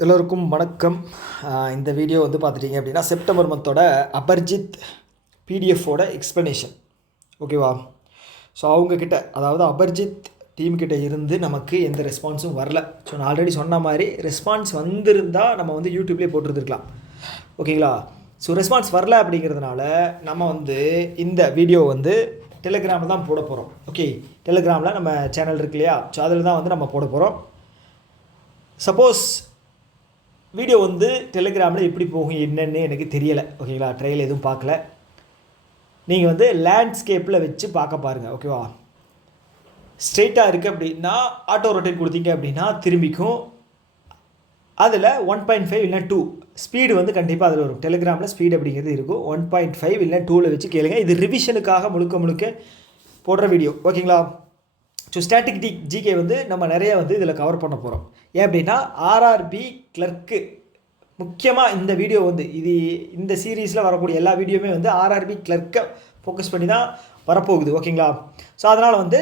எல்லோருக்கும் வணக்கம். இந்த வீடியோ வந்து பார்த்துட்டிங்க அப்படின்னா செப்டம்பர் மந்தோட அபர்ஜித் பிடிஎஃபோட எக்ஸ்ப்ளனேஷன். ஓகேவா? ஸோ அவங்கக்கிட்ட, அதாவது அபர்ஜித் டீம்கிட்ட இருந்து நமக்கு எந்த ரெஸ்பான்ஸும் வரல. ஸோ நான் ஆல்ரெடி சொன்ன மாதிரி ரெஸ்பான்ஸ் வந்திருந்தால் நம்ம வந்து யூடியூப்லேயே போட்டுருந்துருக்கலாம். ஓகேங்களா? ஸோ ரெஸ்பான்ஸ் வரல அப்படிங்கிறதுனால நம்ம வந்து இந்த வீடியோ வந்து டெலிகிராமில் தான் போட போகிறோம். ஓகே, டெலிகிராமில் நம்ம சேனல் இருக்கு இல்லையா? ஸோ அதில் தான் வந்து நம்ம போட போகிறோம். சப்போஸ் வீடியோ வந்து டெலிகிராமில் எப்படி போகும் என்னன்னு எனக்கு தெரியலை. ஓகேங்களா? ட்ரையல் எதுவும் பார்க்கல. நீங்கள் வந்து லேண்ட்ஸ்கேப்பில் வச்சு பார்க்க பாருங்கள். ஓகேவா? ஸ்ட்ரெயிட்டாக இருக்குது அப்படின்னா ஆட்டோ ரொட்டேட் கொடுத்தீங்க அப்படின்னா திரும்பிக்கும். அதில் 1.5 இல்லை 2 ஸ்பீடு வந்து கண்டிப்பாக அதில் வரும். டெலிகிராமில் ஸ்பீடு அப்படிங்கிறது இருக்கும். 1.5 இல்லை 2ல் வச்சு கேளுங்க. இது ரிவிஷனுக்காக முழுக்க போடுற வீடியோ. ஓகேங்களா? ஸோ ஸ்டாட்டிக் ஜிகே வந்து நம்ம நிறைய வந்து இதில் கவர் பண்ண போகிறோம். ஏன் அப்படின்னா ஆர்ஆர்பி கிளர்க்கு முக்கியமாக இந்த வீடியோ வந்து இந்த சீரீஸில் வரக்கூடிய எல்லா வீடியோவுமே வந்து ஆர்ஆர்பி கிளர்க்கை ஃபோக்கஸ் பண்ணி தான் வரப்போகுது. ஓகேங்களா? ஸோ அதனால் வந்து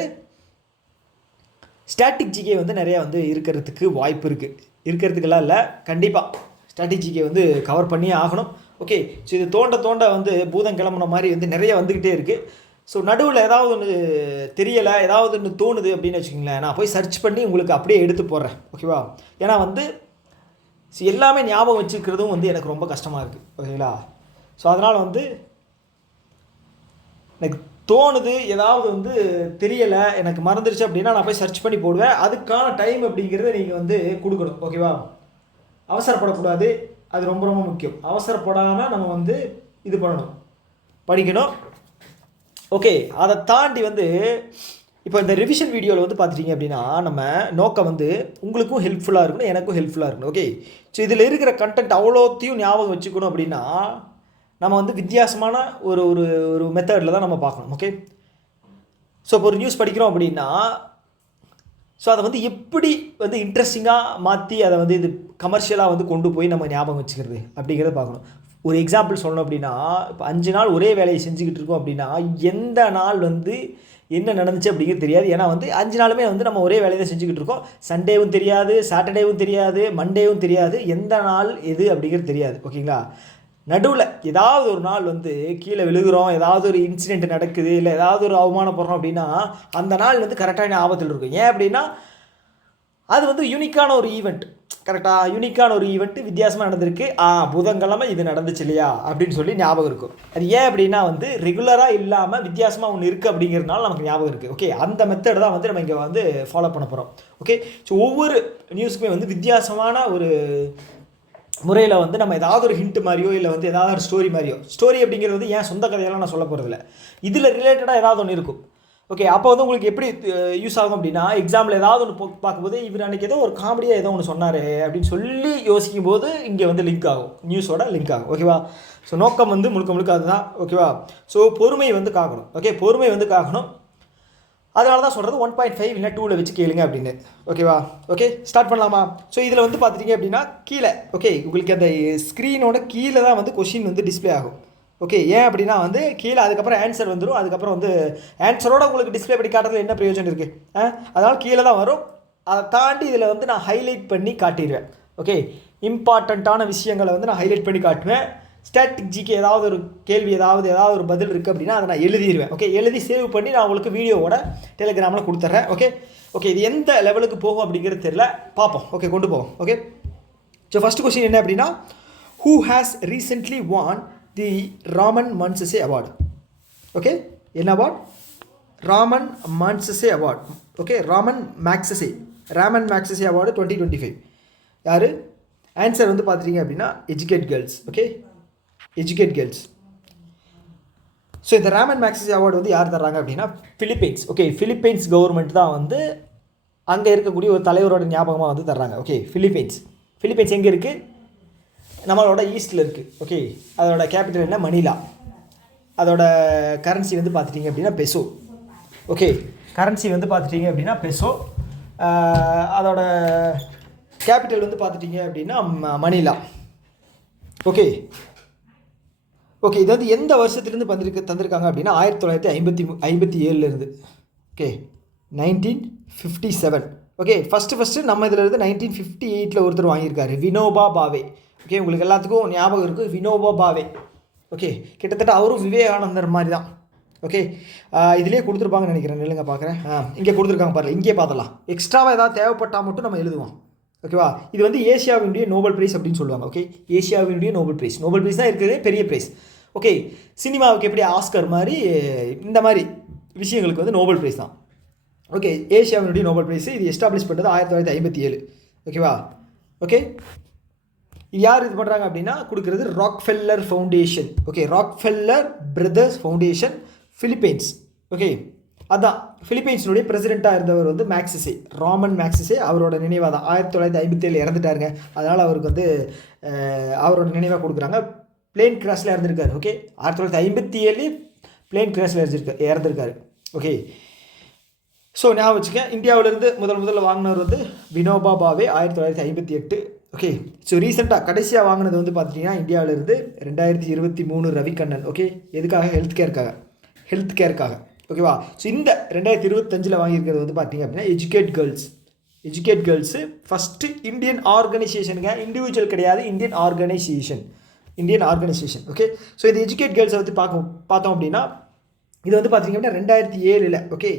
ஸ்டாட்டிக் ஜிகே வந்து நிறையா வந்து இருக்கிறதுக்கு வாய்ப்பு இருக்குது. இருக்கிறதுக்கெல்லாம் இல்லை, கண்டிப்பாக ஸ்டாட்டிக் ஜிகே வந்து கவர் பண்ணியே ஆகணும். ஓகே, ஸோ இது தோண்ட வந்து பூதம் கிளம்புன மாதிரி வந்து நிறைய வந்துக்கிட்டே இருக்குது. ஸோ நடுவில் ஏதாவது ஒன்று தெரியலை, ஏதாவது ஒன்று தோணுது அப்படின்னு வச்சுக்கோங்களேன், நான் போய் சர்ச் பண்ணி உங்களுக்கு அப்படியே எடுத்து போடுறேன். ஓகேவா? ஏன்னா வந்து எல்லாமே ஞாபகம் வச்சுக்கிறதும் வந்து எனக்கு ரொம்ப கஷ்டமாக இருக்குது. ஓகேங்களா? ஸோ அதனால் வந்து எனக்கு தோணுது, ஏதாவது வந்து தெரியலை, எனக்கு மறந்துருச்சு அப்படின்னா நான் போய் சர்ச் பண்ணி போடுவேன். அதுக்கான டைம் அப்படிங்கிறத நீங்கள் வந்து கொடுக்கணும். ஓகேவா? அவசரப்படக்கூடாது, அது ரொம்ப ரொம்ப முக்கியம். அவசரப்படாமல் நம்ம வந்து இது பண்ணணும், படிக்கணும். ஓகே, அதை தாண்டி வந்து இப்போ இந்த ரிவிஷன் வீடியோவில் வந்து பார்த்துட்டிங்க அப்படின்னா நம்ம நோக்கம் வந்து உங்களுக்கும் ஹெல்ப்ஃபுல்லாக இருக்கணும், எனக்கும் ஹெல்ப்ஃபுல்லாக இருக்கணும். ஓகே, ஸோ இதில் இருக்கிற கண்டென்ட் அவ்வளோத்தையும் ஞாபகம் வச்சுக்கணும் அப்படின்னா நம்ம வந்து வித்தியாசமான ஒரு ஒரு ஒரு மெத்தடில் தான் நம்ம பார்க்கணும். ஓகே, ஸோ இப்போ ஒரு நியூஸ் படிக்கிறோம் அப்படின்னா ஸோ அதை வந்து எப்படி வந்து இன்ட்ரெஸ்டிங்காக மாற்றி அதை வந்து இது கமர்ஷியலாக வந்து கொண்டு போய் நம்ம ஞாபகம் வச்சுக்கிறது அப்படிங்கிறத பார்க்கணும். ஒரு எக்ஸாம்பிள் சொல்லணும் அப்படின்னா, இப்போ 5 நாள் ஒரே வேலையை செஞ்சுக்கிட்டு இருக்கோம் அப்படின்னா எந்த நாள் வந்து என்ன நடந்துச்சு அப்படிங்கிறது தெரியாது. ஏன்னா வந்து 5 நாளுமே வந்து நம்ம ஒரே வேலையை தான் செஞ்சுக்கிட்டு இருக்கோம். சண்டேவும் தெரியாது, சாட்டர்டேவும் தெரியாது, மண்டேவும் தெரியாது, எந்த நாள் எது அப்படிங்கிறது தெரியாது. ஓகேங்களா? நடுவில் ஏதாவது ஒரு நாள் வந்து கீழே விழுகிறோம், ஏதாவது ஒரு இன்சிடெண்ட் நடக்குது, இல்லை ஏதாவது ஒரு அவமானப்படுறோம் அப்படின்னா அந்த நாள் வந்து கரெக்டான ஆபத்தில் இருக்கும். ஏன் அப்படின்னா அது வந்து யூனிக்கான ஒரு ஈவெண்ட். கரெக்டாக யூனிக்கான ஒரு ஈவெண்ட்டு வித்தியாசமாக நடந்திருக்கு. புதன்கிழமை இது நடந்துச்சு இல்லையா அப்படின்னு சொல்லி ஞாபகம் இருக்கும். அது ஏன் அப்படின்னா வந்து ரெகுலராக இல்லாமல் வித்தியாசமாக ஒன்று இருக்குது அப்படிங்கிறதுனால நமக்கு ஞாபகம் இருக்குது. ஓகே, அந்த மெத்தட் தான் வந்து நம்ம இங்கே வந்து ஃபாலோ பண்ண போகிறோம். ஓகே, ஸோ ஒவ்வொரு நியூஸுக்குமே வந்து வித்தியாசமான ஒரு முறையில் வந்து நம்ம ஏதாவது ஒரு ஹிண்ட் மாதிரியோ இல்லை வந்து ஏதாவது ஒரு ஸ்டோரி மாதிரியோ, ஸ்டோரி அப்படிங்கிறது வந்து ஏன் சொந்த கதையெல்லாம் நான் சொல்ல போகிறதில்ல, இதில் ரிலேட்டடாக ஏதாவது ஒன்று இருக்கும். ஓகே, அப்போ வந்து உங்களுக்கு எப்படி யூஸ் ஆகும் அப்படின்னா எக்ஸாம்பிள் ஏதாவது ஒன்று பார்க்கும்போது இவர் அன்றைக்கி ஏதோ ஒரு காமெடியாக ஏதோ ஒன்று சொன்னார் அப்படின்னு சொல்லி யோசிக்கும் போது இங்கே வந்து லிங்க் ஆகும், நியூஸோட லிங்க் ஆகும். ஓகேவா? ஸோ நோக்கம் வந்து முழுக்க அதுதான். ஓகேவா? ஸோ பொறுமை வந்து காக்கணும். ஓகே, பொறுமை வந்து காக்கணும். அதனால தான் சொல்கிறது 1.5 இல்லை 2ல் வச்சு கேளுங்க அப்படின்னு. ஓகேவா? ஓகே, ஸ்டார்ட் பண்ணலாமா? ஸோ இதில் வந்து பார்த்துட்டிங்க அப்படின்னா கீழே, ஓகே, உங்களுக்கு அந்த ஸ்க்ரீனோட கீழே தான் வந்து கொஷின் வந்து டிஸ்பிளே ஆகும். ஓகே, ஏன் அப்படின்னா வந்து கீழே அதுக்கப்புறம் ஆன்சர் வந்துடும். அதுக்கப்புறம் வந்து ஆன்சரோட உங்களுக்கு டிஸ்பிளே பண்ணி காட்டுறதுல என்ன பிரயோஜனம் இருக்குது? அதனால் கீழே தான் வரும். அதை தாண்டி இதில் வந்து நான் ஹைலைட் பண்ணி காட்டிடுவேன். ஓகே, இம்பார்ட்டண்ட்டான விஷயங்களை வந்து நான் ஹைலைட் பண்ணி காட்டுவேன். ஸ்டாட்டிக் ஜிக்கு ஏதாவது ஒரு கேள்வி ஏதாவது ஒரு பதில் இருக்குது அப்படின்னா அதை நான் எழுதிடுவேன். ஓகே, எழுதி சேவ் பண்ணி நான் உங்களுக்கு வீடியோவோட டெலிகிராமில் கொடுத்துட்றேன். ஓகே, இது எந்த லெவலுக்கு போகும் அப்படிங்கிறது தெரியல, பார்ப்போம். ஓகே, கொண்டு போவோம். ஓகே, ஸோ ஃபஸ்ட் கொஸ்டின் என்ன அப்படின்னா, who has recently won the Ramon Magsaysay award? Okay, என்ன award? Ramon Magsaysay award. Okay, Ramon Magsaysay award 2025. யார்? ஆன்சர் வந்து பார்த்துட்டிங்க அப்படின்னா Educate Girls. Okay, Educate Girls. So இந்த ராமன் மேக்ஸஸே அவார்டு வந்து யார் தர்றாங்க அப்படின்னா ஃபிலிப்பைன்ஸ். ஓகே, ஃபிலிப்பைன்ஸ் கவர்மெண்ட் தான் வந்து அங்கே இருக்கக்கூடிய ஒரு தலைவரோட ஞாபகமாக வந்து தர்றாங்க. ஓகே, ஃபிலிப்பைன்ஸ் எங்கே இருக்குது? நம்மளோட ஈஸ்ட்டில் இருக்குது. ஓகே, அதோட கேபிட்டல் என்ன? மணிலா. அதோட கரன்சி வந்து பார்த்துட்டிங்க அப்படின்னா பெசோ. ஓகே, கரன்சி வந்து பார்த்துட்டிங்க அப்படின்னா பெசோ. அதோட கேபிட்டல் வந்து பார்த்துட்டிங்க அப்படின்னா மணிலா. ஓகே, இது வந்து எந்த வருஷத்துலேருந்து தந்திருக்காங்க அப்படின்னா 1957 ஓகே, 1957. ஓகே, ஃபஸ்ட்டு நம்ம இதில் இருந்து 1958 ஒருத்தர் வாங்கியிருக்காரு, வினோபா பாவே. ஓகே, உங்களுக்கு எல்லாத்துக்கும் ஞாபகம் இருக்குது வினோபா பாவே. ஓகே, கிட்டத்தட்ட அவரும் விவேகானந்தர் மாதிரி தான். ஓகே, இதிலே கொடுத்துருப்பாங்கன்னு நினைக்கிறேன். இல்லைங்க பார்க்குறேன், இங்கே கொடுத்துருக்காங்க பாருங்கள், இங்கே பார்த்தலாம். எக்ஸ்ட்ராவாக ஏதாவது தேவைப்பட்டால் மட்டும் நம்ம எழுதுவோம். ஓகேவா, இது வந்து ஏசியாவினுடைய நோபல் ப்ரைஸ் அப்படின்னு சொல்லுவாங்க. ஓகே, ஏசியாவினுடைய நோபல் ப்ரைஸ் தான் இருக்கிறதே பெரிய ப்ரைஸ். ஓகே, சினிமாவுக்கு எப்படி ஆஸ்கர் மாதிரி இந்த மாதிரி விஷயங்களுக்கு வந்து நோபல் ப்ரைஸ் தான். ஓகே, ஏசியாவினுடைய நோபல் ப்ரைஸ் இது எஸ்டாப்ளிஷ் பண்ணது 1957. ஓகேவா. ஓகே, யார் இது பண்ணுறாங்க அப்படின்னா கொடுக்குறது Rockefeller foundation. Okay, Rockefeller brothers foundation, Philippines. Okay, அதான் ஃபிலிப்பைன்ஸினுடைய பிரசிடெண்ட்டாக இருந்தவர் வந்து மேக்சிசே, ராமன் மேக்சிசே. அவரோட நினைவாக தான் 1957 இறந்துட்டாருங்க. அதனால் அவருக்கு வந்து அவரோட நினைவாக கொடுக்குறாங்க. பிளேன் கிராஷில் இறந்துருக்காரு. ஓகே, 1957 பிளேன் கிராஷில் இறந்துருக்காரு. ஓகே, ஸோ ஞாபகம் வச்சுக்க, இந்தியாவிலேருந்து முதல்ல வாங்கினவர் வந்து வினோபா பாவே 1958. ஓகே, ஸோ ரீசெண்டாக கடைசியாக வாங்கினது வந்து பார்த்துட்டிங்கன்னா இந்தியாவிலேருந்து 2023 ரவிகண்ணன். ஓகே, எதுக்காக? ஹெல்த் கேருக்காக. ஓகேவா. ஸோ இந்த 2025 வாங்கியிருக்கிறது வந்து பார்த்திங்க அப்படின்னா எஜுகேட் கேர்ள்ஸு ஃபஸ்ட்டு இந்தியன் ஆர்கனைசேஷனுங்க, இண்டிவிஜுவல் கிடையாது, இந்தியன் ஆர்கனைசேஷன். ஓகே, ஸோ இந்த எஜுகேட் கேர்ள்ஸை வந்து பார்த்தோம் அப்படின்னா இது வந்து பார்த்திங்க அப்படின்னா 2007. ஓகே,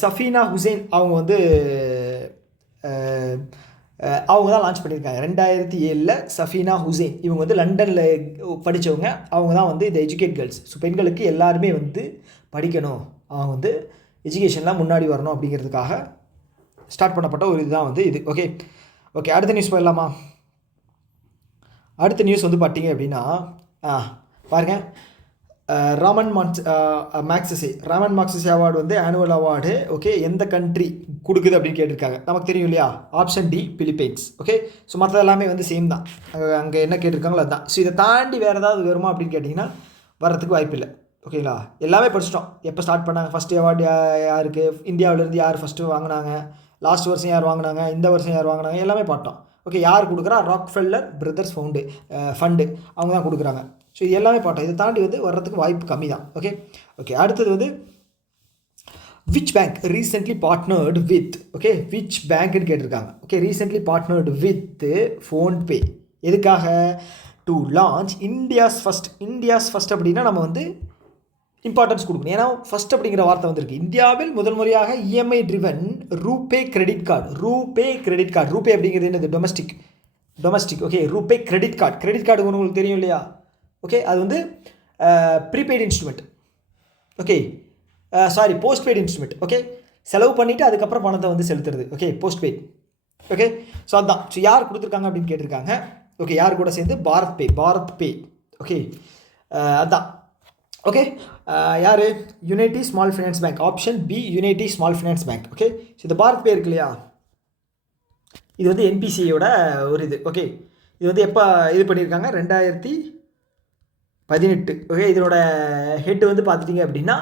சஃபீனா ஹுசைன் அவங்க வந்து அவங்க தான் லான்ச் பண்ணியிருக்காங்க 2007. சஃபீனா ஹுசைன் இவங்க வந்து லண்டனில் படித்தவங்க. அவங்க தான் வந்து இந்த எஜுகேட் கேர்ள்ஸ். ஸோ பெண்களுக்கு எல்லாருமே வந்து படிக்கணும், அவங்க வந்து எஜுகேஷன்லாம் முன்னாடி வரணும் அப்படிங்கிறதுக்காக ஸ்டார்ட் பண்ணப்பட்ட ஒரு இதுதான் வந்து இது. ஓகே, அடுத்த நியூஸ் போயிடலாமா? அடுத்த நியூஸ் வந்து பார்த்தீங்க அப்படின்னா பாருங்கள், ராமன் மேக்சிசே அவார்டு வந்து ஆனுவல் அவார்டு. ஓகே, எந்த கண்ட்ரி கொடுக்குது அப்படின்னு கேட்டிருக்காங்க. நமக்கு தெரியும் இல்லையா, option D Philippines. Okay, so மற்றது எல்லாமே வந்து சேம் தான், அங்கே என்ன கேட்டிருக்காங்களோ அதுதான். ஸோ இதை தாண்டி வேறு ஏதாவது வருமா அப்படின்னு கேட்டிங்கன்னா வர்றதுக்கு வாய்ப்பு இல்லை. ஓகேங்களா, எல்லாமே படிச்சிட்டோம். எப்போ ஸ்டார்ட் பண்ணாங்க, ஃபஸ்ட் அவார்டு யாருக்கு, இந்தியாவிலேருந்து யார் ஃபஸ்ட்டு வாங்கினாங்க, லாஸ்ட் வருஷம் யார் வாங்கினாங்க, இந்த வருஷம் யார் வாங்கினாங்க, எல்லாமே பார்த்தோம். ஓகே, யார் கொடுக்குறா? ராக்ஃபெல்லர் பிரதர்ஸ் ஃபண்டு அவங்க தான் கொடுக்குறாங்க. ஸோ இது எல்லாமே பார்த்தோம். இதை தாண்டி வந்து வர்றதுக்கு வாய்ப்பு கம்மி தான். ஓகே, அடுத்தது வந்து which bank recently partnered with. Okay, which பேங்க்னு கேட்டிருக்காங்க. Okay, recently partnered with PhonePe. எதுக்காக? டு லான்ச் இந்தியாஸ் ஃபஸ்ட் அப்படின்னா நம்ம வந்து இம்பார்ட்டன்ஸ் கொடுக்கணும். ஏன்னா ஃபஸ்ட் அப்படிங்கிற வார்த்தை வந்திருக்கு. இந்தியாவில் முதல் முறையாக EMI driven RuPay credit card. RuPay அப்படிங்கிறது என்னது? Domestic. Okay, RuPay credit card உங்களுக்கு தெரியும் இல்லையா? ஓகே, அது வந்து prepaid instrument. Okay, postpaid instrument. Okay, செலவு பண்ணிவிட்டு அதுக்கப்புறம் பணத்தை வந்து செலுத்துறது. Okay, postpaid. ஓகே, ஸோ அதுதான். ஸோ யார் கொடுத்துருக்காங்க அப்படின்னு கேட்டிருக்காங்க. ஓகே, யார் கூட சேர்ந்து? பாரத் பே. ஓகே, அதுதான். ஓகே, யார்? Unity small finance Bank. Option B, Unity small finance bank. Okay, so இந்த பாரத் பே இருக்கு இல்லையா, இது வந்து என்பிசியோட ஒரு இது. ஓகே, இது வந்து எப்போ இது பண்ணியிருக்காங்க? 2018. ஓகே, இதனோட ஹெட் வந்து பார்த்துட்டிங்க அப்படின்னா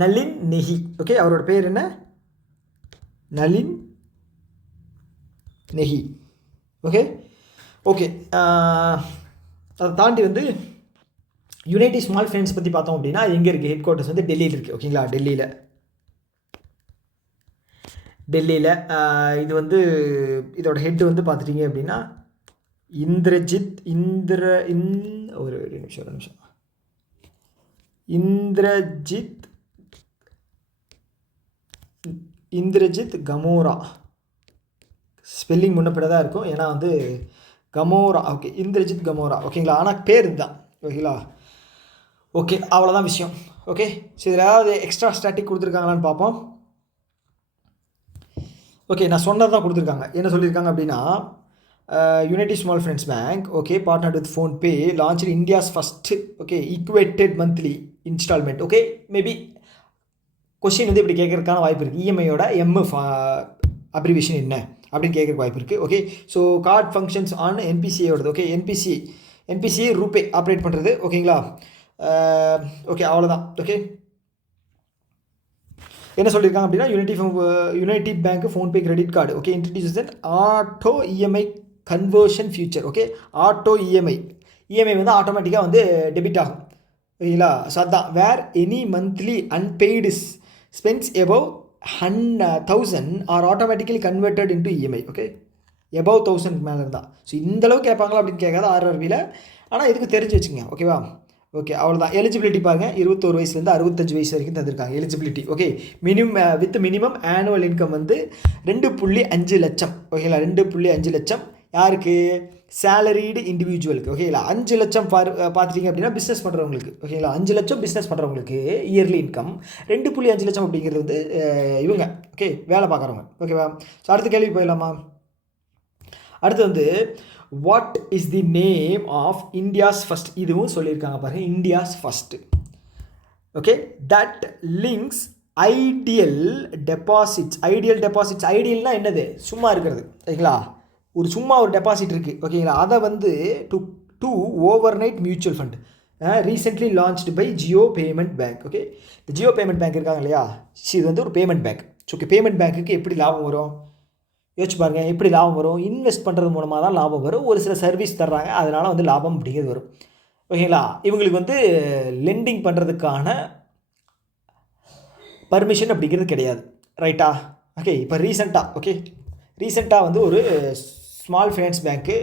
நளின் நெஹி. ஓகே, அவரோட பேர் என்ன? நளின் நெஹி. ஓகே, அதை தாண்டி வந்து யுனைட்டி ஸ்மால் ஃபைனான்ஸ் பற்றி பார்த்தோம் அப்படின்னா எங்கே இருக்குது? ஹெட் குவார்ட்டர்ஸ் வந்து டெல்லியில் இருக்குது. ஓகேங்களா, டெல்லியில் இது வந்து இதோட ஹெட் வந்து பார்த்துட்டிங்க அப்படின்னா ஒரு நிமிஷம் இந்திரஜித் கமோரா. ஸ்பெல்லிங் முன்னப்பிட தான் இருக்கும், ஏன்னா வந்து கமோரா. ஓகே, இந்திரஜித் கமோரா. ஓகேங்களா, ஆனால் பேர் இதுதான். ஓகேங்களா. ஓகே, அவ்வளோதான் விஷயம். ஓகே, ஸோ இதில் ஏதாவது எக்ஸ்ட்ரா ஸ்டாட்டிக் கொடுத்துருக்காங்களான்னு பார்ப்போம். ஓகே, நான் சொன்னது தான் கொடுத்துருக்காங்க. என்ன சொல்லியிருக்காங்க அப்படின்னா unity small finance bank okay partnered with PhonePe launch India's first okay equated monthly instalment. Okay, maybe question வந்து இப்படி கேட்குறதுக்கான வாய்ப்பு இருக்குது. இஎம்ஐயோட அப்ரிவேஷன் என்ன அப்படின்னு கேட்குறக்கு வாய்ப்பு இருக்குது. Okay, so card functions on என்பிசிஐயோடது. ஓகே, என்பிசிஐ ரூபே ஆப்ரேட் பண்ணுறது. ஓகேங்களா. ஓகே, அவ்வளோதான். ஓகே, என்ன சொல்லியிருக்காங்க அப்படின்னா Unity Bank PhonePe credit card okay introduce that auto EMI conversion feature. Okay, auto EMI வந்து ஆட்டோமேட்டிக்காக வந்து டெபிட் ஆகும். ஓகேங்களா. ஸோ அதுதான் where any monthly unpaid spends above 1000 are automatically converted into EMI. Okay, above 1000 மேலே இருந்தால். ஸோ இந்தளவு கேட்பாங்களா அப்படின்னு கேட்காத ஆர்ஆர்பியில். ஆனால் இதுக்கு தெரிஞ்சு வச்சுங்க. ஓகேவா? ஓகே, அவ்வளோதான். எலிஜிபிலிட்டி பாருங்கள், 21 வயசுலேருந்து 65 வயசு வரைக்கும் தந்திருக்காங்க eligibility. Okay, minimum annual income வந்து 2.5 லட்சம். ஓகேங்களா? 2.5 லட்சம் யாருக்கு? சேலரிடு இண்டிவிஜுவலுக்கு. ஓகேங்களா? 5 லட்சம் பார்த்துட்டிங்க அப்படின்னா பிஸ்னஸ் பண்ணுறவங்களுக்கு. ஓகேங்களா? 5 லட்சம் பிஸ்னஸ் பண்ணுறவங்களுக்கு இயர்லி இன்கம். 2.5 லட்சம் அப்படிங்கிறது வந்து இவங்க ஓகே வேலை பார்க்குறவங்க. ஓகேவா? ஸோ அடுத்த கேள்வி போயிடலாமா? அடுத்து வந்து what is the name of India's first? இதுவும் சொல்லியிருக்காங்க பாருங்கள், India's first. Okay, that links ideal deposits. ஐடியல்னால் என்னது? சும்மா இருக்கிறது. ஓகேங்களா? சும்மா ஒரு டெபாசிட் இருக்குது. ஓகேங்களா? அதை வந்து to overnight mutual fund recently launched by Jio payment bank. Okay, இந்த ஜியோ பேமெண்ட் பேங்க் இருக்காங்க இல்லையா? இது வந்து ஒரு பேமெண்ட் பேங்க். ஓகே, பேமெண்ட் பேங்க்குக்கு எப்படி லாபம் வரும் யோசிச்சு பாருங்கள். எப்படி லாபம் வரும்? இன்வெஸ்ட் பண்ணுறது மூலமாக தான் லாபம் வரும். ஒரு சில சர்வீஸ் தர்றாங்க, அதனால் வந்து லாபம் அப்படிங்கிறது வரும். ஓகேங்களா? இவங்களுக்கு வந்து லெண்டிங் பண்ணுறதுக்கான பர்மிஷன் அப்படிங்கிறது கிடையாது. ரைட்டா? ஓகே, இப்போ ரீசெண்டாக வந்து ஒரு ஸ்மால் ஃபினான்ஸ் பேங்க்கு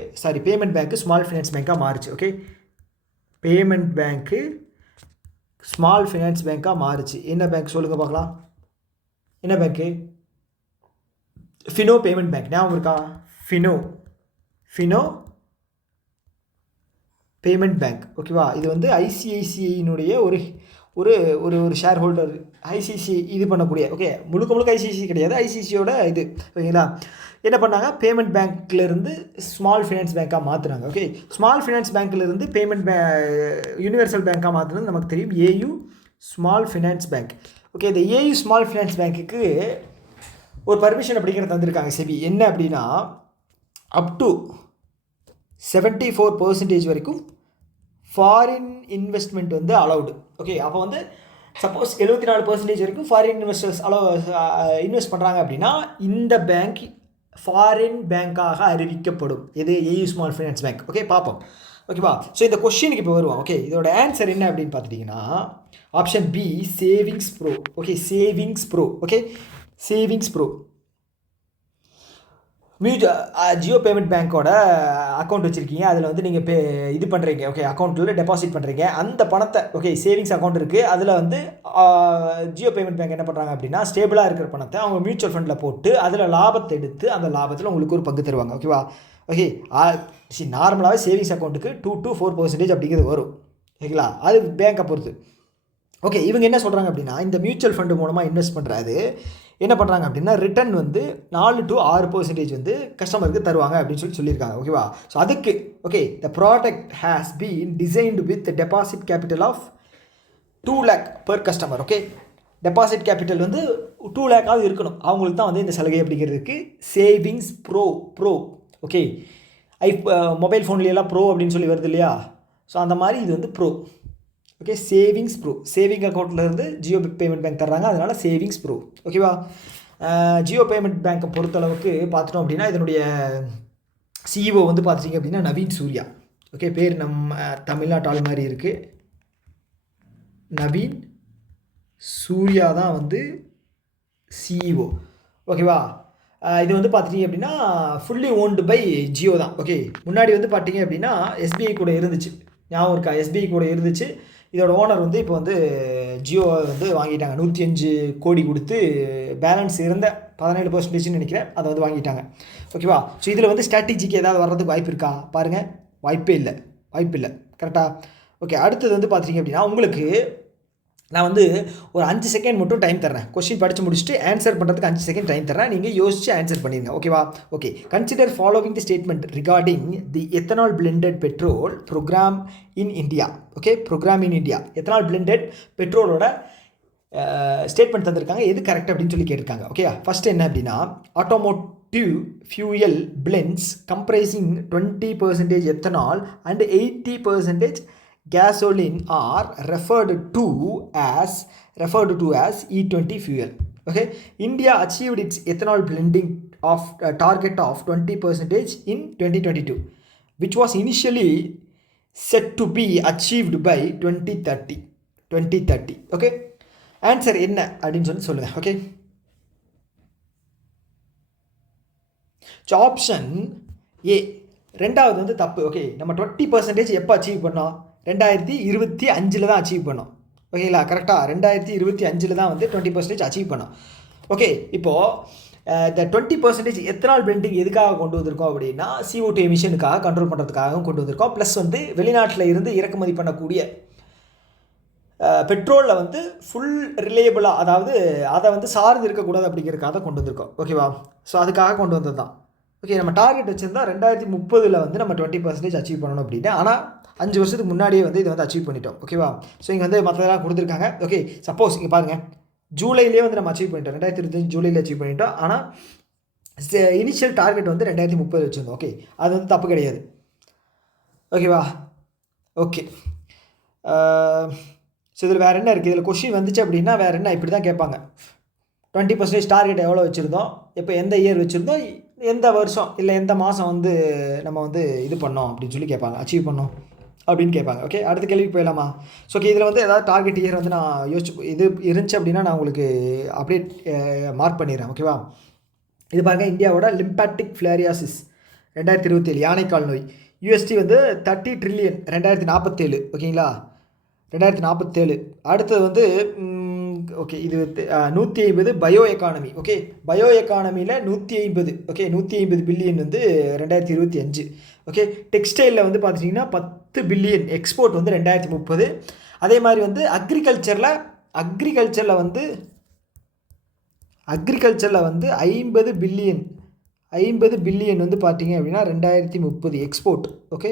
பேமெண்ட் பேங்க்கு ஸ்மால் ஃபினான்ஸ் பேங்காக மாறுச்சு. ஓகே, பேமெண்ட் பேங்க்கு ஸ்மால் ஃபினான்ஸ் பேங்காக மாறுச்சு. என்ன பேங்க் சொல்லுங்கள் பார்க்கலாம்? என்ன பேங்க்கு? Fino payment bank. ஞாபகம் இருக்கா? Fino payment bank. ஓகேவா? இது வந்து ஐசிஐசிஐனுடைய ஒரு ஒரு ஒரு ஒரு ஷேர் ஹோல்டர். ஐசிஐசிஐ இது பண்ணக்கூடிய. ஓகே, முழுக்க ஐசிஐசிஐ கிடையாது, ஐசிஐசியோட இது. ஓகேங்களா? என்ன பண்ணாங்க? பேமெண்ட் பேங்க்லேருந்து ஸ்மால் ஃபினான்ஸ் பேங்காக மாற்றுறாங்க. ஓகே, ஸ்மால் ஃபினான்ஸ் பேங்க்லேருந்து யூனிவர்சல் பேங்காக மாற்றுறது நமக்கு தெரியும், AU Small Finance Bank. Okay, இந்த ஏயு ஸ்மால் ஃபினான்ஸ் பேங்க்குக்கு ஒரு பர்மிஷன் அப்படிங்கிறத தந்திருக்காங்க செபி. என்ன அப்படின்னா, அப் டு 74% வரைக்கும் ஃபாரின் இன்வெஸ்ட்மெண்ட் வந்து அலவுடு. ஓகே, அப்போ வந்து சப்போஸ் 74% வரைக்கும் ஃபாரின் இன்வெஸ்டர்ஸ் இன்வெஸ்ட் பண்ணுறாங்க அப்படின்னா இந்த பேங்க் ஃபாரின் பேங்காக அறிவிக்கப்படும். இது AU Small Finance Bank. Okay, பார்ப்போம். ஓகேவா? ஸோ இந்த கொஸ்டினுக்கு இப்போ வருவோம். ஓகே, இதோட ஆன்சர் என்ன அப்படின்னு பார்த்துட்டிங்கன்னா option B, Savings Pro. Okay, Savings Pro. Okay, Savings Pro Jio payment பேங்க்கோட அக்கௌண்ட் வச்சுருக்கீங்க. அதில் வந்து நீங்கள் இது பண்ணுறீங்க. ஓகே, அக்கௌண்ட்டில் டெபாசிட் பண்ணுறீங்க. அந்த பணத்தை ஓகே சேவிங்ஸ் அக்கௌண்ட் இருக்குது. அதில் வந்து ஜியோ பேமெண்ட் பேங்க் என்ன பண்ணுறாங்க அப்படின்னா, ஸ்டேபிளாக இருக்கிற பணத்தை அவங்க மியூச்சுவல் ஃபண்டில் போட்டு அதில் லாபத்தை எடுத்து அந்த லாபத்தில் உங்களுக்கு ஒரு பங்கு தருவாங்க. ஓகேவா? ஓகே, நார்மலாகவே சேவிங்ஸ் அக்கௌண்ட்டுக்கு 2 to 4% அப்படிங்கிறது வரும். ஓகேங்களா? அது பேங்க்கை பொறுத்து. ஓகே, இவங்க என்ன சொல்கிறாங்க அப்படின்னா, இந்த மியூச்சுவல் ஃபண்டு மூலமாக இன்வெஸ்ட் பண்ணுறது என்ன பண்ணுறாங்க அப்படின்னா, ரிட்டர்ன் வந்து 4 to 6% வந்து கஸ்டமருக்கு தருவாங்க அப்படின்னு சொல்லியிருக்காங்க. ஓகேவா? ஸோ அதுக்கு okay, the product has been designed with deposit capital of 2 lakh per customer. Okay, deposit capital வந்து 2 lakh இருக்கணும். அவங்களுக்கு தான் வந்து இந்த சலுகை அப்படிங்கிறதுக்கு சேவிங்ஸ் ப்ரோ. ஓகே, மொபைல் ஃபோன்லேயெல்லாம் ப்ரோ அப்படின்னு சொல்லி வருது இல்லையா? ஸோ அந்த மாதிரி இது வந்து pro. Okay, Savings Pro. Saving அக்கௌண்ட்லேருந்து ஜியோ பேமெண்ட் பேங்க் தர்றாங்க, அதனால் சேவிங்ஸ் ப்ரோ. ஓகேவா? ஜியோ பேமெண்ட் பேங்க்கை பொறுத்தளவுக்கு பார்த்துட்டோம் அப்படின்னா இதனுடைய சிஇஓ வந்து பார்த்துட்டிங்க அப்படின்னா நவீன் சூர்யா. ஓகே, பேர் நம்ம தமிழ்நாட்டு ஆள் மாதிரி இருக்குது. நவீன் சூர்யா தான் வந்து சிஇஓ. ஓகேவா? இது வந்து பார்த்துட்டிங்க அப்படின்னா ஃபுல்லி ஓன்டு பை ஜியோ தான். ஓகே, முன்னாடி வந்து பார்த்தீங்க அப்படின்னா எஸ்பிஐ கூட இருந்துச்சு. ஞாபகம் இருக்கா? எஸ்பிஐ கூட இருந்துச்சு. இதோட ஓனர் வந்து இப்போ வந்து ஜியோ வந்து வாங்கிட்டாங்க. 105 கோடி கொடுத்து பேலன்ஸ் இருந்த 17% நினைக்கிறேன், அதை வந்து வாங்கிட்டாங்க. ஓகேவா? ஸோ இதில் வந்து ஸ்ட்ராட்டஜிக்கு ஏதாவது வர்றதுக்கு வாய்ப்பு இருக்கா பாருங்கள். வாய்ப்பே இல்லை. கரெக்டாக? ஓகே, அடுத்தது வந்து பார்த்திங்க அப்படின்னா உங்களுக்கு நான் வந்து ஒரு 5 செகண்ட் மட்டும் டைம் தர்றேன். கொஸ்டின் படித்து முடிச்சுட்டு ஆன்சர் பண்ணுறதுக்கு 5 செகண்ட் டைம் தர்றேன். நீங்கள் யோசிச்சு ஆன்சர் பண்ணிடுங்க. ஓகேவா? Okay, consider following the statement regarding the ethanol blended petrol programme in India. Okay, programme in India ethanol blended பெட்ரோலோட ஸ்டேட்மெண்ட் தந்திருக்காங்க. எது கரெக்ட் அப்படின்னு சொல்லி கேட்டிருக்காங்க. ஓகே, ஃபஸ்ட்டு என்ன அப்படின்னா, automotive fuel blends comprising 20% ethanol and 80% gasoline are referred to as E20 fuel. Okay, India achieved its ethanol blending of target of 20% in 2022, which was initially set to be achieved by 2030. Okay, answer என்ன அப்படின்னு சொல்லி சொல்லுங்கள். Okay, so option A ரெண்டாவது வந்து தப்பு. Okay, நம்ம 20% எப்போ achieve பண்ணோம்? 2025 தான் அச்சீவ் பண்ணோம். ஓகேங்களா, கரெக்டாக 2025 தான் வந்து 20% அச்சீவ் பண்ணோம். ஓகே, இப்போது இந்த 20% எத்தனால் பிளெண்டிங் எதுக்காக கொண்டு வந்திருக்கோம் அப்படின்னா CO2 எமிஷனுக்காக கண்ட்ரோல் பண்ணுறதுக்காகவும் கொண்டு வந்திருக்கோம். ப்ளஸ் வந்து வெளிநாட்டில் இருந்து இறக்குமதி பண்ணக்கூடிய பெட்ரோலில் வந்து ஃபுல் ரிலேபிளாக, அதாவது அதை வந்து சார்ந்து இருக்கக்கூடாது அப்படிங்கிறதுக்காக கொண்டு வந்திருக்கோம். ஓகேவா, ஸோ அதுக்காக கொண்டு வந்தது தான். ஓகே, நம்ம டார்கெட் வச்சுருந்தா 2030 வந்து நம்ம 20% அச்சீவ் பண்ணணும் அப்படின்னு. ஆனால் 5 வருஷத்துக்கு முன்னாடியே வந்து இதை வந்து அச்சீவ் பண்ணிட்டோம். ஓகேவா, ஸோ இங்கே வந்து மற்றதெல்லாம் கொடுத்துருக்காங்க. ஓகே, சப்போஸ் இங்கே பாருங்கள், ஜூலையிலே வந்து நம்ம அச்சீவ் பண்ணிட்டோம். 2025 ஜூலையில் அச்சீவ் பண்ணிட்டோம். ஆனால் இனிஷியல் டார்கெட் வந்து 2030 வச்சுருந்தோம். ஓகே, அது வந்து தப்பு கிடையாது. ஓகேவா, ஓகே. ஸோ இதில் வேறு என்ன இருக்குது? இதில் கொஷின் வந்துச்சு அப்படின்னா வேறு என்ன, இப்படி தான் கேட்பாங்க. 20% டார்கெட் எவ்வளோ வச்சுருந்தோம், இப்போ எந்த இயர் வச்சுருந்தோம், எந்த வருஷம் இல்லை எந்த மாதம் வந்து நம்ம வந்து இது பண்ணோம் அப்படின்னு சொல்லி கேட்பாங்க, அச்சீவ் பண்ணோம் அப்படின்னு கேட்பாங்க. ஓகே, அடுத்த கேள்விக்கு போயிடலாமா? ஸோ ஓகே, இதில் வந்து ஏதாவது டார்கெட் இயர் வந்து நான் யோசிச்சு இது இருந்துச்சு அப்படின்னா நான் உங்களுக்கு அப்படியே மார்க் பண்ணிடுறேன். ஓகேவா, இது பாருங்கள், இந்தியாவோட லிம்பாட்டிக் ஃபிளேரியாசிஸ் 2027 யானைக்கால் நோய். USD வந்து 30 ட்ரில்லியன் 2047. ஓகேங்களா, 2047. அடுத்தது வந்து ஓகே, இது 150 பயோ எக்கானமி. ஓகே, பயோ எக்கானமியில் 150. ஓகே, 150 பில்லியன் வந்து 2025. ஓகே, டெக்ஸ்டைலில் வந்து பார்த்துட்டிங்கன்னா 10 பில்லியன் எக்ஸ்போர்ட் வந்து 2030. அதே மாதிரி வந்து அக்ரிகல்ச்சரில் வந்து 50 பில்லியன் வந்து பார்த்தீங்க அப்படின்னா 2030 எக்ஸ்போர்ட். Okay,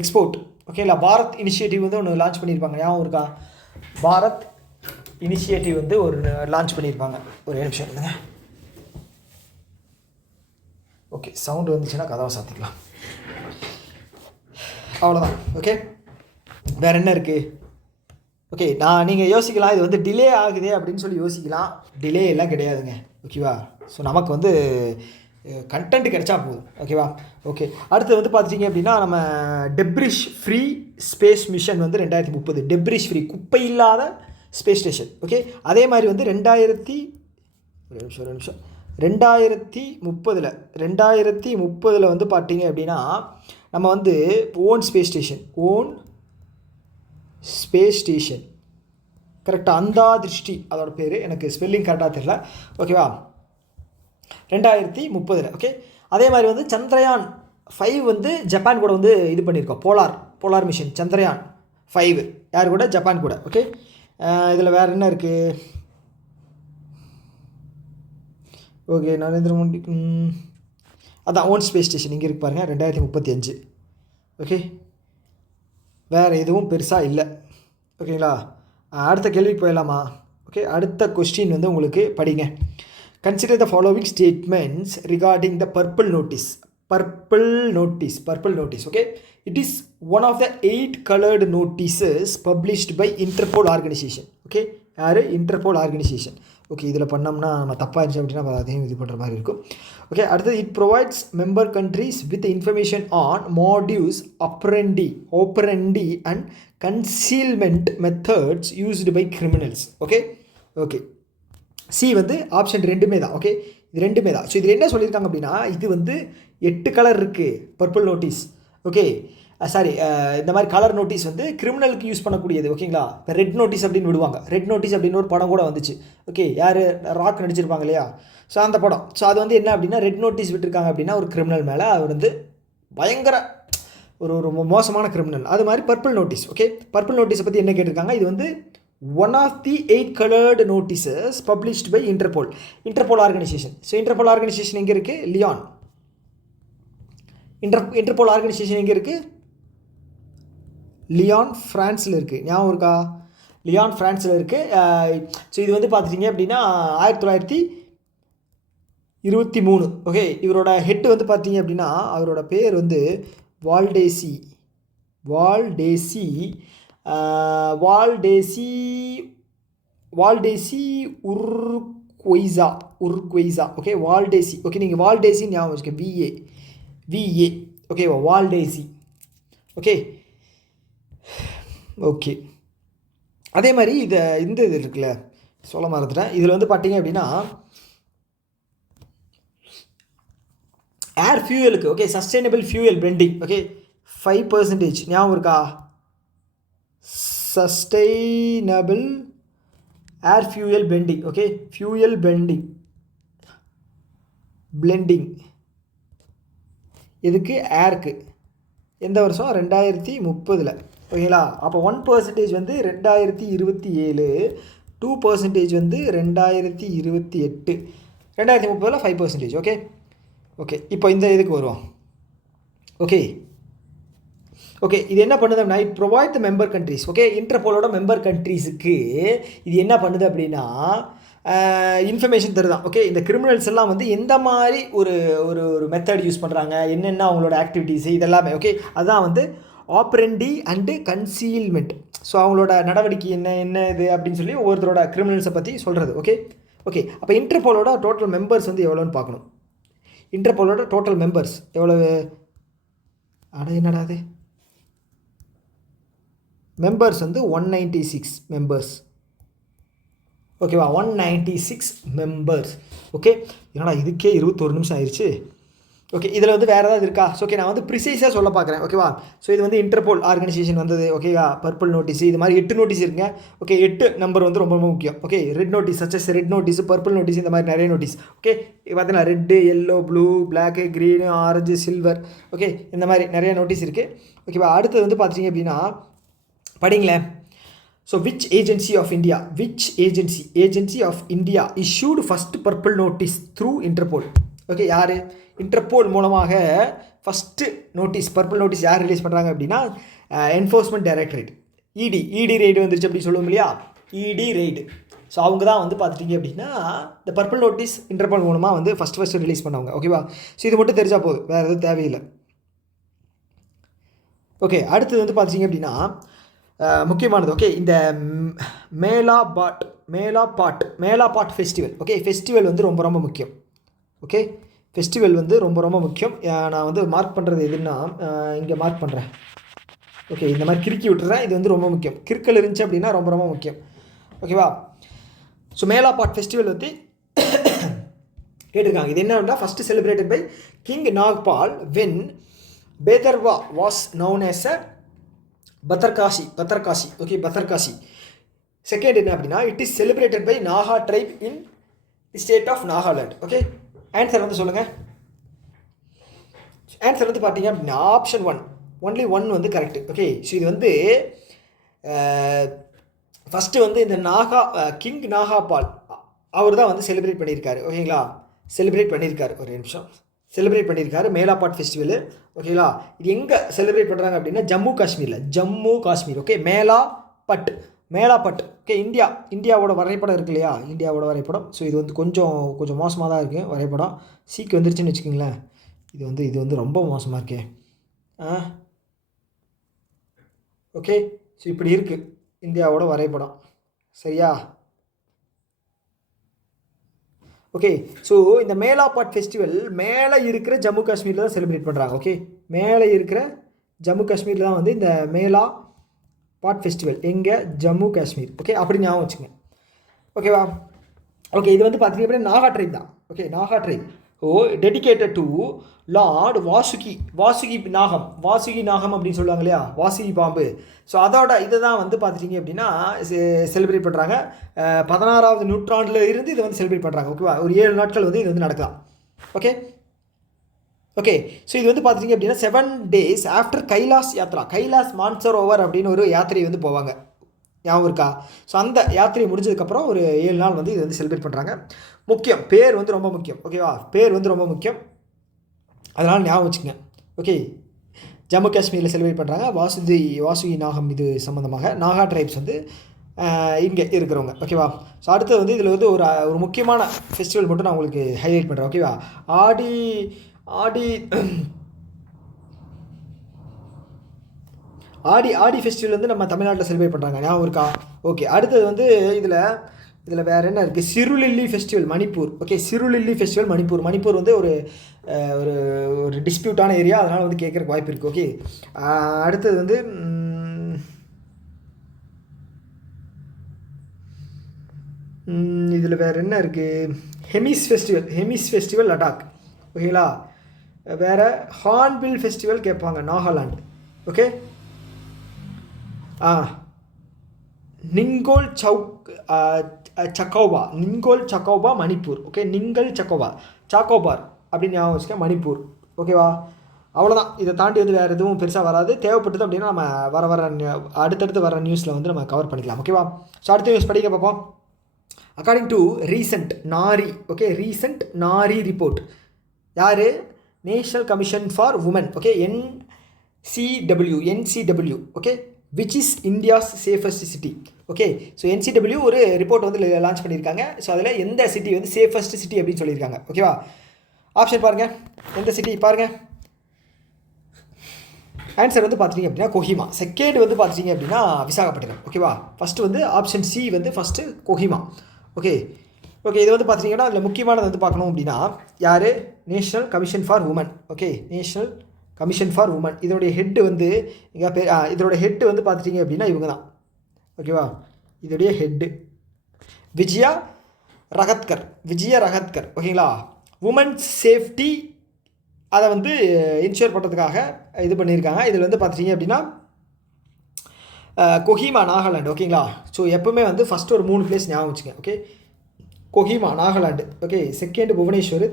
export. ஓகேங்களா, பாரத் இனிஷியேட்டிவ் வந்து ஒன்று லான்ச் பண்ணியிருப்பாங்க, ஞாபகம் இருக்கா? பாரத் இனிஷியேட்டிவ் வந்து ஒரு லான்ச் பண்ணியிருப்பாங்க. ஒரு நிமிஷம் இருந்துங்க. ஓகே, சவுண்டு வந்துச்சுன்னா கதவை சாத்திக்கலாம். அவ்வளோதான். ஓகே, வேறு என்ன இருக்குது? ஓகே, நீங்கள் யோசிக்கலாம், இது வந்து டிலே ஆகுதே அப்படின்னு சொல்லி யோசிக்கலாம். டிலே எல்லாம் கிடையாதுங்க. ஓகேவா, ஸோ நமக்கு வந்து கண்டென்ட் கிடைச்சா போதும். ஓகேவா, ஓகே. அடுத்து வந்து பார்த்துட்டிங்க அப்படின்னா நம்ம டெப்ரிஷ் ஃப்ரீ ஸ்பேஸ் மிஷன் வந்து 2030 டெப்ரிஷ் ஃப்ரீ, குப்பை இல்லாத ஸ்பேஸ் ஸ்டேஷன். ஓகே, அதே மாதிரி வந்து 2030 வந்து பார்த்தீங்க அப்படின்னா நம்ம வந்து ஓன் ஸ்பேஸ் ஸ்டேஷன் கரெக்டாக, அந்தா திருஷ்டி அதோட பேர், எனக்கு ஸ்பெல்லிங் கரெக்டாக தெரியல. ஓகேவா, 2030. ஓகே, அதே மாதிரி வந்து சந்திரயான் 5 வந்து ஜப்பான் கூட வந்து இது பண்ணியிருக்கோம். போலார் மிஷன் சந்திரயான் 5 யார் கூட? ஜப்பான் கூட. ஓகே, இதில் வேறு என்ன இருக்குது? ஓகே, நரேந்திர மோடி அதான் ஓன் ஸ்பேஸ் ஸ்டேஷன் இங்கே இருக்கு பாருங்கள், 2035. ஓகே, வேறு எதுவும் பெருசாக இல்லை. ஓகேங்களா, அடுத்த கேள்விக்கு போயிடலாமா? ஓகே, அடுத்த கொஸ்டின் வந்து உங்களுக்கு படிங்க. Consider the following statements regarding the purple notice. Okay, it is one of the 8 colored notices published by Interpol organization. Okay, யார்? Interpol organization. ஓகே, இதில் பண்ணோம்னா நம்ம தப்பாக இருந்துச்சு அப்படின்னா அதையும் இது பண்ணுற மாதிரி இருக்கும். ஓகே, அடுத்தது it provides member countries with information on modus operandi and concealment methods used by criminals. Okay, C வந்து ஆப்ஷன் 2மே தான். ஓகே, இது 2மே தான். ஸோ இதில் என்ன சொல்லியிருக்காங்க அப்படின்னா இது வந்து 8 கலர் இருக்குது பர்பிள் நோட்டீஸ். ஓகே, சாரி, இந்த மாதிரி கலர் நோட்டீஸ் வந்து கிரிமினலுக்கு யூஸ் பண்ணக்கூடியது. ஓகேங்களா, இப்போ ரெட் நோட்டீஸ் அப்படின்னு விடுவாங்க. ரெட் நோட்டீஸ் அப்படின்னு ஒரு படம் கூட வந்துச்சு. ஓகே, யார்? ராக் நடிச்சிருப்பாங்க இல்லையா? ஸோ அந்த படம். ஸோ அது வந்து என்ன அப்படின்னா ரெட் நோட்டீஸ் விட்டுருக்காங்க அப்படின்னா ஒரு கிரிமினல் மேலே அவர் வந்து பயங்கர ஒரு மோசமான கிரிமினல். அது மாதிரி பர்பிள் நோட்டீஸ். ஓகே, பர்பிள் நோட்டீஸை பற்றி என்ன கேட்டிருக்காங்க? இது வந்து one of the 8 colored notices published by Interpol organization. So Interpol organization எங்கே இருக்குது? லியான். Interpol organization எங்கே இருக்குது? லியான் ஃப்ரான்ஸில் இருக்குது. ஞாபகம் இருக்கா? லியான் ஃப்ரான்ஸில் இருக்குது. ஸோ இது வந்து பார்த்துட்டிங்க அப்படின்னா 1923. ஓகே, இவரோட ஹெட் வந்து பார்த்தீங்க அப்படின்னா அவரோட பேர் வந்து வால்டேசி உருக்வைசா. ஓகே, வால்டேசி. ஓகே, நீங்கள் வால்டேசி ஞாபகம் வச்சுக்க, விஏ. ஓகே, வால்டேசி. ஓகே, அதே மாதிரி இந்த இது இருக்குல்ல, சொல்ல மறந்துட்டேன். இதில் வந்து பார்த்தீங்க அப்படின்னா ஏர் ஃபியூயலுக்கு okay sustainable fuel blending okay 5% ஞாபகம் இருக்கா? Sustainable air fuel blending okay fuel blending இதுக்கு ஏருக்கு எந்த வருஷம் 2030 ஓகேங்களா? அப்போ 1% வந்து 2027, 2% வந்து 2028, 2030 5%. ஓகே ஓகே இப்போ இந்த இதுக்கு வருவோம். ஓகே ஓகே இது என்ன பண்ணுது அப்படின்னா it provide the member countries okay இன்டர்போலோட மெம்பர் கண்ட்ரீஸுக்கு இது என்ன பண்ணுது அப்படின்னா இன்ஃபர்மேஷன் தருதான். ஓகே இந்த கிரிமினல்ஸ் எல்லாம் வந்து எந்த மாதிரி ஒரு ஒரு ஒரு மெத்தட் யூஸ் பண்ணுறாங்க, என்னென்ன அவங்களோட ஆக்டிவிட்டீஸு இதெல்லாமே ஓகே அதுதான் வந்து ஆப்ரெண்டி அண்டு கன்சீல்மெண்ட். ஸோ அவங்களோட நடவடிக்கை என்ன இது அப்படின்னு சொல்லி ஒவ்வொருத்தரோட கிரிமினல்ஸை பற்றி சொல்கிறது. ஓகே ஓகே அப்போ இன்டர்போலோட டோட்டல் மெம்பர்ஸ் வந்து எவ்வளோன்னு பார்க்கணும். இன்டர்போலோட டோட்டல் மெம்பர்ஸ் எவ்வளவு? என்னடா அது மெம்பர்ஸ் வந்து 196 மெம்பர்ஸ் ஓகேவா? 196 மெம்பர்ஸ். ஓகே என்னடா இதுக்கே 21 நிமிஷம் ஆயிடுச்சு. ஓகே இதில் வந்து வேறு ஏதாவது இருக்கா? ஓகே நான் வந்து ப்ரிசைஸாக சொல்ல பார்க்குறேன் ஓகேவா? ஸோ இது வந்து இன்டர்போல் ஆர்கனைசேஷன் வந்தது ஓகேவா? பர்பிள் நோட்டீஸ் இது மாதிரி 8 நோட்டீஸ் இருக்குங்க. ஓகே 8 நம்பர் வந்து ரொம்ப முக்கியம். Okay red notice such as red notice, purple notice இந்த மாதிரி நிறைய நோட்டீஸ். ஓகே பார்த்தீங்கன்னா red, yellow, blue, black, green, orange, silver okay இந்த மாதிரி நிறைய நோட்டீஸ் இருக்குது ஓகேவா? அடுத்தது வந்து பார்த்தீங்க அப்படின்னா படிங்களேன். So which agency of India issued first purple notice through Interpol? Okay யார்? இன்டர்போல் மூலமாக ஃபஸ்ட்டு நோட்டீஸ் பர்பிள் நோட்டீஸ் யார் ரிலீஸ் பண்ணுறாங்க அப்படின்னா என்ஃபோர்ஸ்மெண்ட் டைரக்டரேட் இடி ரெய்டு வந்துருச்சு அப்படி சொல்லுவோம் இல்லையா? இடி ரெய்டு. ஸோ அவங்க தான் வந்து பார்த்துட்டிங்க அப்படின்னா இந்த பர்பிள் நோட்டீஸ் இன்டர்போல் மூலமாக வந்து ஃபஸ்ட்டு ரிலீஸ் பண்ணவங்க ஓகேவா? ஸோ இது மட்டும் தெரிஞ்சால் போதும், வேறு எதுவும் தேவையில்லை. ஓகே அடுத்தது வந்து பார்த்திங்க அப்படின்னா முக்கியமானது ஓகே இந்த மேலாபாட் ஃபெஸ்டிவல். ஓகே ஃபெஸ்டிவல் வந்து ரொம்ப ரொம்ப முக்கியம். ஓகே ஃபெஸ்டிவல் வந்து ரொம்ப ரொம்ப முக்கியம். நான் வந்து மார்க் பண்ணுறது எதுன்னா இங்கே மார்க் பண்ணுறேன். ஓகே இந்த மாதிரி கிறுக்கி விட்டுறேன். இது வந்து ரொம்ப முக்கியம். கிறுக்கல் இருந்துச்சு அப்படின்னா ரொம்ப ரொம்ப முக்கியம் ஓகேவா? ஸோ மேலாபாட் ஃபெஸ்டிவல் வந்து கேட்டிருக்காங்க. இது என்னன்னா first celebrated by king Nagpal when பேதர்வா வாஸ் நவுன் ஆஸ் அ பத்தர்காசி ஓகே பத்தர்காசி. செகண்ட் என்ன அப்படின்னா it is celebrated by Naga tribe in state of Nagaland. Okay answer வந்து சொல்லுங்கள். ஆன்சர் வந்து பார்த்தீங்க அப்படின்னா ஆப்ஷன் 1 ஒன்லி 1 வந்து கரெக்டு. ஓகே ஸோ இது வந்து ஃபஸ்ட்டு வந்து இந்த கிங் நாகாபால் அவர் தான் வந்து செலிப்ரேட் பண்ணியிருக்காரு ஓகேங்களா? ஒரு நிமிஷம் செலிப்ரேட் பண்ணியிருக்காரு மேலாபாட் ஃபெஸ்டிவல் ஓகேங்களா? இது எங்கே செலிப்ரேட் பண்ணுறாங்க அப்படின்னா ஜம்மு காஷ்மீர். ஓகே மேலாபட் ஓகே இந்தியாவோட வரைபடம் இருக்கு இல்லையா? இந்தியாவோட வரைபடம். ஸோ இது வந்து கொஞ்சம் மோசமாக தான் இருக்குது வரைபடம். சீக்கு வந்துருச்சுன்னு வச்சுக்கோங்களேன். இது வந்து ரொம்ப மோசமாக இருக்கே. ஓகே ஸோ இப்படி இருக்குது இந்தியாவோட வரைபடம் சரியா? ஓகே ஸோ இந்த மேலாபாட் ஃபெஸ்டிவல் மேலே இருக்கிற ஜம்மு காஷ்மீரில் தான் செலிப்ரேட் பண்ணுறாங்க. ஓகே மேலே இருக்கிற ஜம்மு காஷ்மீரில் தான் வந்து இந்த மேலாபாட் ஃபெஸ்டிவல் எங்கே? ஜம்மு காஷ்மீர். ஓகே அப்படி ஞாபகம் வச்சுங்க ஓகேவா? ஓகே இது வந்து பார்த்தீங்க அப்படின்னா நாகா ட்ரைப் தான். Okay Naga tribe dedicated to lord Vasuki நாகம் அப்படின்னு சொல்லுவாங்க இல்லையா? வாசுகி பாம்பு. ஸோ அதோட இதை தான் வந்து பார்த்துட்டிங்க அப்படின்னா செலிப்ரேட் பண்ணுறாங்க. 16வது நூற்றாண்டில் இருந்து இதை வந்து செலிப்ரேட் பண்ணுறாங்க ஓகேவா? ஒரு 7 நாட்கள் வந்து இது வந்து நடக்கலாம். ஓகே ஸோ இது வந்து பார்த்துட்டிங்க அப்படின்னா 7 days ஆஃப்டர் கைலாஸ் மான்சரோவர் அப்படின்னு ஒரு யாத்திரை வந்து போவாங்க. ஞாபகம் இருக்கா? ஸோ அந்த யாத்திரை முடிஞ்சதுக்கப்புறம் ஒரு 7 நாள் வந்து இது வந்து செலிப்ரேட் பண்ணுறாங்க. முக்கியம் பேர் வந்து ரொம்ப முக்கியம் ஓகேவா? பேர் வந்து ரொம்ப முக்கியம், அதனால் ஞாபகம் வச்சுக்கங்க. ஓகே ஜம்மு காஷ்மீரில் செலிப்ரேட் பண்ணுறாங்க. வாசுகி நாகம் இது சம்மந்தமாக நாகா ட்ரைப்ஸ் வந்து இங்கே இருக்கிறவங்க ஓகேவா? ஸோ அடுத்தது வந்து இதில் வந்து ஒரு முக்கியமான ஃபெஸ்டிவல் மட்டும் நான் உங்களுக்கு ஹைலைட் பண்ணுறேன் ஓகேவா? ஆடி ஃபெஸ்டிவல் வந்து நம்ம தமிழ்நாட்டில் செலிப்ரேட் பண்ணுறாங்க. ஞாபகம் இருக்கா? ஓகே அடுத்தது வந்து இதில் வேறு என்ன இருக்குது? Shirui Lily festival Manipur. Okay Shirui Lily festival Manipur வந்து ஒரு ஒரு டிஸ்பியூட்டான ஏரியா, அதனால் வந்து கேட்குறக்கு வாய்ப்பு இருக்குது. ஓகே அடுத்தது வந்து இதில் வேறு என்ன இருக்குது? ஹெமிஸ் ஃபெஸ்டிவல் லடாக் ஓகேங்களா? வேறு ஹார்ன்பில் ஃபெஸ்டிவல் கேட்பாங்க, நாகாலாந்து. ஓகே, நிங்கோல் சக்கோபா, நிங்கோல் சக்கோபா மணிப்பூர். ஓகே, நிங்கல் சக்கோபா, சாக்கோபார் அப்படின்னு ஞாபகம் வச்சுக்க, மணிப்பூர். ஓகேவா, அவ்வளோதான். இதை தாண்டி வந்து வேறு எதுவும் பெருசாக வராது. தேவைப்பட்டது அப்படின்னா நம்ம வர அடுத்தடுத்து வர நியூஸில் வந்து நம்ம கவர் பண்ணிக்கலாம். ஓகேவா, ஸோ அடுத்த நியூஸ் படிக்க பார்ப்போம். According to recent NARI, okay, recent NARI report. யார்? National commission for woman. Okay, NCW. Okay, which is India's safest city. Okay, so NCW ஒரு ரிப்போர்ட் வந்து லான்ச் பண்ணியிருக்காங்க. ஸோ அதில் எந்த சிட்டி வந்து சேஃபஸ்ட் சிட்டி அப்படின்னு சொல்லியிருக்காங்க. ஓகேவா, ஆப்ஷன் பாருங்கள், எந்த சிட்டி பாருங்கள். ஆன்சர் வந்து பார்த்துட்டிங்க அப்படின்னா கொஹிமா. செகண்ட் வந்து பார்த்துட்டிங்க அப்படின்னா விசாகப்பட்டினம். ஓகேவா, ஃபஸ்ட்டு வந்து ஆப்ஷன் சி வந்து ஃபஸ்ட்டு கொஹிமா. ஓகே, இது வந்து பார்த்துட்டிங்கன்னா அதில் முக்கியமானது வந்து பார்க்கணும் அப்படின்னா யார்? National commission for woman. Okay, national commission for women. இதோடைய ஹெட்டு வந்து இதோடைய ஹெட்டு வந்து பார்த்துட்டிங்க அப்படின்னா இவங்க தான். ஓகேவா, இதோடைய ஹெட்டு விஜயா ரகத்கர். ஓகேங்களா, உமன்ஸ் சேஃப்டி அதை வந்து இன்ஷூர் பண்ணுறதுக்காக இது பண்ணியிருக்காங்க. இதில் வந்து பார்த்துட்டிங்க அப்படின்னா கொஹிமா, நாகாலாண்டு. ஓகேங்களா, ஸோ எப்போவுமே வந்து ஃபஸ்ட்டு ஒரு 3 பிளேஸ் ஞாபகம் வச்சுங்க. Okay, Kohima, Nagaland. Okay, second Bhubaneswar,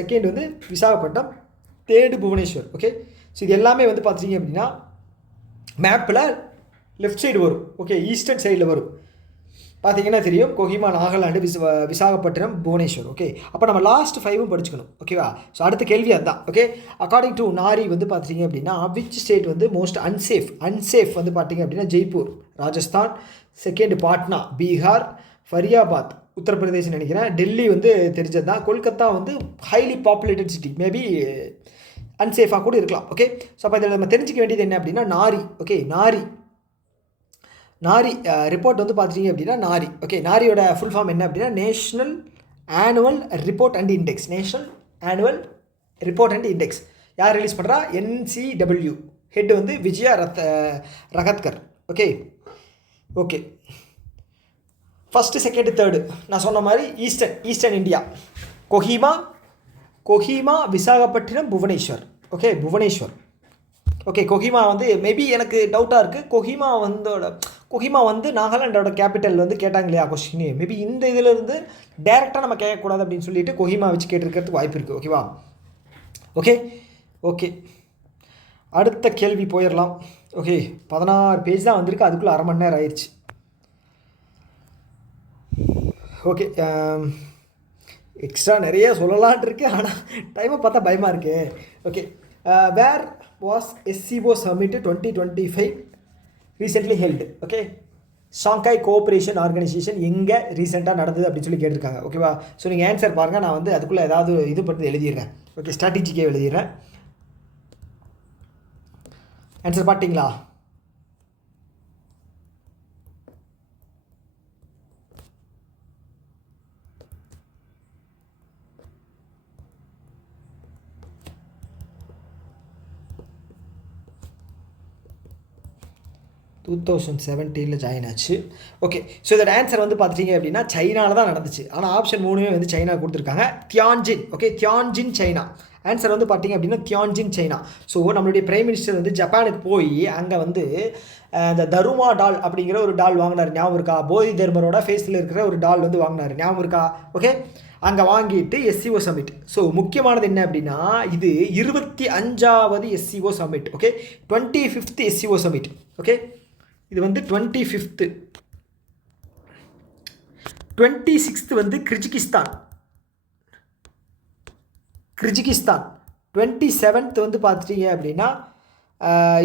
second வந்து Visakhapatnam, third Bhubaneswar. Okay, so இது எல்லாமே வந்து பார்த்துட்டிங்க அப்படின்னா மேப்பில் லெஃப்ட் சைடு வரும். ஓகே, ஈஸ்டர்ன் சைடில் வரும். பார்த்தீங்கன்னா தெரியும், கொஹிமா, நாகாலாண்டு, விசாகப்பட்டினம், புவனேஸ்வர். ஓகே, அப்போ நம்ம லாஸ்ட் 5 படிச்சுக்கணும். ஓகேவா, ஸோ அடுத்த கேள்வி அதுதான். ஓகே, அக்கார்டிங் டு நாரி வந்து பார்த்துட்டிங்க அப்படின்னா விச் ஸ்டேட் வந்து மோஸ்ட் அன்சேஃப் வந்து பார்த்தீங்க அப்படின்னா ஜெய்ப்பூர், ராஜஸ்தான். செகண்ட் பாட்னா, பீகார். ஃபரியாபாத், உத்தரப்பிரதேசம் நினைக்கிறேன். டெல்லி வந்து தெரிஞ்சது தான். கொல்கத்தா வந்து ஹைலி பாப்புலேட்டட் சிட்டி, மேபி அன்சேஃபாக கூட இருக்கலாம். ஓகே, ஸோ அப்போ இதில் நம்ம தெரிஞ்சிக்க வேண்டியது என்ன அப்படின்னா நாரி. ஓகே, நாரி ரிப்போர்ட் வந்து பார்த்துட்டிங்க அப்படின்னா நாரி. ஓகே, நாரியோட ஃபுல் ஃபார்ம் என்ன அப்படின்னா National Annual Report and Index. National Annual Report and Index யார் ரிலீஸ் பண்ணுறா? NCW. ஹெட் வந்து Vijaya Rahatkar. Okay, first, second, third நான் சொன்ன மாதிரி eastern India. Kohima, Visakhapatnam, Bhubaneswar. Okay, Bhubaneswar. Okay, Kohima வந்து மேபி எனக்கு டவுட்டாக இருக்குது. கொஹிமா வந்து நாகாலாண்டோட கேபிட்டல் வந்து கேட்டாங்க இல்லையா கொஸ்டின், மேபி இந்த இதிலிருந்து டேரெக்டாக நம்ம கேட்கக்கூடாது அப்படின்னு சொல்லிட்டு கொஹிமா வச்சு கேட்டிருக்கிறதுக்கு வாய்ப்பு இருக்குது. ஓகேவா, ஓகே, அடுத்த கேள்வி போயிடலாம். ஓகே, 16 பேஜ் தான் வந்திருக்கு, அதுக்குள்ளே அரை மணி நேரம் ஆயிடுச்சு. ஓகே, எக்ஸ்ட்ரா நிறைய சொல்லலான் இருக்கு, ஆனால் டைமை பார்த்தா பயமாக இருக்கு. Okay, where was SCO Summit 2025 recently held. Okay, Shanghai cooperation organisation எங்கே ரீசெண்டாக நடந்தது அப்படின்னு சொல்லி கேட்டிருக்காங்க. ஓகேவா, ஸோ நீங்கள் ஆன்சர் பாருங்கள், நான் வந்து அதுக்குள்ளே ஏதாவது இது பண்ணி எழுதிடுறேன். ஓகே, ஸ்ட்ராட்டஜிக்கே எழுதிடுறேன். ஆன்சர் பார்த்தீங்களா? ஜாயின் ஆச்சு. ஓகே, ஸோ இதோட ஆன்சர் வந்து பார்த்துட்டிங்க அப்படின்னா சைனாவில் தான் நடந்துச்சு. ஆனால் ஆப்ஷன் 3 வந்து சைனா கொடுத்துருக்காங்க. Tianjin. Okay, Tianjin China. Answer வந்து பார்த்திங்க அப்படின்னா தியான்ஜின் சைனா. ஸோ நம்மளுடைய பிரைம் மினிஸ்டர் வந்து ஜப்பானுக்கு போய் அங்கே வந்து இந்த தருமா டால் அப்படிங்கிற ஒரு டால் வாங்கினார், ஞாபகம் இருக்கா? போதி தர்மரோட ஃபேஸில் இருக்கிற ஒரு டால் வந்து வாங்கினார், ஞாபகம் இருக்கா? ஓகே, அங்கே வாங்கிட்டு SCO சமிட். ஸோ முக்கியமானது என்ன அப்படின்னா இது 25வது SCO summit. Okay, 25th SCO summit. Okay, இது வந்து 25th. 26th வந்து கிர்கிஸ்தான். 27th வந்து பார்த்துட்டீங்க அப்படின்னா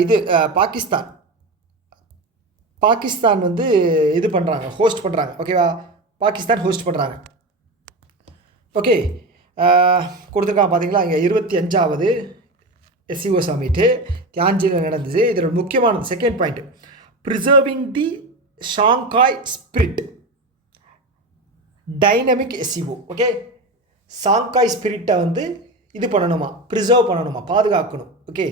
இது பாகிஸ்தான் வந்து இது பண்ணுறாங்க, ஹோஸ்ட் பண்ணுறாங்க. ஓகேவா, பாகிஸ்தான் ஹோஸ்ட் பண்ணுறாங்க. ஓகே, கொடுத்துருக்காங்க பார்த்தீங்களா, இங்கே 25வது SCO சமிட்டு தியான்ஜியில் நடந்துச்சு. இதில் முக்கியமானது second point, preserving the Shanghai spirit dynamic SCO. Okay, Shanghai ஸ்பிரிட்டை வந்து இது பண்ணணுமா, ப்ரிசர்வ் பண்ணணுமா, பாதுகாக்கணும். ஓகே,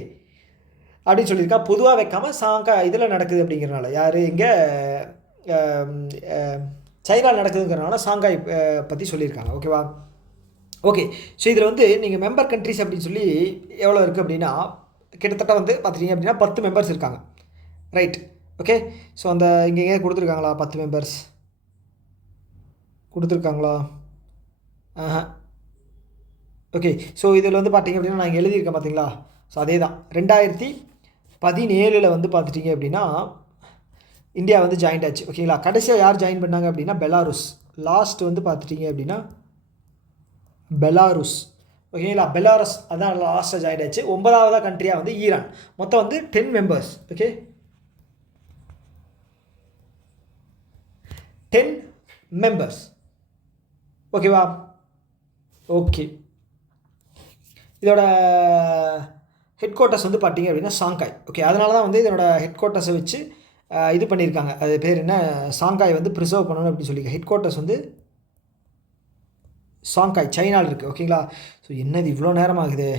அப்படின்னு சொல்லியிருக்கா. பொதுவாக வைக்காமல் ஷாங்காய் இதில் நடக்குது அப்படிங்கிறனால, யார் இங்கே சைனாவில் நடக்குதுங்கிறனால ஷாங்காய் பற்றி சொல்லியிருக்காங்க. ஓகேவா, ஓகே. ஸோ இதில் வந்து நீங்கள் மெம்பர் கண்ட்ரிஸ் அப்படின்னு சொல்லி எவ்வளோ இருக்குது அப்படின்னா கிட்டத்தட்ட வந்து பார்த்துட்டிங்க அப்படின்னா 10 மெம்பர்ஸ் இருக்காங்க. ரைட். ஓகே. ஸோ அந்த இங்கே எங்கேயா கொடுத்துருக்காங்களா 10 மெம்பர்ஸ் கொடுத்துருக்காங்களா? ஓகே. ஸோ இதில் வந்து பார்த்திங்க அப்படின்னா நான் இங்கே எழுதியிருக்கேன் பார்த்தீங்களா? ஸோ அதே தான் 2017 வந்து பார்த்துட்டிங்க அப்படின்னா இந்தியா வந்து ஜாயின்ட் ஆச்சு. ஓகேங்களா? கடைசியாக யார் ஜாயின் பண்ணாங்க அப்படின்னா பெலாருஸ். லாஸ்ட் வந்து பார்த்துட்டிங்க அப்படின்னா பெலாருஸ். ஓகேங்களா? பெலாரஸ் அதான் லாஸ்ட்டாக ஜாயின் ஆச்சு. 9வது கண்ட்ரியாக வந்து ஈரான். மொத்தம் வந்து 10 மெம்பர்ஸ். Okay, 10 members. ஓகேவா? ஓகே. இதோட ஹெட் குவார்ட்டர்ஸ் வந்து பார்த்தீங்க அப்படின்னா ஷாங்காய். ஓகே, அதனால தான் வந்து இதனோட ஹெட் குவார்ட்டர்ஸை வச்சு இது பண்ணியிருக்காங்க. அது பேர் என்ன, ஷாங்காய் வந்து ப்ரிசர்வ் பண்ணணும் அப்படின்னு சொல்லி. ஹெட் குவார்ட்டர்ஸ் வந்து ஷாங்காய் சைனாவில் இருக்குது. ஓகேங்களா? ஸோ என்னது இவ்வளோ நேரம் ஆகுது?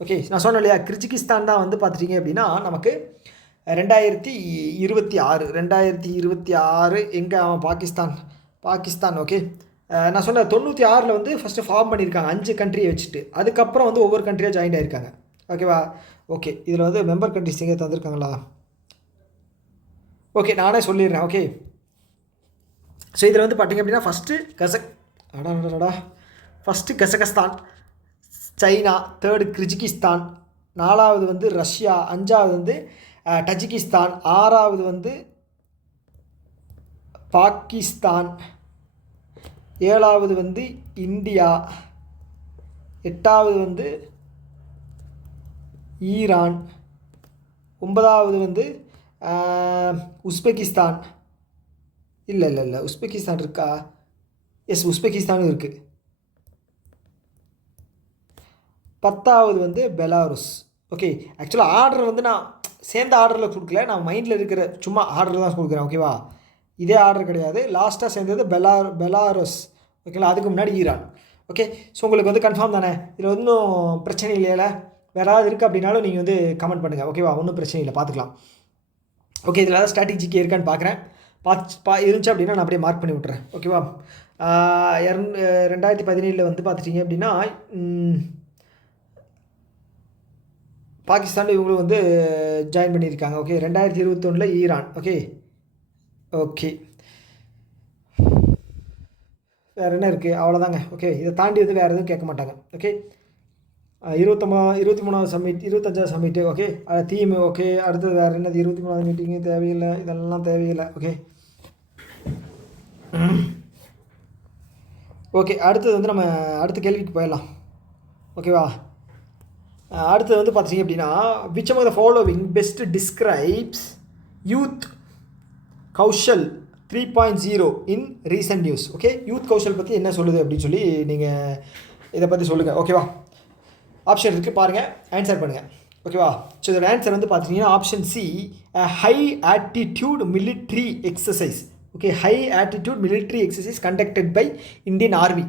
ஓகே, நான் சொன்னேன் இல்லையா, கிர்ஜிகிஸ்தான் தான் வந்து பார்த்துட்டிங்க அப்படின்னா நமக்கு 2026 எங்கே அவன் பாகிஸ்தான். ஓகே, நான் சொன்ன 96 வந்து ஃபஸ்ட்டு ஃபார்ம் பண்ணியிருக்காங்க 5 கண்ட்ரியை வச்சுட்டு. அதுக்கப்புறம் வந்து ஒவ்வொரு கண்ட்ரியாக ஜாயின் ஆகிருக்காங்க. ஓகேவா? ஓகே, இதில் வந்து மெம்பர் கண்ட்ரிஸ் எங்கே தந்திருக்காங்களா? ஓகே, நானே சொல்லிடுறேன். ஓகே, ஸோ இதில் வந்து பார்த்திங்க அப்படின்னா ஃபஸ்ட்டு கசகஸ்தான், சைனா, 3rd கிர்ஜிகிஸ்தான், 4வது வந்து ரஷ்யா, 5வது வந்து டஜிகிஸ்தான், 6வது வந்து பாகிஸ்தான், 7வது வந்து இந்தியா, 8வது வந்து ஈரான், 9வது வந்து உஸ்பெகிஸ்தான். இல்லை உஸ்பெகிஸ்தான் இருக்கா? எஸ், உஸ்பெகிஸ்தானும் இருக்குது. 10வது வந்து பெலாருஸ். ஓகே, ஆக்சுவலாக ஆர்டர் வந்து நான் சேர்ந்த ஆர்டரில் கொடுக்கல, நான் மைண்டில் இருக்கிற சும்மா ஆர்டர் தான் கொடுக்குறேன். ஓகேவா? இதே ஆர்டர் கிடையாது. லாஸ்ட்டாக சேர்ந்தது பெலாருஸ். ஓகேங்களா? அதுக்கு முன்னாடி ஈரான். ஓகே, ஸோ உங்களுக்கு வந்து கன்ஃபார்ம் தானே? இதில் ஒன்றும் பிரச்சனை இல்லையில. வேறு ஏதாவது இருக்குது அப்படின்னாலும் நீங்கள் வந்து கமெண்ட் பண்ணுங்கள். ஓகேவா? ஒன்றும் பிரச்சனை இல்லை, பார்த்துக்கலாம். ஓகே, இதில் ஏதாவது ஸ்ட்ராட்டஜிக்கு இருக்கான்னு பார்க்குறேன். இருந்துச்சு அப்படின்னா நான் அப்படியே மார்க் பண்ணி விட்றேன். ஓகேவா? 2017 வந்து பார்த்துட்டிங்க அப்படின்னா பாகிஸ்தான் இவங்களும் வந்து ஜாயின் பண்ணியிருக்காங்க. Okay, 2021 Iran. ஓகே, வேறு என்ன இருக்குது? அவ்வளோதாங்க. ஓகே, இதை தாண்டி வந்து வேறு எதுவும் கேட்க மாட்டாங்க. ஓகே, 23வது சம்மிட், 25வது சம்மிட்டு. Okay, theme. ஓகே, அடுத்தது வேறு என்னது? 23வது மீட்டிங்கு தேவையில்லை, இதெல்லாம் தேவையில்லை. ஓகே, ஓகே, அடுத்தது வந்து நம்ம அடுத்த கேள்விக்கு போயிடலாம். ஓகேவா? அடுத்தது வந்து பார்த்திங்க அப்படின்னா which of the following best describes youth Kaushal 3.0 in recent news. Okay, youth Kaushal பற்றி என்ன சொல்லுது அப்படின்னு சொல்லி நீங்கள் இதை பற்றி சொல்லுங்கள். ஓகேவா? ஆப்ஷன் இருக்குது, பாருங்கள், ஆன்சர் பண்ணுங்கள். ஓகேவா? ஸோ இதோட ஆன்சர் வந்து பார்த்தீங்கன்னா option C, high altitude military exercise. Okay, high altitude military exercise conducted by Indian army.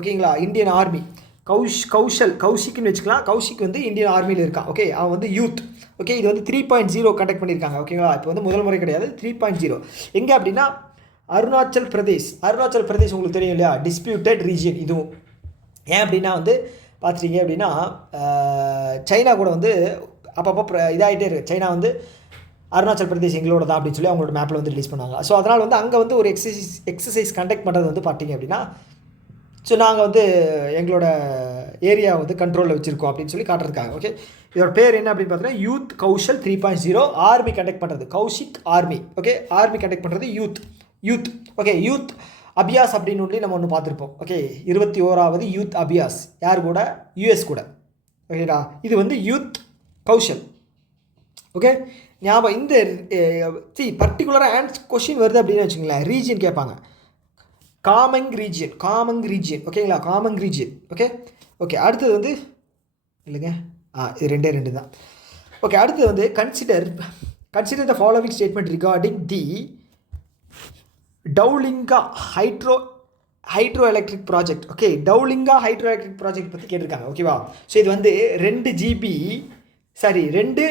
ஓகேங்களா? Indian army. கௌஷிக்னு வச்சுக்கலாம். கௌஷிக் வந்து இந்தியன் ஆர்மியில் இருக்கான். ஓகே, அவன் வந்து யூத். ஓகே, இது வந்து 3.0 கண்டக்ட் பண்ணியிருக்காங்க. ஓகேங்களா? இப்போ வந்து முதல் முறை கிடையாது, 3.0. எங்கே அப்படின்னா அருணாச்சல் பிரதேஷ் உங்களுக்கு தெரியும் இல்லையா? டிஸ்பியூட்டட் ரீஜியன் இதுவும். ஏன் அப்படின்னா வந்து பார்த்துட்டீங்க அப்படின்னா சைனா கூட வந்து அப்பப்போ இதாகிட்டே இருக்குது. சைனா வந்து அருணாச்சல் பிரதேஷ் எங்களோட தான் அப்படின்னு சொல்லி அவங்களோட மேப்பில் வந்து ரிலீஸ் பண்ணாங்க. ஸோ அதனால் வந்து அங்கே வந்து ஒரு எக்ஸசைஸ் கண்டக்ட் பண்ணுறது வந்து பார்த்தீங்க அப்படின்னா ஸோ நாங்கள் வந்து எங்களோட ஏரியா வந்து கண்ட்ரோலில் வச்சுருக்கோம் அப்படின்னு சொல்லி காட்டுறதுக்காக. ஓகே, இதோட பேர் என்ன அப்படின்னு பார்த்தீங்கன்னா யூத் கௌஷல் 3.0. ஆர்மி கண்டக்ட் பண்ணுறது Kaushik army. Okay, army conduct பண்ணுறது யூத். ஓகே, யூத் அபியாஸ் அப்படின்னு ஒன்று நம்ம ஒன்று பார்த்துருப்போம். ஓகே, 21வது யூத் அபியாஸ் யார் கூட? யூஎஸ் கூட. ஓகேடா, இது வந்து யூத் கௌஷல். ஓகே, ஞாபகம் இந்த பர்டிகுலராக கொஷின் வருது அப்படின்னு வச்சுங்களேன், ரீஜியன் கேட்பாங்க. காமங் ரீஜியன். ஓகேங்களா? காமங் ரீஜியன். ஓகே, அடுத்தது வந்து இல்லைங்க, இது ரெண்டு தான். ஓகே, அடுத்தது வந்து consider the following statement regarding the Dhauliganga hydro electric project. Okay, Dhauliganga hydro electric project பற்றி கேட்டிருக்காங்க. ஓகேவா? ஸோ இது வந்து 2 GB சரி 2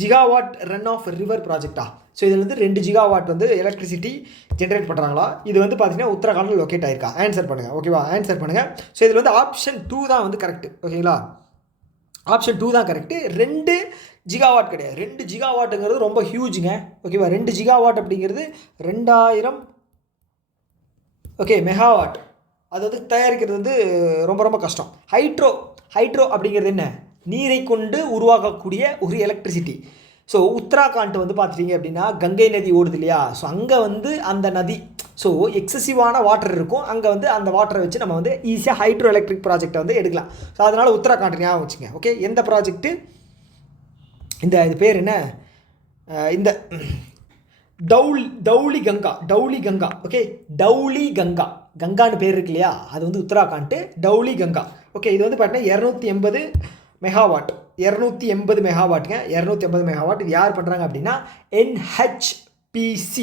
ஜிகாவாட் ரன் ஆஃப் ரிவர் ப்ராஜெக்டா. ஸோ இதில் வந்து 2 ஜிகாவாட் வந்து எலக்ட்ரிசிட்டி ஜென்ரேட் பண்ணுறாங்களா. இது வந்து பார்த்தீங்கன்னா உத்தரகாண்டில் லொக்கேட் ஆயிருக்கா. ஆன்சர் பண்ணுங்கள். ஓகேவா, ஆன்சர் பண்ணுங்கள். ஸோ இதில் வந்து ஆப்ஷன் 2 தான் வந்து கரெக்ட். ஓகேங்களா, ஆப்ஷன் 2 தான் கரெக்டு. 2 ஜிகாவாட் கிடையாது. 2 ஜிகாவாட்டுங்கிறது ரொம்ப ஹியூஜுங்க. ஓகேவா, 2 ஜிகாவாட் அப்படிங்கிறது 2000 ஓகே மெகாவாட். அது வந்து தயாரிக்கிறது வந்து ரொம்ப ரொம்ப கஷ்டம். ஹைட்ரோ அப்படிங்கிறது என்ன, நீரை கொண்டு உருவாக்கக்கூடிய ஒரு எலக்ட்ரிசிட்டி. ஸோ உத்தராகாண்ட் வந்து பார்த்துட்டிங்க அப்படின்னா கங்கை நதி ஓடுது இல்லையா. ஸோ அங்கே வந்து அந்த நதி ஸோ எக்ஸசிவான வாட்டர் இருக்கும். அங்கே வந்து அந்த வாட்டரை வச்சு நம்ம வந்து ஈஸியாக ஹைட்ரோ எலக்ட்ரிக் ப்ராஜெக்டை வந்து எடுக்கலாம். ஸோ அதனால் உத்தராகாண்ட் ஞாபகம் வச்சுங்க. ஓகே, எந்த ப்ராஜெக்ட்டு, இது பேர் என்ன, இந்த டவுலி கங்கா. ஓகே, டவுலி கங்கான்னு பேர் இருக்கு இல்லையா, அது வந்து உத்தராகாண்ட் டவுலி கங்கா. ஓகே, இது வந்து பார்த்தீங்கன்னா 280 மெகாவாட். 280 மெகாவாட்டுங்க. 280 மெகாவாட். இது யார் பண்ணுறாங்க அப்படின்னா NHPC.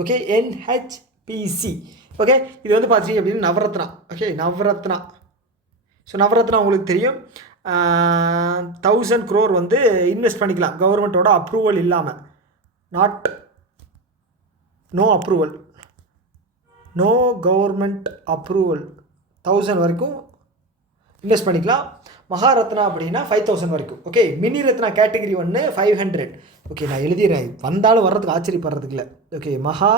Okay, NHPC. ஓகே, இது வந்து பார்த்தீங்க அப்படின்னா நவரத்னா. ஓகே, நவரத்னா. ஸோ நவரத்னா உங்களுக்கு தெரியும், 1000 crore வந்து இன்வெஸ்ட் பண்ணிக்கலாம் கவர்மெண்ட்டோட அப்ரூவல் இல்லாமல். நோ கவர்மெண்ட் அப்ரூவல் 1000 வரைக்கும் இன்வெஸ்ட் பண்ணிக்கலாம். மகாரத்னா அப்படின்னா 5000 வரைக்கும். Okay, mini Ratna category 1 500. Okay, நான் எழுதிடுறேன், வந்தாலும் வர்றதுக்கு ஆச்சரியப்படுறதுக்கு இல்லை. ஓகே, மகா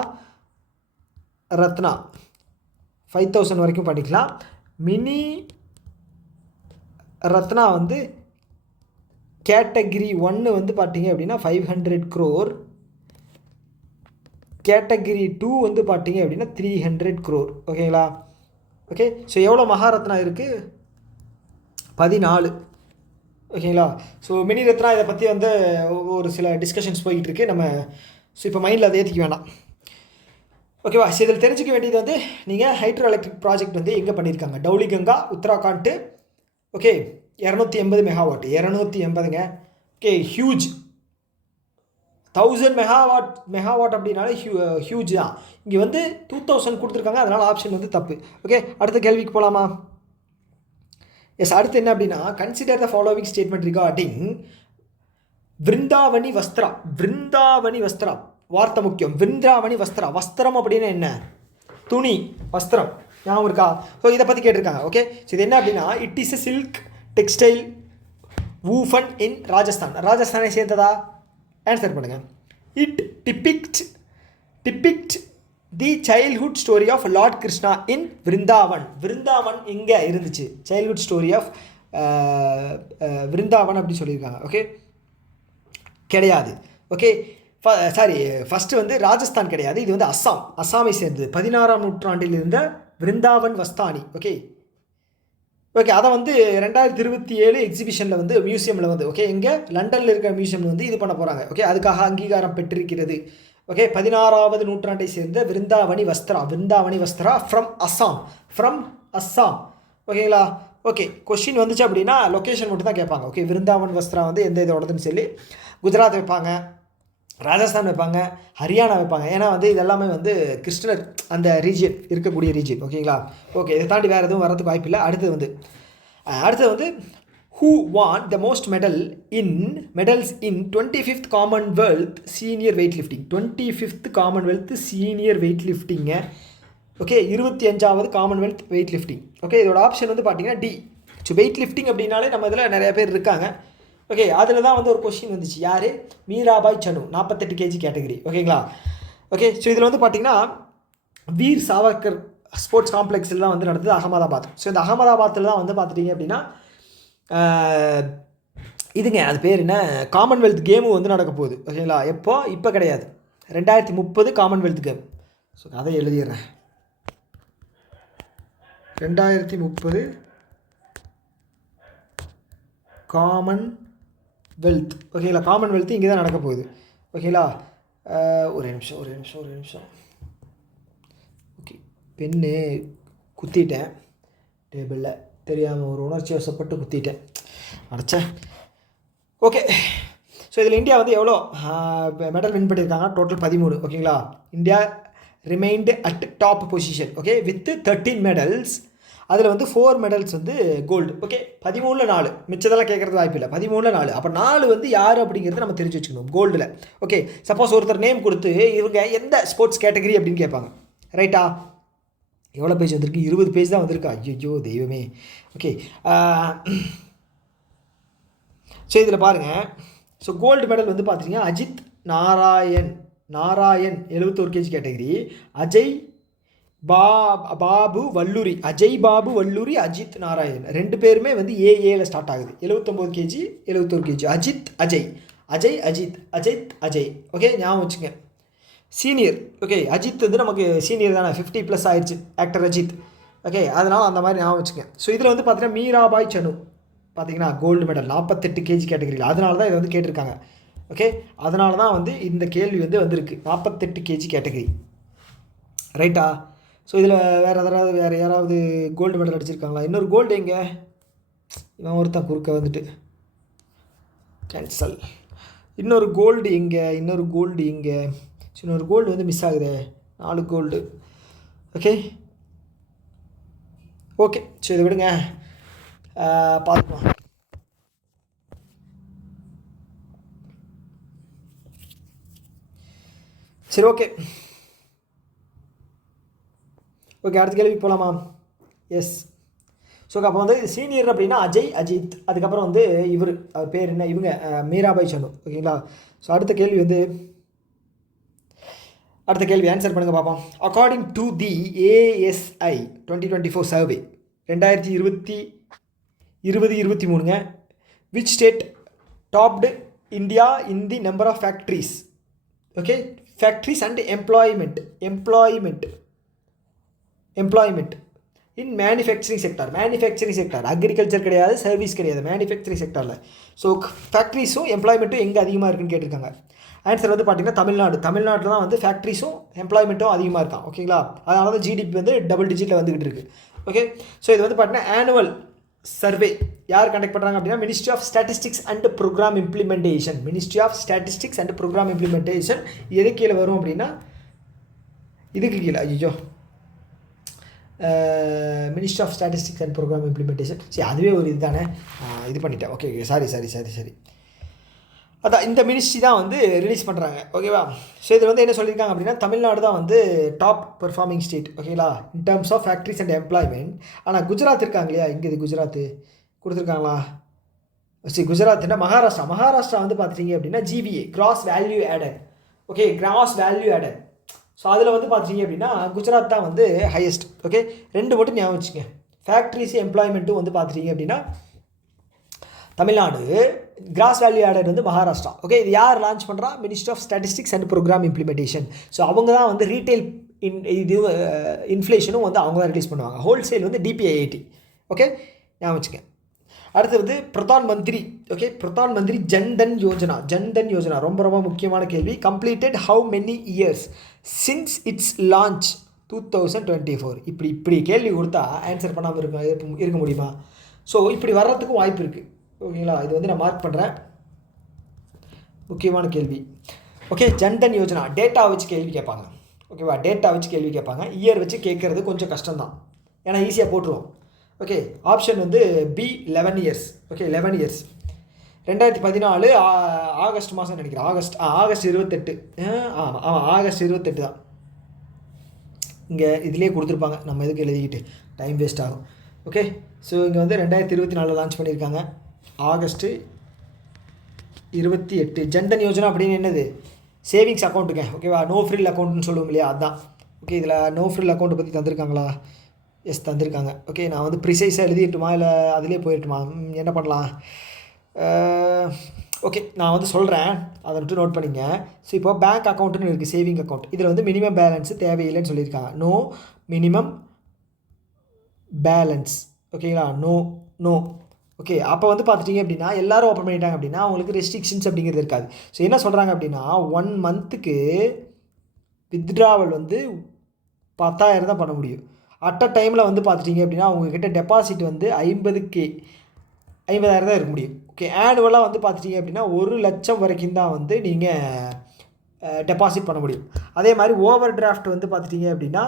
ரத்னா 5000 வரைக்கும் பண்ணிக்கலாம். மினி ரத்னா வந்து கேட்டகிரி 1 வந்து பார்த்தீங்க அப்படின்னா 500 crore. கேட்டகிரி 2 வந்து பார்த்தீங்க அப்படின்னா 300 crore. ஓகேங்களா. ஓகே, ஸோ எவ்வளோ மகாரத்னா இருக்குது, 14. ஓகேங்களா. ஸோ மினி ரத்னா இதை பற்றி வந்து ஒரு சில டிஸ்கஷன்ஸ் போய்கிட்டு இருக்குது. நம்ம ஸோ இப்போ மைண்டில் அதை ஏற்றிக்க வேண்டாம். ஓகேவா. ஸோ இதில் தெரிஞ்சிக்க வேண்டியது வந்து நீங்கள் ஹைட்ரோ எலக்ட்ரிக் ப்ராஜெக்ட் வந்து எங்கே பண்ணியிருக்காங்க, டவுலி கங்கா உத்தராகாண்ட். Okay, 280 megawatt. 280ங்க. Okay, huge. 1000 மெகாவாட் அப்படின்னாலே ஹியூஜ் தான். இங்கே வந்து 2000 கொடுத்துருக்காங்க, அதனால் ஆப்ஷன் வந்து தப்பு. ஓகே, அடுத்த கேள்விக்கு போகலாமா. எஸ், அடுத்து என்ன அப்படின்னா consider the following statement regarding Vrindavani Vastra. வார்த்தை முக்கியம். விருந்தாவனி வஸ்திரம் அப்படின்னா என்ன, துணி, வஸ்திரம். ஞாபகம் இருக்கா. ஸோ இதை பற்றி கேட்டிருக்காங்க. ஓகே, ஸோ இது என்ன அப்படின்னா it is a silk textile woven in ராஜஸ்தானை சேர்ந்ததா. ஆன்சர் பண்ணுங்கள். It depict the childhood story of lord Krishna in Vrindavan எங்கே இருந்துச்சு, சைல்ட்ஹுட் ஸ்டோரி ஆஃப் விருந்தாவன் அப்படி சொல்லியிருக்காங்க. ஓகே, கிடையாது. ஓகே, ஃபஸ்ட்டு வந்து ராஜஸ்தான் கிடையாது, இது வந்து அஸ்ஸாமை சேர்ந்தது. 16ஆம் நூற்றாண்டில் இருந்த விருந்தாவன் வஸ்தானி. ஓகே, அதை வந்து 2027 எக்ஸிபிஷனில் வந்து மியூசியமில் வந்து ஓகே இங்கே லண்டனில் இருக்கிற மியூசியமில் வந்து இது பண்ண போகிறாங்க. ஓகே, அதுக்காக அங்கீகாரம் பெற்றிருக்கிறது. ஓகே, 16ஆவது நூற்றாண்டை சேர்ந்த விருந்தாவனி வஸ்திரா ஃப்ரம் அஸ்ஸாம். ஓகேங்களா. ஓகே, கொஸ்டின் வந்துச்சு அப்படின்னா லொக்கேஷன் மட்டும் தான் கேட்பாங்க. ஓகே, விருந்தாவன் வஸ்திரா வந்து எந்த இதோடதுன்னு சொல்லி குஜராத் வைப்பாங்க, ராஜஸ்தான் வைப்பாங்க, ஹரியானா வைப்பாங்க. ஏன்னா வந்து இது எல்லாமே வந்து கிருஷ்ணர் அந்த ரீஜியன் இருக்கக்கூடிய ரீஜியன். ஓகேங்களா. ஓகே, இதை தாண்டி வேறு எதுவும் வரதுக்கு வாய்ப்பு இல்லை. அடுத்தது வந்து who won the most medals in 25th Commonwealth Senior Weightlifting. 25th Commonwealth Senior Weightlifting. Okay, 25வது காமன்வெல்த் வெயிட் லிஃப்டிங். ஓகே, இதோட ஆப்ஷன் வந்து பார்த்தீங்கன்னா டி. ஸோ வெயிட் லிஃப்டிங் அப்படின்னாலே நம்ம இதில் நிறைய பேர் இருக்காங்க. ஓகே, அதில் தான் வந்து ஒரு கொஸ்டின் வந்துச்சு, யார், மீராபாய் சனு 48 kg கேட்டகரி. ஓகேங்களா. ஓகே, ஸோ இதில் வந்து பார்த்தீங்கன்னா வீர் சாவர்கர் ஸ்போர்ட்ஸ் காம்ப்ளெக்ஸில் தான் வந்து நடந்தது, அகமதாபாத். ஸோ இந்த அகமதாபாத்தில் தான் வந்து பார்த்துட்டிங்க அப்படின்னா இதுங்க அது பேர் என்ன, காமன்வெல்த் கேமு வந்து நடக்க போகுது. ஓகேங்களா. இப்போ கிடையாது, 2030 காமன்வெல்த் கேம். ஸோ அதை எழுதிடுறேன், 2030 காமன்வெல்த். ஓகேங்களா. காமன்வெல்த் இங்கே தான் நடக்க போகுது. ஓகேங்களா. ஒரு நிமிஷம். ஓகே, பெண்ணு குத்திட்டேன் டேபிளில், தெரியாமல் ஒரு உணர்ச்சி வசப்பட்டு குத்திட்டேன், அடைச்சேன். ஓகே, ஸோ இதில் இந்தியா வந்து எவ்வளோ மெடல் வின் பண்ணியிருக்காங்க, டோட்டல் 13. ஓகேங்களா. India remained at top position. Okay, with 13 medals அதில் வந்து 4 மெடல்ஸ் வந்து கோல்டு. ஓகே, 13ல் 4, மிச்சதெல்லாம் கேட்குறது வாய்ப்பு இல்லை. 13ல் 4, அப்போ 4 வந்து யார் அப்படிங்கிறது நம்ம தெரிஞ்சு வச்சுக்கணும் கோல்டில். ஓகே, சப்போஸ் ஒருத்தர் நேம் கொடுத்து இவங்க எந்த ஸ்போர்ட்ஸ் கேட்டகரி அப்படின்னு கேட்பாங்க. ரைட்டா? எவ்வளோ பேஜ் வந்திருக்கு? 20 பேஜ் தான் வந்திருக்கு. ஐயோ தெய்வமே. ஓகே, ஸோ இதில் பாருங்கள். ஸோ கோல்டு மெடல் வந்து பார்த்தீங்கன்னா அஜித் நாராயண் 71 kg கேட்டகரி. அஜய் பாபு வல்லூரி, அஜித் நாராயண் 2 பேருமே வந்து ஏஏல ஸ்டார்ட் ஆகுது. 79 kg 71 kg. அஜித். ஓகே, ஞாபகம் வச்சுங்க. சீனியர். ஓகே, அஜித் வந்து நமக்கு சீனியர் தானே, 50+ ஆயிடுச்சு ஆக்டர் அஜித். ஓகே, அதனால் அந்த மாதிரி ஞாபகம் வச்சுங்க. ஸோ இதில் வந்து பார்த்தீங்கன்னா மீராபாய் சனு பார்த்தீங்கன்னா கோல்டு மெடல் 48 kg கேட்டகரியில். அதனால தான் இதை வந்து கேட்டிருக்காங்க. ஓகே, அதனால தான் வந்து இந்த கேள்வி வந்து வந்திருக்கு 48 kg கேட்டகரி. ரைட்டா? ஸோ இதில் வேறு யாராவது கோல்டு மெடல் அடிச்சிருக்காங்களா? இன்னொரு கோல்டு எங்கே? இவன் ஒருத்தன் குறுக்க வந்துட்டு கேன்சல். இன்னொரு கோல்டு எங்கே? இன்னொரு கோல்டு வந்து மிஸ் ஆகுது. 4 கோல்டு. ஓகே, ஸோ இதை விடுங்க, பார்த்துக்கலாம். சரி, ஓகே, அடுத்த கேள்விக்கு போகலாமா? எஸ். ஸோ அப்போ வந்து சீனியர் அப்படின்னா அஜித். அதுக்கப்புறம் வந்து அவர் பேர் என்ன? இவங்க மீராபாய் சனு. ஓகேங்களா? ஸோ அடுத்த கேள்வி ஆன்சர் பண்ணுங்கள் பார்ப்போம். According to the ASI 2024 survey 2020-23, which state topped India in the number of factories? Okay, factories and employment in manufacturing sector. Agriculture கிடையாது, சர்வீஸ் கிடையாது, மேனுஃபேக்சரிங் செக்டாரில். ஸோ ஃபேக்ட்ரிஸும் எம்ப்ளாய்மெண்ட்டும் எங்கே அதிகமாக இருக்குன்னு கேட்டிருக்காங்க. ஆன்சர் வந்து பார்த்தீங்கன்னா தமிழ்நாட்டில் தான் வந்து ஃபேக்ட்ரிஸும் எம்ப்ளாய்மெண்ட்டும் அதிகமாக இருக்கான். ஓகேங்களா? அதனால தான் ஜிடிபி வந்து டபுள் டிஜிட்டில் வந்துக்கிட்டு இருக்குது. ஓகே, ஸோ இது வந்து பார்த்தீங்கன்னா ஆனுவல் சர்வே யார் கண்டக்ட் பண்ணுறாங்க அப்படின்னா ministry of statistics and programme implementation. எது கீழே வரும் அப்படின்னா இதுக்கு கீழே ministry of statistics and programme implementation. சரி, அதுவே ஒரு இது தானே, இது பண்ணிட்டேன். Okay, sorry. அதான் இந்த மினிஸ்ட்ரி தான் வந்து ரிலீஸ் பண்ணுறாங்க. ஓகேவா? ஸோ இதில் வந்து என்ன சொல்லியிருக்காங்க அப்படின்னா தமிழ்நாடு தான் வந்து டாப் பெர்ஃபார்மிங் ஸ்டேட். ஓகேங்களா? In terms of factories and employment. ஆனால் குஜராத் இருக்காங்க இல்லையா? இங்கே இது குஜராத் கொடுத்துருக்காங்களா? சரி, குஜராத்னா மகாராஷ்டிரா வந்து பார்த்துட்டீங்க அப்படின்னா GVA, cross value added. Okay, cross value added. So அதில் வந்து பார்த்துட்டீங்க அப்படின்னா குஜராத் தான் வந்து ஹையஸ்ட். ஓகே, 2 மட்டும் ஞாபகம் வச்சுங்க. ஃபேக்ட்ரிஸ் எம்ப்ளாய்மெண்ட்டும் வந்து பார்த்துட்டீங்க அப்படின்னா தமிழ்நாடு, கிராஸ் வேல்யூ ஆடட் வந்து மகாராஷ்டிரா. ஓகே, இது யார் லான்ச் பண்ணுறா? Ministry of statistics and programme implementation. So அவங்க தான் வந்து ரீட்டைல் இன்ஃப்ளேஷனும் வந்து அவங்க தான் ரிலீஸ் பண்ணுவாங்க. ஹோல்சேல் வந்து DPIIT. ஓகே, ஞாபகம் வச்சுங்க. அடுத்து வந்து பிரதான் மந்திரி ஜன்தன் யோஜனா ரொம்ப முக்கியமான கேள்வி. Completed how many years since it's launch 2024. இப்படி கேள்வி கொடுத்தா ஆன்சர் பண்ணாமல் இருக்க முடியுமா? ஸோ இப்படி வர்றதுக்கும் வாய்ப்பு இருக்குது. ஓகேங்களா? இது வந்து நான் மார்க் பண்ணுறேன், முக்கியமான கேள்வி. ஓகே, ஜன்தன் யோஜனா டேட்டா வச்சு கேள்வி கேட்பாங்க. ஓகேவா? இயர் வச்சு கேட்குறது கொஞ்சம் கஷ்டம்தான், ஏன்னா ஈஸியாக போட்டுருவோம். ஓகே, ஆப்ஷன் வந்து B 11 years. Okay, 11 years. 2014 August மாதம் நினைக்கிறேன். ஆகஸ்ட் 28. ஆமாம், ஆகஸ்ட் 28 தான். இங்கே இதிலே கொடுத்துருப்பாங்க, நம்ம எதுக்கு எழுதிக்கிட்டு டைம் வேஸ்ட் ஆகும். ஓகே, ஸோ இங்கே வந்து 2024 லான்ச் பண்ணியிருக்காங்க. ஆகஸ்ட் 28. ஜன்தன் யோஜனா அப்படின்னு என்னது? சேவிங்ஸ் அக்கௌண்ட்டுங்க. ஓகேவா? நோ ஃப்ரில் அக்கௌண்ட்னு சொல்லுவோம் இல்லையா? அதுதான். ஓகே, இதில் நோ ஃப்ரில் அக்கௌண்ட்டை பற்றி தந்திருக்காங்களா? எஸ், தந்திருக்காங்க. ஓகே, நான் வந்து ப்ரிசைஸாக எழுதிட்டுமா இல்லை அதிலே போயிட்டுமா? என்ன பண்ணலாம்? ஓகே, நான் வந்து சொல்கிறேன், அதை மட்டும் நோட் பண்ணிங்க. ஸோ இப்போ பேங்க் அக்கௌண்ட்டுன்னு இருக்குது, சேவிங் அக்கௌண்ட். இதில் வந்து மினிமம் பேலன்ஸு தேவையில்லைன்னு சொல்லியிருக்காங்க. No minimum balance. ஓகேங்களா? நோ. ஓகே, அப்போ வந்து பார்த்துட்டிங்க அப்படின்னா எல்லோரும் ஓப்பன் பண்ணிட்டாங்க அப்படின்னா அவங்களுக்கு ரெஸ்ட்ரிக்ஷன்ஸ் அப்படிங்கிறது இருக்காது. ஸோ என்ன சொல்கிறாங்க அப்படின்னா 1 மந்த்துக்கு வித்ட்ராவல் வந்து 10,000 தான் பண்ண முடியும். அட் அ டைமில் வந்து பார்த்துட்டிங்க அப்படின்னா அவங்கக்கிட்ட டெபாசிட் வந்து 50,000 தான் இருக்க முடியும். ஓகே, ஆனுவலாக வந்து பார்த்துட்டிங்க அப்படின்னா 1,00,000 வரைக்கும் தான் வந்து நீங்கள் டெபாசிட் பண்ண முடியும். அதே மாதிரி ஓவர் டிராஃப்ட் வந்து பார்த்துட்டிங்க அப்படின்னா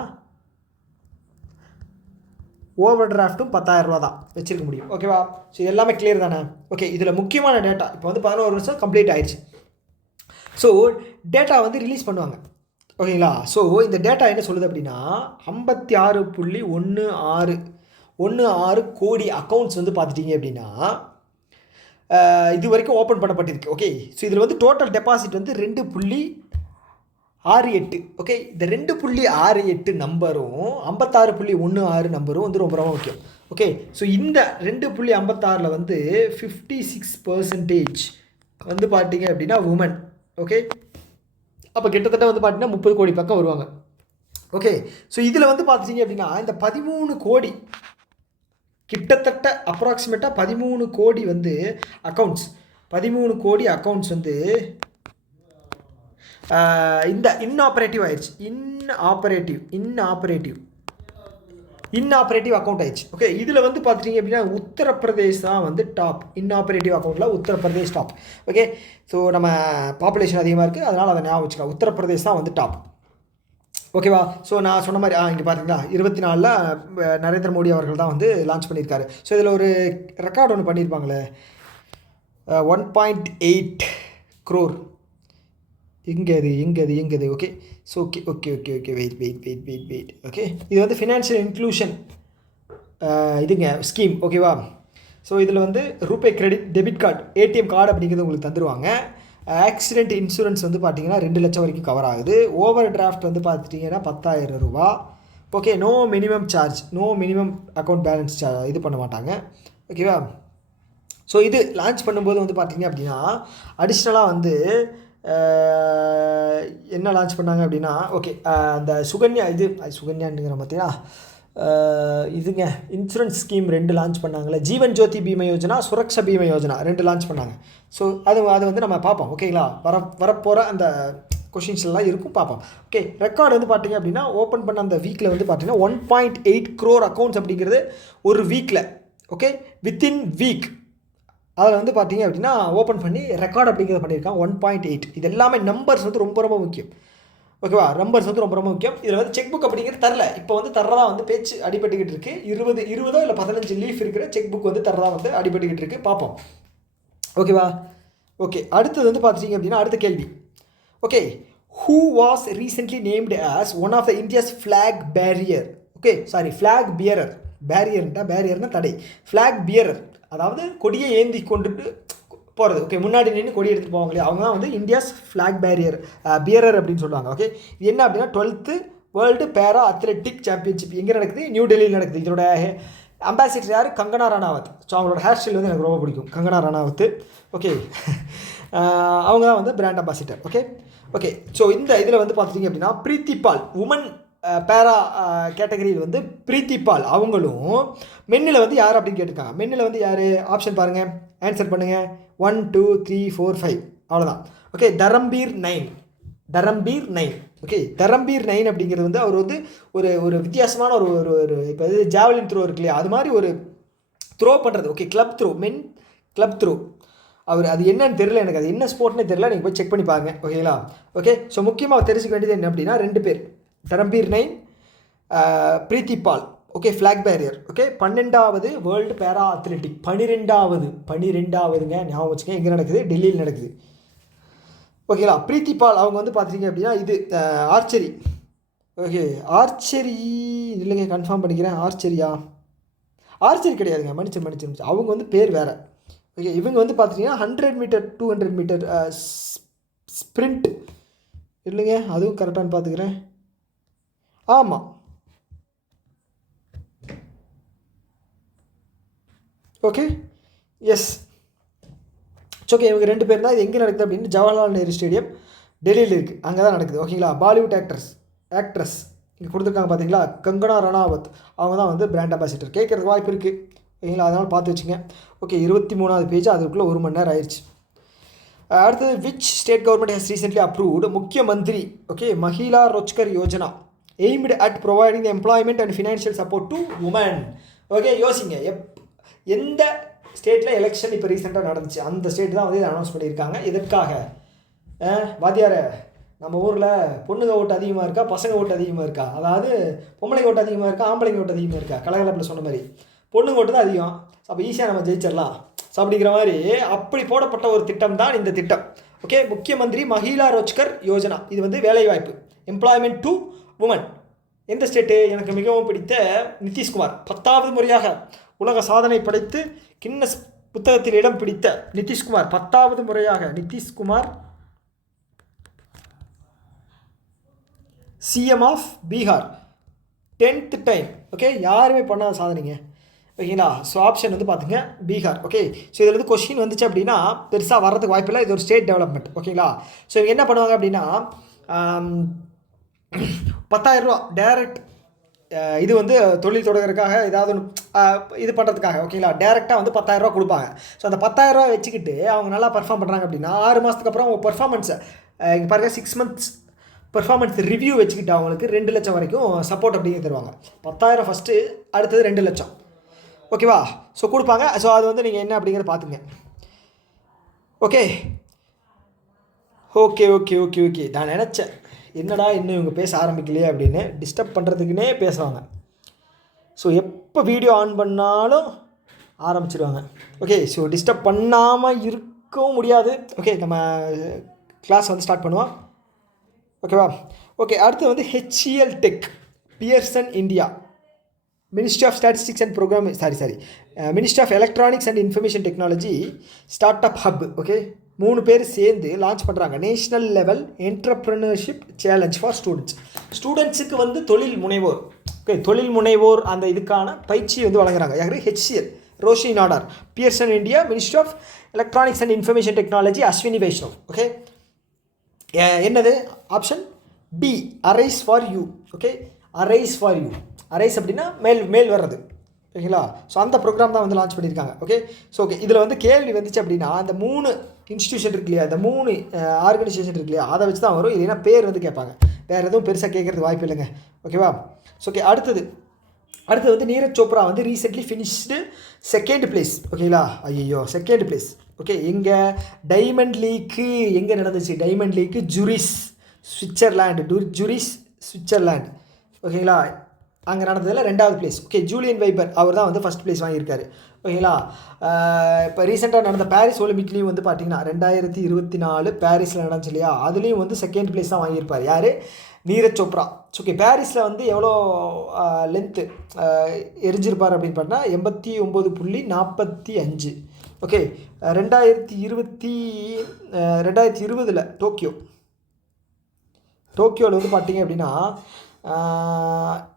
ஓவர் டிராஃப்ட்டும் 10,000 ரூபா தான் வச்சுருக்க முடியும். ஓகேவா? ஸோ இது எல்லாமே கிளியர் தானே? ஓகே, இதில் முக்கியமான டேட்டா இப்போ வந்து 11 வருஷம் கம்ப்ளீட் ஆயிடுச்சு. ஸோ டேட்டா வந்து ரிலீஸ் பண்ணுவாங்க. ஓகேங்களா? ஸோ இந்த டேட்டா என்ன சொல்லுது அப்படின்னா 56.16 கோடி அக்கௌண்ட்ஸ் வந்து பார்த்துட்டிங்க அப்படின்னா இது வரைக்கும் ஓப்பன் பண்ணப்பட்டிருக்கு. ஓகே, ஸோ இதில் வந்து டோட்டல் டெபாசிட் வந்து 2.68. ஓகே, இந்த 2.68 நம்பரும் 56.16 நம்பரும் வந்து ரொம்ப ரொம்ப முக்கியம். ஓகே, ஸோ இந்த 2.56 வந்து 56% வந்து பார்த்தீங்க அப்படின்னா உமன். ஓகே, அப்போ கிட்டத்தட்ட வந்து பார்த்தீங்கன்னா 30 கோடி பக்கம் வருவாங்க. ஓகே, ஸோ இதில் வந்து பார்த்துட்டிங்க அப்படின்னா இந்த 13 கோடி கிட்டத்தட்ட அப்ராக்சிமேட்டாக 13 கோடி வந்து அக்கௌண்ட்ஸ் 13 கோடி அக்கௌண்ட்ஸ் வந்து இந்த இன்ஆப்ரேட்டிவ் ஆயிடுச்சு. இன்ஆப்ரேட்டிவ் அக்கௌண்ட் ஆயிடுச்சு. ஓகே, இதில் வந்து பார்த்துட்டிங்க அப்படின்னா உத்தரப்பிரதேஷ் தான் வந்து டாப். இன்ஆப்ரேட்டிவ் அக்கௌண்ட்டில் உத்தரப்பிரதேஷ் டாப். ஓகே, ஸோ நம்ம பாப்புலேஷன் அதிகமாக இருக்குது, அதனால் அதை ஞாபகம் வச்சுக்கலாம். உத்தரப்பிரதேஷ் தான் வந்து டாப். ஓகேவா? ஸோ நான் சொன்ன மாதிரி இங்கே பார்த்தீங்களா 24 நரேந்திர மோடி அவர்கள் தான் வந்து லான்ச் பண்ணியிருக்காரு. ஸோ இதில் ஒரு ரெக்கார்டு ஒன்று பண்ணியிருப்பாங்களே 1.8 crore. எங்கே அது? Okay, so okay wait. Okay, இது வந்து ஃபினான்ஷியல் இன்க்ளூஷன் இதுங்க ஸ்கீம். ஓகேவா? ஸோ இதில் வந்து RuPay credit debit card ATM card அப்படிங்கிறது உங்களுக்கு தந்துடுவாங்க. ஆக்சிடென்ட் இன்சூரன்ஸ் வந்து பார்த்தீங்கன்னா 2 லட்சம் வரைக்கும் கவர் ஆகுது. ஓவர் டிராஃப்ட் வந்து பார்த்துட்டிங்கன்னா 10,000 ரூபா. Okay, no minimum charge, no minimum account balance இது பண்ண மாட்டாங்க. ஓகேவா? ஸோ இது லான்ச் பண்ணும்போது வந்து பார்த்தீங்க அப்படின்னா அடிஷ்னலாக வந்து என்ன லான்ச் பண்ணாங்க அப்படின்னா ஓகே அந்த சுகன்யாங்கிற பார்த்தீங்கன்னா இதுங்க insurance scheme 2 launch பண்ணாங்களே. Jeevan Jyoti Bima Yojana, Suraksha Bima Yojana 2 launch பண்ணாங்க. ஸோ அது வந்து நம்ம பார்ப்போம். ஓகேங்களா? வரப்போகிற அந்த கொஷின்ஸ்லாம் இருக்கும், பார்ப்போம். ஓகே, ரெக்கார்டு வந்து பார்த்தீங்க அப்படின்னா ஓப்பன் பண்ண அந்த வீக்கில் வந்து பார்த்தீங்கன்னா 1.8 crore அக்கௌண்ட்ஸ் அப்படிங்கிறது ஒரு வீக்கில். ஓகே, வித்தின் வீக் அதில் வந்து பார்த்தீங்க அப்படின்னா ஓப்பன் பண்ணி ரெக்கார்டு அப்படிங்கிறத பண்ணியிருக்காங்க 1.8. இது எல்லாமே நம்பர்ஸ் வந்து ரொம்ப ரொம்ப முக்கியம். ஓகேவா? நம்பர்ஸ் வந்து ரொம்ப ரொம்ப முக்கியம். இதில் வந்து செக் புக் அப்படிங்கிறது தரல. இப்போ வந்து தரதா வந்து பேச்சு அடிபட்டுக்கிட்டு இருக்குது. 20 இல்லை 15 லீஃப் இருக்கிற செக் புக் வந்து தரதா வந்து அடிபட்டுக்கிட்டு இருக்குது. பார்ப்போம். ஓகேவா? ஓகே, அடுத்தது வந்து பார்த்துட்டிங்க அப்படின்னா அடுத்த கேள்வி. Okay, who was recently named as one of the India's flag barrier. Okay, sorry, flag bearer. பேரியர்னா தடை. ஃப்ளாக் பியரர் அதாவது கொடியை ஏந்தி கொண்டுட்டு போகிறது. ஓகே, முன்னாடி நின்று கொடி எடுத்துகிட்டு போவாங்க இல்லையா, அவங்க தான் வந்து இந்தியாஸ் ஃப்ளாக் பியரர் அப்படின்னு சொல்லுவாங்க. ஓகே, இது என்ன அப்படின்னா 12th world para athletic championship எங்கே நடக்குது? நியூ டெல்லியில் நடக்குது. இதோட அம்பாசிடர் யார்? கங்கனா ரனாவத். ஸோ அவங்களோட ஹேர் ஸ்டைல் வந்து எனக்கு ரொம்ப பிடிக்கும், கங்கனா ரனாவத். ஓகே, அவங்க தான் வந்து பிராண்ட் அம்பாசிடர். ஓகே, ஸோ இந்த இதில் வந்து பார்த்துட்டிங்க அப்படின்னா பிரீத்தி பால் உமன் பேரா கேட்டகரியில் வந்து பிரீத்தி பால் அவங்களும். மென்னில் வந்து யார் அப்படின்னு கேட்டிருக்காங்க. மென்னில் வந்து யார்? ஆப்ஷன் பாருங்கள், ஆன்சர் பண்ணுங்கள். 1 2 3 4 5 அவ்வளோதான். Okay, Dharambir nine. Okay, Dharambir nine அப்படிங்கிறது வந்து அவர் வந்து ஒரு வித்தியாசமான ஒரு இப்போ இது ஜாவலின் த்ரோ இருக்கு இல்லையா, அது மாதிரி ஒரு த்ரோ பண்ணுறது. ஓகே, கிளப் த்ரோ அவர் அது என்னன்னு தெரியல, எனக்கு அது என்ன ஸ்போர்ட்னே தெரியல, நீங்கள் போய் செக் பண்ணி பாருங்க. ஓகேங்களா? ஓகே, ஸோ முக்கியமாக தெரிஞ்சுக்க வேண்டியது என்ன அப்படின்னா 2 பேர், Dharambir Nain, Preeti Pal. Okay, flag barrier. Okay, 12வது வேர்ல்டு பேரா அத்லெட்டிக். 12வதுங்க, ஞாபகம் வச்சுங்க. எங்கே நடக்குது? டெல்லியில் நடக்குது. ஓகேங்களா? பிரீத்தி பால் அவங்க வந்து பார்த்துட்டிங்க அப்படின்னா இது ஆர்ச்சரி. ஓகே, ஆர்ச்சரி இல்லைங்க, கன்ஃபார்ம் பண்ணிக்கிறேன். ஆர்ச்சரி கிடையாதுங்க, மன்னிச்சு அவங்க வந்து பேர் வேறு. ஓகே, இவங்க வந்து பார்த்துட்டிங்கன்னா 100 மீட்டர் 200 மீட்டர் ஸ்ப்ரிண்ட் இல்லைங்க, அதுவும் கரெக்டானு பார்த்துக்கிறேன். ஆமாம், ஓகே, எஸ். ஓகே, இவங்க 2 பேர் தான். இது எங்கே நடக்குது அப்படின்னு ஜவஹர்லால் நேரு ஸ்டேடியம் டெல்லியில் இருக்குது, அங்கே தான் நடக்குது. ஓகேங்களா? பாலிவுட் ஆக்ட்ரஸ் இங்கே கொடுத்துருக்காங்க பார்த்தீங்களா, கங்கனா ரனாவத். அவங்க தான் வந்து பிராண்ட் அம்பாசிடர். கேட்குறதுக்கு வாய்ப்பு இருக்குது. ஓகேங்களா? அதனால் பார்த்து வச்சுங்க. ஓகே, 23வது பேஜ், அதுக்குள்ளே 1 மணி நேரம் ஆயிடுச்சு. அடுத்தது, which state government has recently approved Mukhyamantri Mahila Rozgar Yojana aimed at providing employment and financial support to women. Okay, யோசிங்க, எந்த ஸ்டேட்டில் எலெக்ஷன் இப்போ ரீசெண்டாக நடந்துச்சு, அந்த ஸ்டேட் தான் வந்து இதை அனௌன்ஸ் பண்ணியிருக்காங்க. எதற்காக? வாத்தியார நம்ம ஊரில் பொண்ணுங்க ஓட்டு அதிகமாக இருக்கா, பசங்க ஓட்டு அதிகமாக இருக்கா, அதாவது பொம்பளைங்க ஓட்டு அதிகமாக இருக்கா, ஆம்பளைங்க ஓட்டு அதிகமாக இருக்கா, கலகலப்பில் சொன்ன மாதிரி பொண்ணுங்க ஓட்டு தான் அதிகம். அப்போ ஈஸியாக நம்ம ஜெயிச்சிடலாம். ஸோ அப்படிங்கிற மாதிரி அப்படி போடப்பட்ட ஒரு திட்டம் தான் இந்த திட்டம். ஓகே, முக்கிய மந்திரி மஹிளா ரோஜ்கர் யோஜனா. இது வந்து வேலைவாய்ப்பு, எம்ப்ளாய்மெண்ட் டு உமன். எந்த ஸ்டேட்டு? எனக்கு மிகவும் பிடித்த நிதிஷ்குமார். 10வது முறையாக உலக சாதனை படைத்து கின்னஸ் புத்தகத்தில் இடம் பிடித்த நிதிஷ்குமார் 10வது முறையாக. Nitish Kumar CM of Bihar 10th time. Okay, யாருமே பண்ணாத சாதனைங்க. ஓகேங்களா? ஸோ ஆப்ஷன் வந்து பார்த்துங்க பீகார். ஓகே, ஸோ இதில் வந்து கொஸ்டின் வந்துச்சு அப்படின்னா பெருசாக வர்றதுக்கு வாய்ப்பில்லை. இது ஒரு ஸ்டேட் டெவலப்மெண்ட். ஓகேங்களா? ஸோ இவங்க என்ன பண்ணுவாங்க அப்படின்னா 10,000 ரூபா டேரெக்ட், இது வந்து தொழில் தொடங்குறதுக்காக ஏதாவது ஒன்று இது பண்ணுறதுக்காக. ஓகேங்களா? டேரெக்டாக வந்து 10,000 ரூபா கொடுப்பாங்க. ஸோ அந்த 10,000 ரூபா வச்சுக்கிட்டு அவங்க நல்லா பர்ஃபார்ம் பண்ணுறாங்க அப்படின்னா 6 மாதத்துக்கு அப்புறம் அவங்க பர்ஃபார்மன்ஸை இங்கே பாருங்கள் 6 months பர்ஃபார்மன்ஸ் ரிவ்யூ வச்சுக்கிட்டு அவங்களுக்கு 2 லட்சம் வரைக்கும் சப்போர்ட் அப்படிங்க தருவாங்க. 10,000 ஃபஸ்ட்டு, அடுத்தது 2 லட்சம். ஓகேவா? ஸோ கொடுப்பாங்க. ஸோ அது வந்து நீங்கள் என்ன அப்படிங்கிறத பார்த்துங்க. Okay okay okay okay okay நான் நினச்சேன் என்னடா இன்னும் இவங்க பேச ஆரம்பிக்கலையே அப்படின்னு. டிஸ்டர்ப் பண்ணுறதுக்குன்னே பேசுவாங்க. ஸோ எப்போ வீடியோ ஆன் பண்ணாலும் ஆரம்பிச்சிடுவாங்க. ஓகே, ஸோ டிஸ்டர்ப் பண்ணாமல் இருக்கவும் முடியாது. ஓகே, நம்ம கிளாஸ் வந்து ஸ்டார்ட் பண்ணுவோம். ஓகேவா? ஓகே, அடுத்து வந்து HCL tech, Pearson India, ministry of statistics and programme ministry of electronics and information technology, start up hub. Okay, 3 பேர் சேர்ந்து லான்ச் பண்ணுறாங்க national level entrepreneurship challenge for ஸ்டூடெண்ட்ஸுக்கு வந்து தொழில் முனைவோர். ஓகே, தொழில் முனைவோர் அந்த இதுக்கான பயிற்சி வந்து வழங்குறாங்க. யாரு? HCL, Roshni Nadar, Pearson India, ministry of electronics and information Technology, Ashwini Vaishnaw. Okay, என்னது? Option B, arise for you. Okay, arise for you. Arise அப்படின்னா மேல் வர்றது. ஓகேங்களா? ஸோ அந்த ப்ரோக்ராம் தான் வந்து லான்ச் பண்ணியிருக்காங்க. ஓகே, ஸோ ஓகே, இதில் வந்து கேள்வி வந்துச்சு அப்படின்னா அந்த 3 இன்ஸ்டியூஷன் இருக்கு இல்லையா, அந்த 3 ஆர்கனைசேஷன் இருக்கு இல்லையா, அதை வச்சு தான் வரும். இல்லைன்னா பேர் வந்து கேட்பாங்க. வேறு எதுவும் பெருசாக கேட்குறதுக்கு வாய்ப்பு இல்லைங்க. ஓகேவா? ஸோ ஓகே, அடுத்தது வந்து நீரஜ் சோப்ரா வந்து ரீசெண்ட்லி ஃபினிஷ்டு 2nd place. ஓகேங்களா? ஐயோ, 2nd place. ஓகே, எங்கே? டைமண்ட் லீக்கு எங்கே நடந்துச்சு? Diamond leak juris, Switzerland. ஓகேங்களா? அங்கே நடந்ததில் 2வது place. ஓகே, ஜூலியன் வைபர் அவர் தான் வந்து ஃபஸ்ட் place வாங்கியிருக்காரு. ஓகேங்களா? இப்போ ரீசெண்டாக நடந்த பாரிஸ் ஒலிம்பிக்லேயும் வந்து பார்த்தீங்கன்னா 2024 பாரிஸில் நடந்துச்சு இல்லையா, அதுலேயும் வந்து 2nd place தான் வாங்கியிருப்பார். யார்? நீரஜ் சோப்ரா. ஓகே, பாரிஸில் வந்து எவ்வளோ லென்த்து எரிஞ்சிருப்பார் அப்படின்னு பார்த்தா 89.45. ஓகே, 2020 டோக்கியோவில் வந்து பார்த்தீங்க அப்படின்னா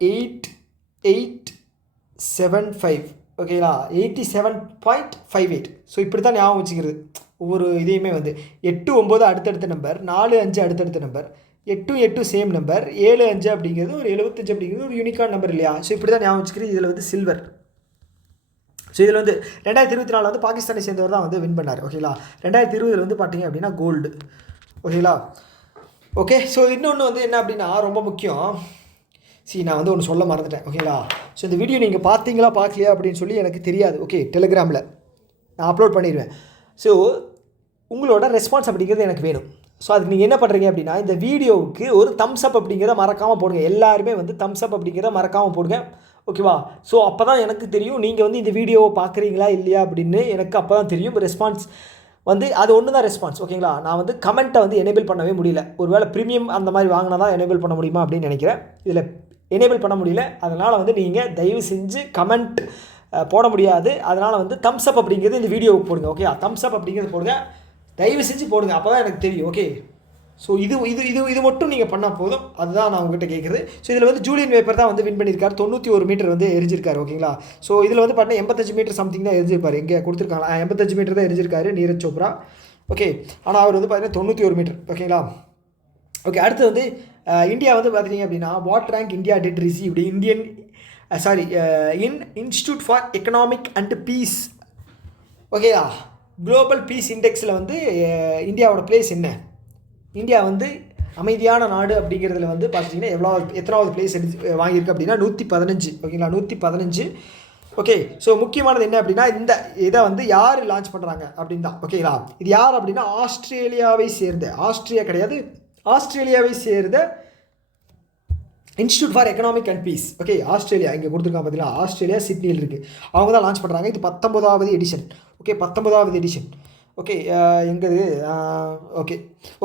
8875. ஓகேங்களா? 87.58. ஸோ இப்படி தான் ஞாபகம் வச்சுக்கிறது ஒவ்வொரு இதையுமே வந்து 8, 9 அடுத்தடுத்த நம்பர், 4, 5 அடுத்தடுத்த நம்பர், 8, 8 சேம் நம்பர், 7, 5 அப்படிங்கிறது ஒரு 75 அப்படிங்கிறது ஒரு யூனிக்கான நம்பர் இல்லையா? ஸோ இப்படி தான் ஞாபகம் வச்சுக்கிறது. இதில் வந்து சில்வர். ஸோ இதில் வந்து 2024 வந்து பாகிஸ்தானை சேர்ந்தவர் தான் வந்து வின் பண்ணார். ஓகேங்களா? 2020 வந்து பார்த்தீங்க அப்படின்னா கோல்டு. ஓகேங்களா? ஓகே, ஸோ இன்னொன்று வந்து என்ன அப்படின்னா ரொம்ப முக்கியம். நான் வந்து ஒன்று சொல்ல மறந்துட்டேன். ஓகேங்களா? ஸோ இந்த வீடியோ நீங்கள் பார்த்தீங்களா பார்க்கலையா அப்படின்னு சொல்லி எனக்கு தெரியாது. ஓகே, டெலிகிராமில் நான் அப்லோட் பண்ணிடுவேன். ஸோ உங்களோட ரெஸ்பான்ஸ் அப்படிங்கிறது எனக்கு வேணும். ஸோ அதுக்கு நீங்கள் என்ன பண்ணுறீங்க அப்படின்னா இந்த வீடியோவுக்கு ஒரு தம்ஸ் அப் அப்படிங்கிறத மறக்காமல் போடுங்க. எல்லாருமே வந்து தம்ஸ் அப் அப்படிங்கிறத மறக்காமல் போடுங்க. ஓகேவா? ஸோ அப்போ தான் எனக்கு தெரியும் நீங்கள் வந்து இந்த வீடியோவை பார்க்குறீங்களா இல்லையா அப்படின்னு. எனக்கு அப்போ தான் தெரியும். ரெஸ்பான்ஸ் வந்து அது ஒன்று தான் ரெஸ்பான்ஸ். ஓகேங்களா? நான் வந்து கமெண்ட்டை வந்து எனேபிள் பண்ணவே முடியல. ஒருவேளை ப்ரீமியம் அந்த மாதிரி வாங்கினா தான் எனேபிள் பண்ண முடியுமா அப்படின்னு நினைக்கிறேன். இதில் எனேபிள் பண்ண முடியல. அதனால் வந்து நீங்கள் தயவு செஞ்சு கமெண்ட் போட முடியாது. அதனால் வந்து தம்ஸ் அப் அப்படிங்கிறது இந்த வீடியோவுக்கு போடுங்க. ஓகே, தம்ஸ் அப் அப்படிங்கிறது போடுங்க, தயவு செஞ்சு போடுங்க. அப்போ தான் எனக்கு தெரியும். ஓகே, ஸோ இது மட்டும் நீங்கள் பண்ணால் போதும். அதுதான் நான் உங்கள்கிட்ட கேட்குறது. ஸோ இதில் வந்து ஜூலியன் வைபர் தான் வந்து வின் பண்ணியிருக்காரு. 91 மீட்டர் வந்து எரிஞ்சிருக்காரு. ஓகேங்களா? ஸோ இதில் வந்து பார்த்தீங்கன்னா 85 மீட்டர் சம்திங் தான் எரிஞ்சிருப்பார். எங்கே கொடுத்துருக்காங்க 85 மீட்டர் தான் எரிஞ்சிருக்காரு நீரஜ் சோப்ரா. ஓகே, ஆனால் அவர் வந்து பார்த்தீங்கன்னா 91 மீட்டர். ஓகேங்களா? ஓகே, அடுத்து வந்து இந்தியா வந்து பார்த்தீங்க அப்படின்னா what rank India did received in institute for economic and peace. ஓகேயா? குளோபல் பீஸ் இண்டெக்ஸில் வந்து இந்தியாவோட பிளேஸ் என்ன? இந்தியா வந்து அமைதியான நாடு அப்படிங்கிறதுல வந்து பார்த்தீங்கன்னா எத்தனாவது பிளேஸ் வாங்கியிருக்கு அப்படின்னா 115. ஓகேங்களா? 115. ஓகே, ஸோ முக்கியமானது என்ன அப்படின்னா இந்த இதை வந்து யார் லான்ச் பண்ணுறாங்க அப்படின்னு தான். ஓகேங்களா? இது யார் அப்படின்னா ஆஸ்திரேலியாவை சேர்ந்த, ஆஸ்திரியா கிடையாது, ஆஸ்திரேலியாவை சேர்ந்த institute for economic and peace. Okay, Australia இங்கே கொடுத்துருக்காங்க பார்த்தீங்களா, ஆஸ்திரேலியா சிட்னியில் இருக்குது. அவங்க தான் லான்ச் பண்ணுறாங்க. இது 19வது எடிஷன். ஓகே, 19வது எடிஷன். ஓகே, எங்கது ஓகே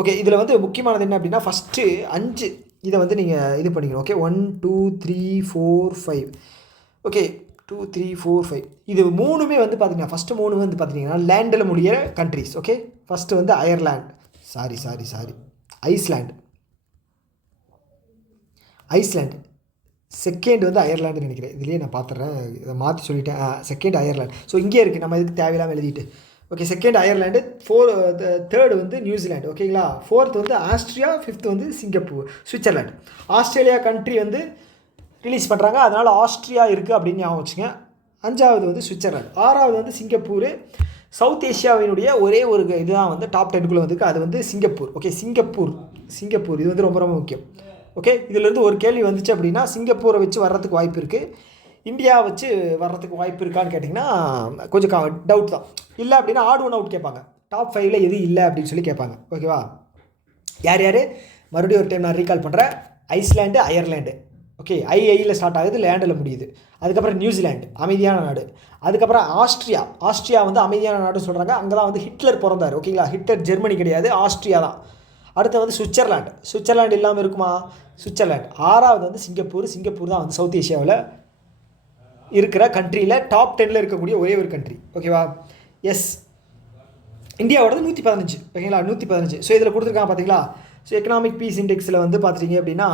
ஓகே இதில் வந்து முக்கியமானது என்ன அப்படின்னா ஃபஸ்ட்டு 5 இதை வந்து நீங்கள் இது பண்ணிக்கணும். ஓகே, 1 2 3 4 5. ஓகே, 2 3 4 5 இது 3மே வந்து பார்த்தீங்கன்னா ஃபஸ்ட்டு 3 வந்து பார்த்தீங்கன்னா லேண்டில் முடிகிற கண்ட்ரிஸ். ஓகே, ஃபஸ்ட்டு வந்து அயர்லாண்ட், ஐஸ்லாண்ட். செகண்ட் வந்து அயர்லாண்டுன்னு நினைக்கிறேன். இதுலேயே நான் பார்த்துட்றேன், இதை மாற்றி சொல்லிட்டேன். Second Ireland. ஸோ இங்கே இருக்குது, நம்ம இதுக்கு தேவையில்லாமல் எழுதிட்டு. ஓகே, செகண்ட் அயர்லாண்டு, தேர்டு வந்து நியூசிலாண்டு. ஓகேங்களா, ஃபோர்த் வந்து ஆஸ்திரியா, ஃபிஃப்த் வந்து சிங்கப்பூர், சுவிட்சர்லாண்டு. ஆஸ்திரேலியா கண்ட்ரி வந்து ரிலீஸ் பண்ணுறாங்க, அதனால் ஆஸ்திரியா இருக்குது அப்படின்னு ஞாபகம் வச்சுங்க. 5வது வந்து சுவிட்சர்லாண்டு, 6வது வந்து சிங்கப்பூர். சவுத் ஏஷியாவினுடைய ஒரே ஒரு இதுதான் வந்து டாப் 10க்குள்ளே வந்துருக்கு, அது வந்து சிங்கப்பூர். ஓகே, சிங்கப்பூர் இது வந்து ரொம்ப ரொம்ப முக்கியம். ஓகே, இதிலேருந்து ஒரு கேள்வி வந்துச்சு அப்படின்னா சிங்கப்பூரை வச்சு வர்றதுக்கு வாய்ப்பு இருக்குது, இந்தியா வச்சு வர்றதுக்கு வாய்ப்பு இருக்கான்னு கேட்டிங்கன்னா கொஞ்சம் டவுட் தான். இல்லை அப்படின்னா ஆட் ஒன் அவுட் கேட்பாங்க, டாப் 5ல் எது இல்லை அப்படின்னு சொல்லி கேட்பாங்க. ஓகேவா, யார் மறுபடியும் ஒரு டைம் நான் ரீகால் பண்ணுறேன். Iceland, Ireland. ஓகே, ஐயில் ஸ்டார்ட் ஆகுது, லேண்டில் முடியுது. அதுக்கப்புறம் நியூசிலாண்டு, அமைதியான நாடு. அதுக்கப்புறம் ஆஸ்திரியா வந்து அமைதியான நாடுன்னு சொல்கிறாங்க. அங்கே தான் வந்து ஹிட்லர் பிறந்தார். ஓகேங்களா, ஹிட்லர் ஜெர்மனி கிடையாது, ஆஸ்திரியா தான். அடுத்து வந்து சுவிட்சர்லாண்டு இல்லாமல் இருக்குமா, சுவிட்சர்லாண்டு. 6வது வந்து சிங்கப்பூர் தான் வந்து சவுத் ஏஷியாவில் இருக்கிற கண்ட்ரியில் டாப் 10ல் இருக்கக்கூடிய ஒரே ஒரு கண்ட்ரி. ஓகேவா, எஸ், இந்தியாவோடது 115. ஓகேங்களா, 115. ஸோ இதில் கொடுத்துருக்காங்க பார்த்தீங்களா. ஸோ எக்கனாமிக் பீஸ் இண்டெக்ஸில் வந்து பார்த்துட்டிங்க அப்படின்னா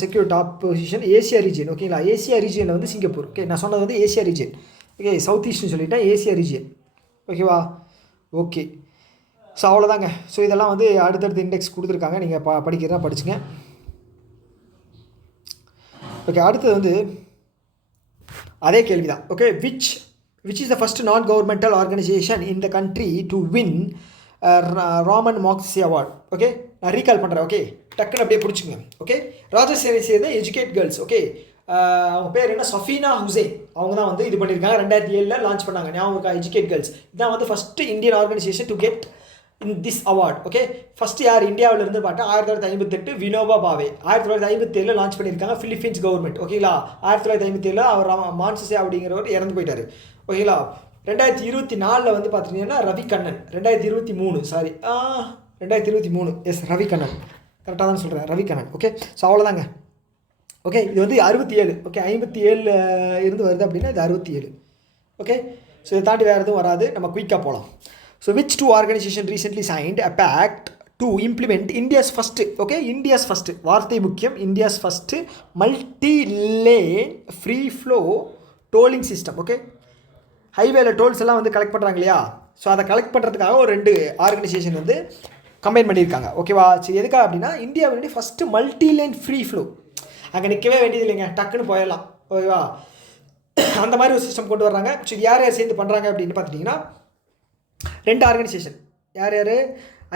secure top position Asia region. ஓகேங்களா, ஏசியா ரீஜியனில் வந்து சிங்கப்பூர். ஓகே, நான் சொன்னது வந்து ஏசியா ரீஜியன். ஓகே, சவுத் ஈஸ்ட்னு சொல்லிட்டேன், ஏசியா ரீஜியன். ஓகேவா, ஓகே. ஸோ அவ்வளோதாங்க. ஸோ இதெல்லாம் வந்து அடுத்தடுத்த இண்டெக்ஸ் கொடுத்துருக்காங்க, நீங்கள் படிக்கிறதா படிச்சுங்க. ஓகே, அடுத்தது வந்து அதே கேள்வி தான். Okay, which is the first நான் governmental organisation in the country to win Raman maxi award. Okay, நான் ரீகால் பண்ணுறேன். ஓகே, டக்குன்னு அப்படியே பிடிச்சிங்க. ஓகே, ராஜஸ்தானை சேர்ந்த எஜுகேட் கேர்ள்ஸ். ஓகே, அவங்க பேர் என்ன, சஃபீனா ஹுசைன். அவங்க தான் வந்து இது பண்ணியிருக்காங்க, 2007 லான்ச் பண்ணாங்க. ஞாபகம் இருக்கா, எஜுகேட் கேர்ள்ஸ். இதான் வந்து first Indian organisation to get in this award. Okay, first யார் இந்தியாவிலேருந்து பார்த்தா 1958 வினோபா பாவே. 1957 லான்ச் பண்ணியிருக்காங்க ஃபிலிப்பீன்ஸ் கவர்மெண்ட். ஓகேங்களா, 1957 அவர் மான்சசே அப்படிங்கிறவர் இறந்து போயிட்டார். ஓகேங்களா, 2024 வந்து பார்த்தீங்கன்னா ரவி கண்ணன். 2023 எஸ், ரவி கண்ணன் கரெக்டாக தான் சொல்கிறேன், ரவி கண்ணன். ஓகே, ஸோ அவ்வளோதாங்க. ஓகே, இது வந்து 67. ஓகே, 57 இருந்து வருது அப்படின்னா இது 67. ஓகே, ஸோ இதை தாண்டி வேறு எதுவும் வராது, நம்ம குயிக்காக போகலாம். So which two organization recently signed a pact to implement India's first, okay, India's first, வார்த்தை முக்கியம், India's first multi-lane free flow tolling system. Okay, ஹைவேல டோல்ஸ் எல்லாம் வந்து கலெக்ட் பண்ணுறாங்க இல்லையா, ஸோ அதை கலெக்ட் பண்ணுறதுக்காக ஒரு 2 ஆர்கனைசேஷன் வந்து கம்பைன் பண்ணியிருக்காங்க. ஓகேவா, சரி, எதுக்காக அப்படின்னா இந்தியாவினுடைய ஃபஸ்ட்டு மல்டி-லைன் ஃப்ரீ ஃப்ளோ. அங்கே நிற்கவே வேண்டியது இல்லைங்க, டக்குன்னு போயிடலாம். ஓகேவா, அந்த மாதிரி ஒரு சிஸ்டம் கொண்டு வர்றாங்க. ஸோ யார் சேர்ந்து பண்ணுறாங்க அப்படின்னு பார்த்துட்டிங்கன்னா 2 ஆர்கனைசேஷன். யார்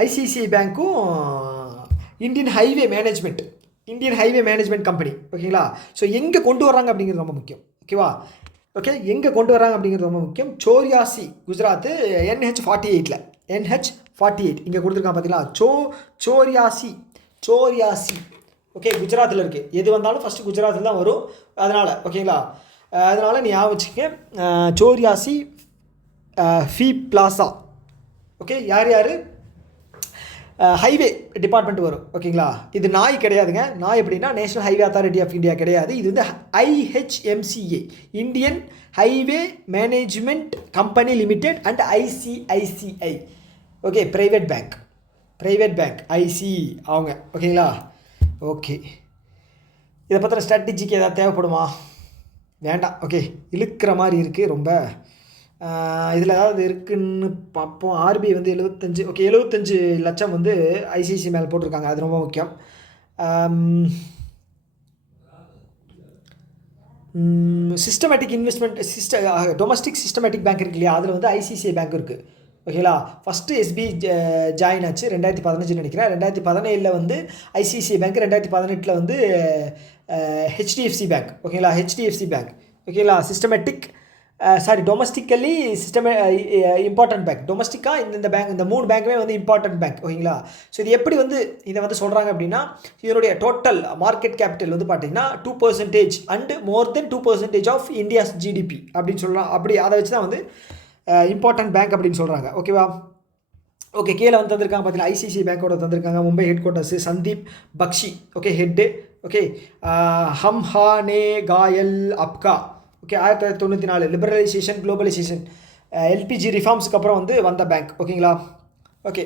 ஐசிஐசிஐ பேங்க்கும் இந்தியன் ஹைவே மேனேஜ்மெண்ட் கம்பெனி. ஓகேங்களா, ஸோ எங்கே கொண்டு வர்றாங்க அப்படிங்கிறது ரொம்ப முக்கியம். ஓகேவா, ஓகே, எங்கே கொண்டு வராங்க அப்படிங்கிறது ரொம்ப முக்கியம். சோரியாசி, குஜராத், NH48 இங்கே கொடுத்துருக்காங்க பார்த்தீங்களா. சோரியாசி ஓகே, குஜராத்தில் இருக்குது. எது வந்தாலும் ஃபஸ்ட்டு குஜராத்தில் தான் வரும், அதனால். ஓகேங்களா, அதனால் நீ ஞாபகம் வச்சுக்க. சோரியாசி ஃபீ பிளாசா. ஓகே, யார் ஹைவே டிபார்ட்மெண்ட் வரும். ஓகேங்களா, இது நாய் கிடையாதுங்க. நாய் எப்படின்னா national highway authority of India கிடையாது. இது வந்து IHMCA, Indian highway management company limited and ICICI. Okay, private bank IC அவங்க. ஓகேங்களா, ஓகே, இதை பற்றின ஸ்ட்ராட்டஜிக்கு ஏதாவது தேவைப்படுமா, வேண்டாம். ஓகே, இழுக்கிற மாதிரி இருக்குது ரொம்ப. இதில் ஏதாவது இருக்குதுன்னு பார்ப்போம். RBI வந்து 75 லட்சம் வந்து ICICI மேலே போட்டிருக்காங்க, அது ரொம்ப முக்கியம். Systematic investment domestic systematic bank இருக்கு இல்லையா, அதில் வந்து ICICI பேங்க் இருக்குது. ஓகேங்களா, ஃபஸ்ட்டு SBI ஜாயின் ஆச்சு 2015 நினைக்கிறேன். 2017 வந்து ICICI பேங்க், 2018 வந்து HDFC பேங்க். ஓகேங்களா, HDFC பேங்க். ஓகேங்களா, சிஸ்டமேட்டிக் டொமஸ்டிக்கலி சிஸ்டமே இம்பார்ட்டன்ட் பேங்க். டொமஸ்டிக்காக இந்த பேங்க், இந்த 3 பேங்க்குமே வந்து இம்பார்ட்டன்ட் பேங்க். ஓகேங்களா? ஸோ இது எப்படி வந்து இதை வந்து சொல்கிறாங்க அப்படின்னா, இதனுடைய டோட்டல் மார்க்கெட் கேபிட்டல் வந்து பார்த்தீங்கன்னா 2% and more then 2% of India's GDP அப்படின்னு சொல்லலாம். அப்படி அதை வச்சு தான் வந்து இம்பார்ட்டன்ட் பேங்க் அப்படின்னு சொல்கிறாங்க. ஓகேவா? ஓகே, கீழே வந்து தந்திருக்காங்க பார்த்தீங்கன்னா ஐசிசி பேங்க்கோட தந்திருக்காங்க. Mumbai headquarters Sandeep Bakshi. Okay, head. Okay, ஹம்ஹானே காயல் அப்கா. ஓகே, 1994 லிபரலைசேஷன் குளோபலைசேஷன் எல்பிஜி ரிஃபார்ம்ஸுக்கு அப்புறம் வந்து வந்த பேங்க். ஓகேங்களா? ஓகே,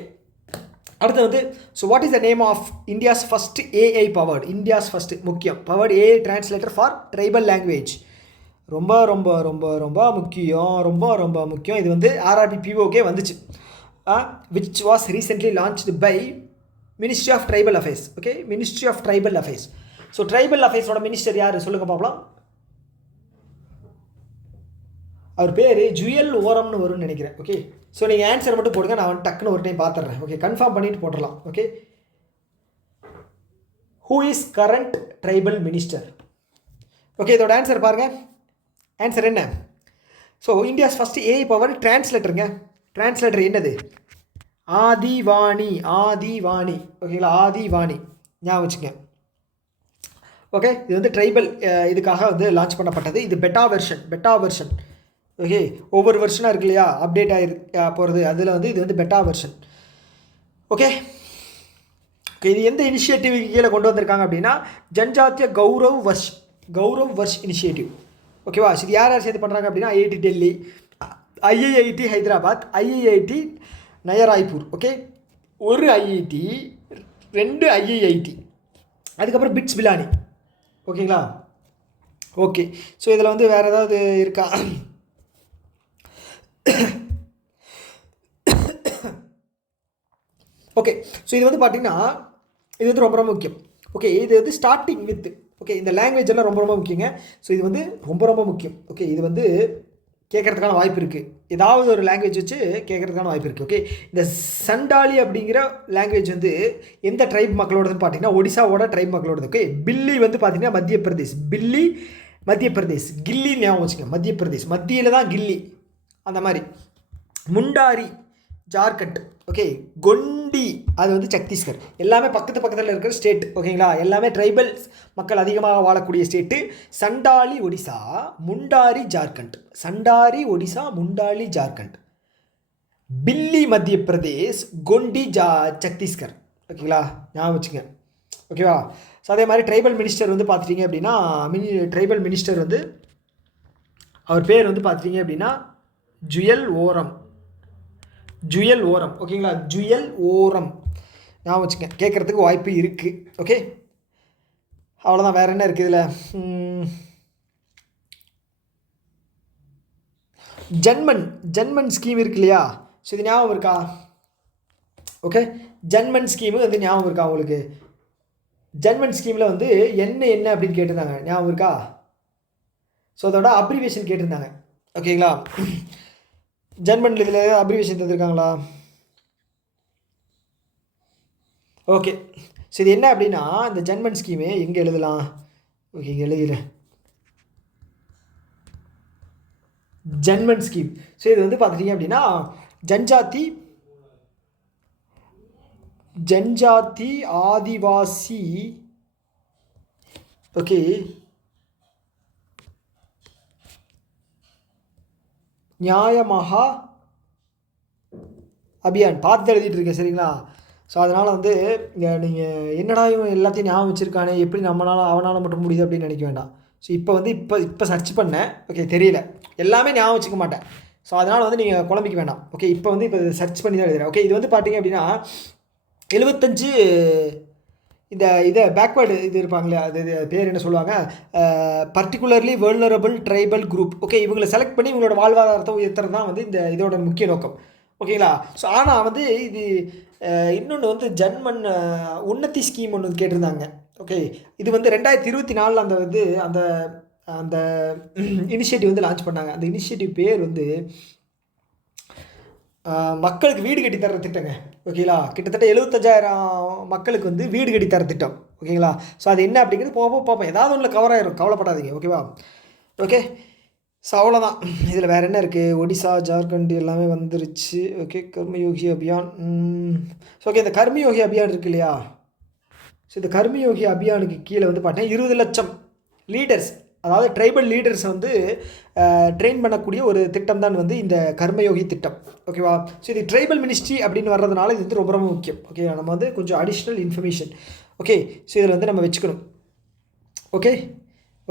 அடுத்து வந்து so what is the name of India's first AI powered, India's first முக்கியம் powered AI translator for tribal language. ரொம்ப ரொம்ப ரொம்ப ரொம்ப முக்கியம், ரொம்ப ரொம்ப முக்கியம். இது வந்து ஆர்ஆர்பி பிஓகே வந்துச்சு, which was recently launched by Ministry of Tribal Affairs. Okay, Ministry of Tribal Affairs. So tribal அஃபேர்ஸோட மினிஸ்டர் யார் சொல்லுங்க பார்க்கலாம். அவர் பேர் ஜுயல் ஓரம்னு வரும்னு நினைக்கிறேன். ஓகே, ஸோ நீங்கள் ஆன்சர் மட்டும் போடுங்க, நான் வந்து டக்குன்னு ஒரு டைம் பார்த்துட்றேன். ஓகே, கன்ஃபார்ம் பண்ணிட்டு போட்டுடலாம். Okay, who is current tribal minister? Okay, இதோட ஆன்சர் பாருங்கள். ஆன்சர் என்ன? So India's first AI power டிரான்ஸ்லேட்டருங்க. டிரான்ஸ்லேட்டர் என்னது? ஆதிவாணி. ஆதிவாணி. ஓகேங்களா? ஆதிவாணி ஞாபகம் வச்சுங்க. ஓகே, இது வந்து ட்ரைபல் இதுக்காக வந்து லான்ச் பண்ணப்பட்டது. இது பெட்டா வெர்ஷன். ஓகே, ஒவ்வொரு வெர்ஷனாக இருக்கு இல்லையா, அப்டேட் ஆகி போகிறது, அதில் வந்து இது வந்து பெட்டா வெர்ஷன். ஓகே, இது எந்த இனிஷியேட்டிவ்க்கு கீழே கொண்டு வந்திருக்காங்க அப்படின்னா ஜன்ஜாத்திய கௌரவ் வர்ஷ் இனிஷியேட்டிவ். ஓகேவா? இது யார் சேர்த்து பண்ணுறாங்க அப்படின்னா IIT Delhi, IIIT Hyderabad, IIIT Naya Raipur. Okay, ஒரு ஐஐடி, 2 ஐஐஐடி, அதுக்கப்புறம் பிட்ஸ் பிலானி. ஓகேங்களா? ஓகே, ஸோ இதில் வந்து வேறு ஏதாவது இருக்கா? ஓகே, ஸோ இது வந்து பார்த்திங்கன்னா இது வந்து ரொம்ப ரொம்ப முக்கியம். ஓகே, இது வந்து ஸ்டார்டிங் வித் ஓகே, இந்த லாங்குவேஜ் எல்லாம் ரொம்ப ரொம்ப முக்கியங்க. ஸோ இது வந்து ரொம்ப ரொம்ப முக்கியம். ஓகே, இது வந்து கேட்குறதுக்கான வாய்ப்பு இருக்குது, ஏதாவது ஒரு லாங்குவேஜ் வச்சு கேட்குறதுக்கான வாய்ப்பு இருக்குது. ஓகே, இந்த சண்டாலி அப்படிங்கிற லாங்குவேஜ் வந்து எந்த ட்ரைப் மக்களோடதுன்னு பார்த்தீங்கன்னா ஒடிசாவோட ட்ரைப் மக்களோடது. ஓகே, பில்லி வந்து பார்த்தீங்கன்னா மத்திய பிரதேஷ், பில்லி மத்திய பிரதேஷ், கில்லி ஞாபகம் வச்சுக்கோங்க, மத்திய பிரதேஷ் மத்தியில் தான் கில்லி அந்த மாதிரி. முண்டாரி ஜார்க்கண்ட். ஓகே, கொண்டி அது வந்து சத்தீஸ்கர். எல்லாமே பக்கத்தில் இருக்கிற ஸ்டேட். ஓகேங்களா? எல்லாமே ட்ரைபல் மக்கள் அதிகமாக வாழக்கூடிய ஸ்டேட்டு. சண்டாலி ஒடிசா, முண்டாரி ஜார்க்கண்ட். சண்டாரி ஒடிசா, முண்டாலி ஜார்க்கண்ட். பில்லி மத்திய பிரதேஷ், கொண்டி சத்தீஸ்கர். ஓகேங்களா? ஞாபகம் வச்சுங்க. ஓகேவா? ஸோ அதே மாதிரி ட்ரைபல் மினிஸ்டர் வந்து பார்த்துட்டிங்க அப்படின்னா ட்ரைபல் மினிஸ்டர் வந்து அவர் பேர் வந்து பார்த்துட்டிங்க அப்படின்னா ஜுயல் ஓரம். ஓகேங்களா? ஜுயல் ஓரம் ஞாபகம் வச்சுங்க, கேட்குறதுக்கு வாய்ப்பு இருக்குது. ஓகே, அவ்வளோதான். வேறு என்ன இருக்குது இதில்? ஜன்மன் ஸ்கீம் இருக்கு இல்லையா? ஸோ இது ஞாபகம் இருக்கா? ஓகே, ஜன்மன் ஸ்கீமு வந்து ஞாபகம் இருக்கா உங்களுக்கு? ஜன்மன் ஸ்கீமில் வந்து என்ன அப்படின்னு கேட்டிருந்தாங்க, ஞாபகம் இருக்கா? ஸோ அதோட அப்ரிவேஷன் கேட்டிருந்தாங்க. ஓகேங்களா? ஜன்மனில் இதில் அப்ரிவேஷன் தந்துருக்காங்களா? ஓகே, ஸோ இது என்ன அப்படின்னா இந்த ஜன்மன் ஸ்கீமு எங்கே எழுதலாம்? ஓகே, இங்கே எழுதிடுறேன். ஜன்மன் ஸ்கீம். ஸோ இது வந்து பார்த்துட்டிங்க அப்படின்னா ஜன்ஜாதி ஆதிவாசி. ஓகே, நியாயமாக அபியான் பார்த்து எழுதிட்டு இருக்கேன். சரிங்களா? ஸோ அதனால் வந்து நீங்கள் என்னடா இவன் எல்லாத்தையும் ஞாபகம் வச்சுருக்கானே, எப்படி அவனால் மட்டும் முடியுது அப்படின்னு நினைக்க வேண்டாம். ஸோ இப்போ சர்ச் பண்ணேன். ஓகே, தெரியல, எல்லாமே ஞாபகம் வச்சுக்க மாட்டேன். ஸோ அதனால் வந்து நீங்கள் குழம்பிக்க வேண்டாம். ஓகே, இப்போ சர்ச் பண்ணி தான் எழுதுகிறேன். ஓகே, இது வந்து பார்த்தீங்க அப்படின்னா 75 இதை பேக்வேர்டு இது இருப்பாங்களே, அது பேர் என்ன சொல்லுவாங்க? Particularly vulnerable tribal group. Okay, இவங்களை செலக்ட் பண்ணி இவங்களோட வாழ்வாதாரத்தை உயர்த்துறது தான் வந்து இதோட முக்கிய நோக்கம். ஓகேங்களா? ஸோ ஆனால் வந்து இது இன்னொன்று வந்து ஜன்மன் உன்னதி ஸ்கீம் ஒன்று கேட்டிருந்தாங்க. ஓகே, இது வந்து 2024 அந்த அந்த இனிஷியேட்டிவ் வந்து லான்ச் பண்ணாங்க. அந்த இனிஷியேட்டிவ் பேர் வந்து மக்களுக்கு வீடு கட்டி தர திட்டங்க. ஓகேங்களா? கிட்டத்தட்ட 75,000 மக்களுக்கு வந்து வீடு கட்டி தர திட்டம். ஓகேங்களா? ஸோ அது என்ன அப்படிங்கிறது பார்ப்போம், ஏதாவது ஒன்றில் கவர் ஆகிரும், கவலைப்படாதீங்க. ஓகேவா? ஓகே, ஸோ அவ்வளோதான். இதில் வேறு என்ன இருக்குது? ஒடிசா, ஜார்க்கண்ட் எல்லாமே வந்துருச்சு. Okay, Karmayogi Abhiyan. So okay, இந்த கர்மயோகி அபியான் இருக்கு இல்லையா? ஸோ இந்த கர்மயோகி அபியானுக்கு கீழே வந்து பார்த்தீங்கன்னா 20 லட்சம் லீடர்ஸ், அதாவது ட்ரைபல் லீடர்ஸை வந்து ட்ரெயின் பண்ணக்கூடிய ஒரு திட்டம் தான் வந்து இந்த கர்மயோகி திட்டம். ஓகேவா? ஸோ இது ட்ரைபல் மினிஸ்ட்ரி அப்படின்னு வர்றதுனால இது வந்து ரொம்ப ரொம்ப முக்கியம். ஓகே, நம்ம வந்து கொஞ்சம் அடிஷ்னல் இன்ஃபர்மேஷன். ஓகே, ஸோ இதில் வந்து நம்ம வச்சுக்கணும். ஓகே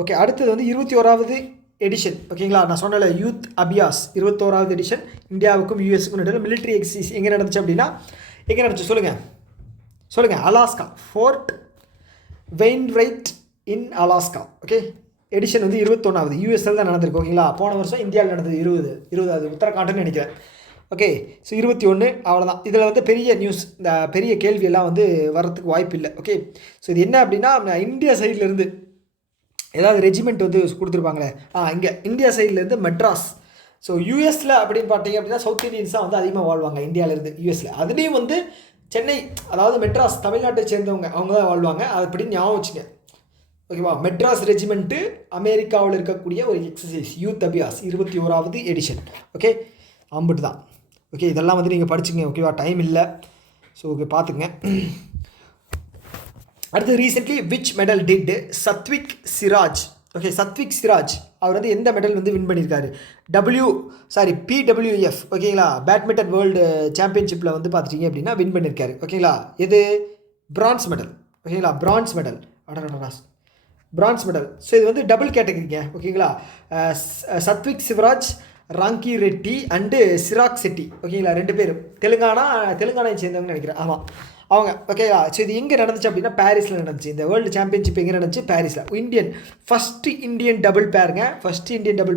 ஓகே அடுத்தது வந்து 21வது எடிஷன். ஓகேங்களா? நான் சொன்னல யூத் அபியாஸ் 21வது எடிஷன். இந்தியாவுக்கும் யூஎஸ்க்கும் நடுவில் மிலிட்ரி எக்ஸசைஸ் எங்கே நடந்துச்சு அப்படின்னா, எங்கே நடந்துச்சு சொல்லுங்கள். அலாஸ்கா, ஃபோர்ட் வெயின்ரைட் இன் அலாஸ்கா. ஓகே, எடிஷன் வந்து 21வது யூஎஸ்எல் தான் நடந்திருக்கு. ஓகேங்களா? போன வருஷம் இந்தியாவில் நடந்தது 20 அது உத்தரகாண்ட்னு நினைக்கிறேன். ஓகே, ஸோ 21 அவ்வளோதான். இதில் வந்து பெரிய நியூஸ், இந்த பெரிய கேள்வியெல்லாம் வந்து வர்றதுக்கு வாய்ப்பு இல்லை. ஓகே, ஸோ இது என்ன அப்படின்னா, இந்தியா சைட்லேருந்து ஏதாவது ரெஜிமெண்ட் வந்து கொடுத்துருப்பாங்களே, இங்கே இந்தியா சைட்லேருந்து மெட்ராஸ். ஸோ யூஎஸில் அப்படின்னு பார்த்தீங்க அப்படின்னா சவுத் இந்தியன்ஸ் தான் வந்து அதிகமாக வாழ்வாங்க இந்தியாவிலேருந்து யூஎஸில். அதுலேயும் வந்து சென்னை, அதாவது மெட்ராஸ், தமிழ்நாட்டை சேர்ந்தவங்க அவங்க தான் வாழ்வாங்க. அது அப்படின்னு ஞாபகம் வச்சுங்க. ஓகேவா? மெட்ராஸ் ரெஜிமெண்ட்டு அமெரிக்காவில் இருக்கக்கூடிய ஒரு எக்ஸசைஸ் யூத் அபியாஸ் 21வது எடிஷன். ஓகே, அம்பிட்டு தான். ஓகே, இதெல்லாம் வந்து நீங்கள் படிச்சுங்க. ஓகேவா? டைம் இல்லை. ஸோ ஓகே, பார்த்துங்க. அடுத்து recently which medal did Satwik Chirag? Okay, Satwik Chirag அவர் வந்து எந்த மெடல் வந்து வின் பண்ணியிருக்காரு? PWF. ஓகேங்களா? பேட்மிண்டன் வேர்ல்டு சாம்பியன்ஷிப்பில் வந்து பார்த்துட்டிங்க அப்படின்னா வின் பண்ணியிருக்காரு. ஓகேங்களா? எது? Bronze medal. ஓகேங்களா? Bronze medal. Bronze medal. So இது வந்து டபுள் கேட்டகரிங்க. ஓகேங்களா? Satwik Sairaj, Rankireddy and Chirag Shetty. ஓகேங்களா? 2 பேரும் தெலுங்கானாவை சேர்ந்தவங்கன்னு நினைக்கிறேன். ஆமாம், அவங்க. ஓகேவா? ஸோ இது எங்கே நடந்துச்சு அப்படின்னா பாரிஸில் நடந்துச்சு. இந்த வேர்ல்டு சாம்பியன்ஷிப் எங்கே நடந்துச்சு? பாரிஸில். ஃபஸ்ட்டு இந்தியன் டபுள்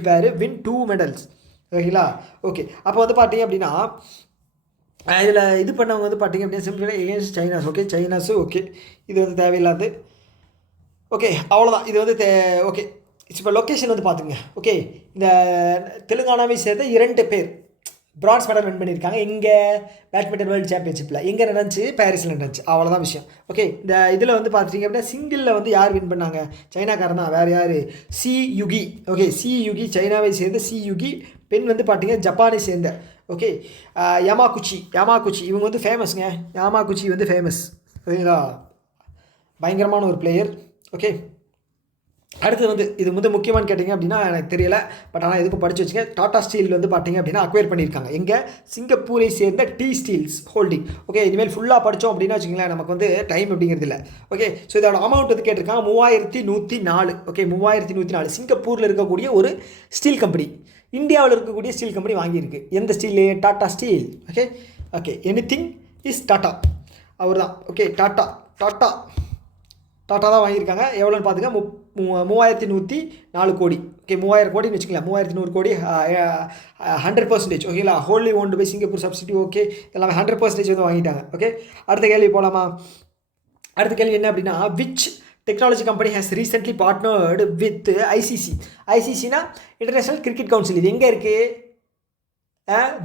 பேர் வின் 2 மெடல்ஸ். ஓகேங்களா? ஓகே, அப்போ வந்து பார்த்தீங்க அப்படின்னா இதில் இது பண்ணவங்க வந்து பார்த்தீங்க அப்படின்னா சிம்பிளாக எகேன்ஸ்ட் சைனாஸ். ஓகே, சைனாஸு. ஓகே, இது வந்து தேவையில்லாது. ஓகே, அவ்வளோதான். இது வந்து ஓகே, இப்போ லொக்கேஷன் வந்து பார்த்துங்க. ஓகே, இந்த தெலுங்கானாவை சேர்ந்த 2 பேர் பிரான்ஸ் மெடல் வின் பண்ணியிருக்காங்க. எங்கே? பேட்மிண்டன் வேர்ல்டு சாம்பியன்ஷிப்பில். எங்கே நடந்துச்சு? பாரிஸில் நடந்துச்சு. அவ்வளோதான் விஷயம். ஓகே, இந்த இதில் வந்து பார்த்துட்டிங்க அப்படின்னா சிங்கிளில் வந்து யார் வின் பண்ணாங்க? சைனாக்காரன் தான். வேறு யார்? Shi Yuqi. Okay, Shi Yuqi, சைனாவை சேர்ந்த சி யுகி. பெண் வந்து பார்த்தீங்கன்னா ஜப்பானை சேர்ந்த. Okay, Yamaguchi. இவங்க வந்து ஃபேமஸ்ங்க. யமாகுச்சி வந்து ஃபேமஸ். ஓகேங்களா? பயங்கரமான ஒரு பிளேயர். ஓகே, அடுத்து வந்து இது வந்து முக்கியமானு கேட்டிங்க அப்படின்னா எனக்கு தெரியல, பட் ஆனால் எதுக்கும் படித்து வச்சுங்க. டாடா ஸ்டீல் வந்து பார்த்தீங்க அப்படின்னா அக்வயர் பண்ணியிருக்காங்க. எங்கே? சிங்கப்பூரை சேர்ந்த டி ஸ்டீல்ஸ் ஹோல்டிங். ஓகே, இனிமேல் ஃபுல்லாக படித்தோம் அப்படின்னா வச்சுங்களேன், நமக்கு வந்து டைம் அப்படிங்கிறது இல்லை. ஓகே, ஸோ இதோட அமௌண்ட் வந்து கேட்டிருக்காங்க 3104. ஓகே, 3104 சிங்கப்பூரில் இருக்கக்கூடிய ஒரு ஸ்டீல் கம்பெனி இந்தியாவில் இருக்கக்கூடிய ஸ்டீல் கம்பெனி வாங்கியிருக்கு. எந்த steel? Tata steel. Okay anything is Tata, அவர் தான். ஓகே, டாட்டா தான் வாங்கியிருக்காங்க. எவ்வளோன்னு பார்த்துங்க, 3104 கோடி. ஓகே, 3000 கோடின்னு வச்சுக்கலாம். 3100 கோடி 100%. ஓகேங்களா? Wholly owned by Singapore subsidy. Okay, எல்லாமே 100% வந்து வாங்கிட்டாங்க. ஓகே, அடுத்த கேள்வி போகலாமா? அடுத்த கேள்வி என்ன அப்படின்னா, which technology company has recently partnered with ஐசிசினா இன்டர்நேஷ்னல் கிரிக்கெட் கவுன்சில். இது எங்கே இருக்குது?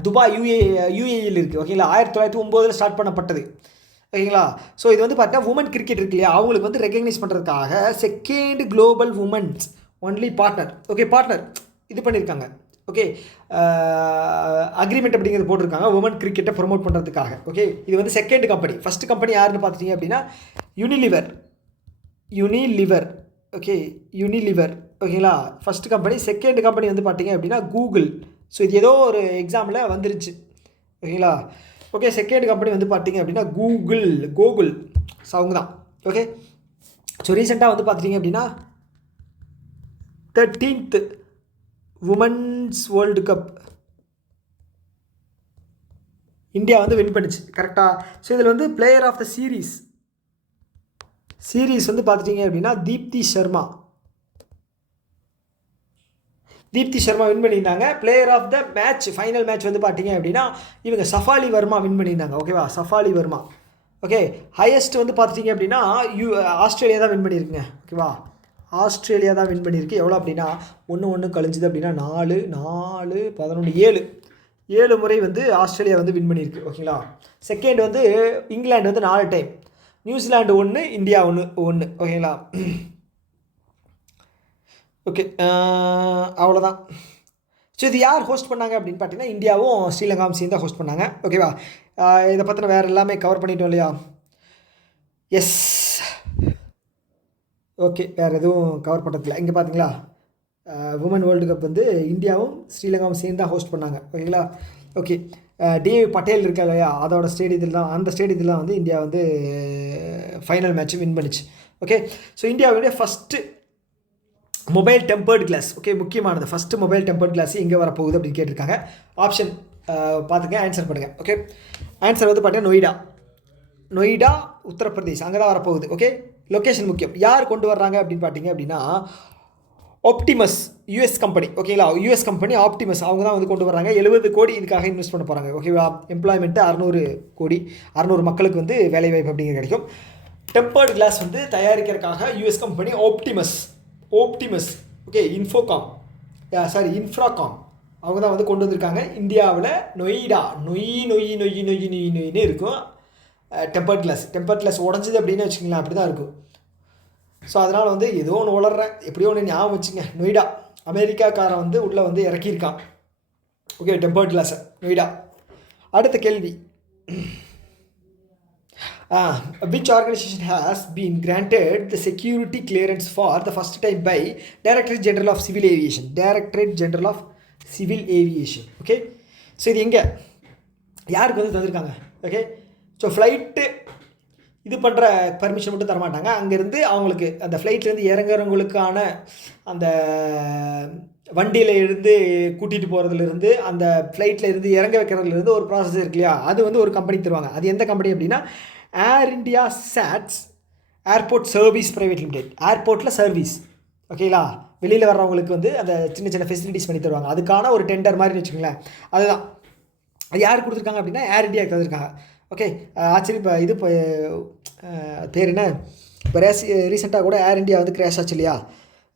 துபாய் யூஏஇயில் இருக்குது. ஓகேங்களா? 1909 ஸ்டார்ட் பண்ணப்பட்டது. ஓகேங்களா? ஸோ இது வந்து பார்த்தீங்கன்னா உமன் கிரிக்கெட் இருக்கு இல்லையா, அவங்களுக்கு வந்து ரெகக்னைஸ் பண்ணுறதுக்காக second global women's only partner. Okay, partner இது பண்ணியிருக்காங்க. ஓகே, அக்ரிமெண்ட் அப்படிங்கிறது போட்டிருக்காங்க உமன் கிரிக்கெட்டை ப்ரொமோட் பண்ணுறதுக்காக. ஓகே, இது வந்து செகண்ட் கம்பெனி. ஃபஸ்ட்டு கம்பெனி யாருன்னு பார்த்துட்டிங்க அப்படின்னா யூனிலிவர். Okay, Unilever. ஓகேங்களா? First company. செகண்ட் கம்பெனி வந்து பார்த்தீங்க அப்படின்னா கூகுள். ஸோ இது ஏதோ ஒரு எக்ஸாமில் வந்துருச்சு. ஓகேங்களா? ஓகே, செகண்ட் கம்பெனி வந்து பார்த்தீங்க அப்படின்னா கூகுள். ஸோ அவங்க தான். ஓகே, ஸோ ரீசெண்டாக வந்து பார்த்துட்டிங்க அப்படின்னா 13th women's world cup India வந்து வின் பண்ணிச்சு. கரெக்டாக? ஸோ இதில் வந்து பிளேயர் ஆஃப் த சீரீஸ் வந்து பார்த்துட்டிங்க அப்படின்னா தீப்தி சர்மா வின் பண்ணியிருந்தாங்க. Player of the match, final match வந்து பார்த்தீங்க அப்படின்னா இவங்க சஃபாலி வர்மா வின் பண்ணியிருந்தாங்க. ஓகேவா? சஃபாலி வர்மா. ஓகே, ஹையஸ்ட் வந்து பார்த்துட்டிங்க அப்படின்னா ஆஸ்திரேலியா தான் வின் பண்ணியிருக்குங்க. ஓகேவா? ஆஸ்திரேலியா தான் வின் பண்ணியிருக்கு. எவ்வளோ அப்படின்னா 1 கழிஞ்சுது அப்படின்னா 4 11 7 முறை வந்து ஆஸ்திரேலியா வந்து வின் பண்ணியிருக்கு. ஓகேங்களா? செகண்ட் வந்து இங்கிலாந்து வந்து 4 டைம், நியூசிலாண்டு 1, இந்தியா 1. ஓகேங்களா? ஓகே, அவ்வளோதான். ஸோ இது யார் ஹோஸ்ட் பண்ணாங்க அப்படின்னு பார்த்தீங்கன்னா இந்தியாவும் ஸ்ரீலங்காவும் சேர்ந்து ஹோஸ்ட் பண்ணாங்க. ஓகேவா? இதை பற்றின வேறு எல்லாமே கவர் பண்ணிட்டோம் இல்லையா? எஸ். ஓகே, வேறு எதுவும் கவர் பண்ணுறதில்ல. இங்கே பார்த்தீங்களா, உமன் வேர்ல்டு கப் வந்து இந்தியாவும் ஸ்ரீலங்காவும் சேர்ந்து தான் ஹோஸ்ட் பண்ணாங்க. ஓகேங்களா? ஓகே, டிஏ பட்டேல் இருக்கா இல்லையா, அதோட ஸ்டேடியத்தில் தான், அந்த ஸ்டேடியத்தில் தான் வந்து இந்தியா வந்து ஃபைனல் மேட்ச்சு வின் பண்ணிச்சு. ஓகே, ஸோ இந்தியாவுடைய first mobile tempered glass, okay, முக்கியமானது, ஃபஸ்ட்டு மொபைல் டெம்பர்டு கிளாஸ் எங்கே வரப்போகுது அப்படின்னு கேட்டிருக்காங்க. ஆப்ஷன் பார்த்துங்க, ஆன்சர் பண்ணுங்கள். ஓகே, ஆன்சர் வந்து பார்த்தீங்கன்னா நொய்டா உத்தரப்பிரதேஷ், அங்கே தான் வரப்போகுது. ஓகே, லொக்கேஷன் முக்கியம். யார் கொண்டு வர்றாங்க அப்படின்னு பார்த்தீங்க அப்படின்னா ஆப்டிமஸ் யூஎஸ் கம்பெனி. ஓகேங்களா, யூஎஸ் கம்பெனி ஆப்டிமஸ், அவங்க தான் வந்து கொண்டு வர்றாங்க. 70 கோடி இதுக்காக இன்வெஸ்ட் பண்ண போகிறாங்க. ஓகேவா? எம்ப்ளாய்மெண்ட்டு 600 கோடி, 600 மக்களுக்கு வந்து வேலைவாய்ப்பு அப்படிங்கிறது கிடைக்கும். டெம்பர்டு கிளாஸ் வந்து தயாரிக்கிறதுக்காக யூஎஸ் கம்பெனி ஆப்டிமஸ், ஓகே, இன்ஃப்ராகாம் அவங்க தான் வந்து கொண்டு வந்திருக்காங்க. இந்தியாவில் நொய்டா, நொய்னு இருக்கும் டெம்பர்ட் கிளாஸ் உடஞ்சிது அப்படின்னு வச்சுக்கிங்களேன், அப்படி தான் இருக்கும். ஸோ அதனால் வந்து ஏதோ ஒன்று வளர்றேன், எப்படியோ ஒன்று ஞாபகம் வச்சுங்க. நொய்டா அமெரிக்காக்காரன் வந்து உள்ளே வந்து இறக்கியிருக்கான். ஓகே, டெம்பர்ட் கிளாஸை நொய்டா. அடுத்த கேள்வி, which organization has been granted the security clearance for the first time by Directorate General of Civil Aviation. Okay, so இது எங்கே, யாருக்கு வந்து தந்திருக்காங்க? ஓகே, ஸோ ஃப்ளைட்டு இது பண்ணுற பர்மிஷன் மட்டும் தரமாட்டாங்க. அங்கேருந்து அவங்களுக்கு அந்த ஃப்ளைட்லேருந்து இறங்குறவங்களுக்கான அந்த வண்டியில் இருந்து கூட்டிகிட்டு போகிறதுலேருந்து, அந்த ஃப்ளைட்டில் இருந்து இறங்க வைக்கிறதுலேருந்து ஒரு ப்ராசஸ் இருக்கு இல்லையா, அது வந்து ஒரு கம்பெனி தருவாங்க. அது எந்த கம்பெனி அப்படின்னா Air India SATS airport service private limited. ஏர்போர்ட்டில் சர்வீஸ், ஓகேங்களா, வெளியில் வர்றவங்களுக்கு வந்து அந்த சின்ன ஃபெசிலிட்டிஸ் பண்ணி தருவாங்க. அதுக்கான ஒரு டெண்டர் மாதிரி வச்சுக்கோங்களேன். அதுதான் அது யார் கொடுத்துருக்காங்க அப்படின்னா ஏர் இண்டியாவுக்கு தந்திருக்காங்க. ஓகே, ஆக்சுவலி இப்போ இது பேர் என்ன, இப்போ ரீசெண்டாக கூட ஏர் இண்டியா வந்து கிராஷ் ஆச்சு இல்லையா,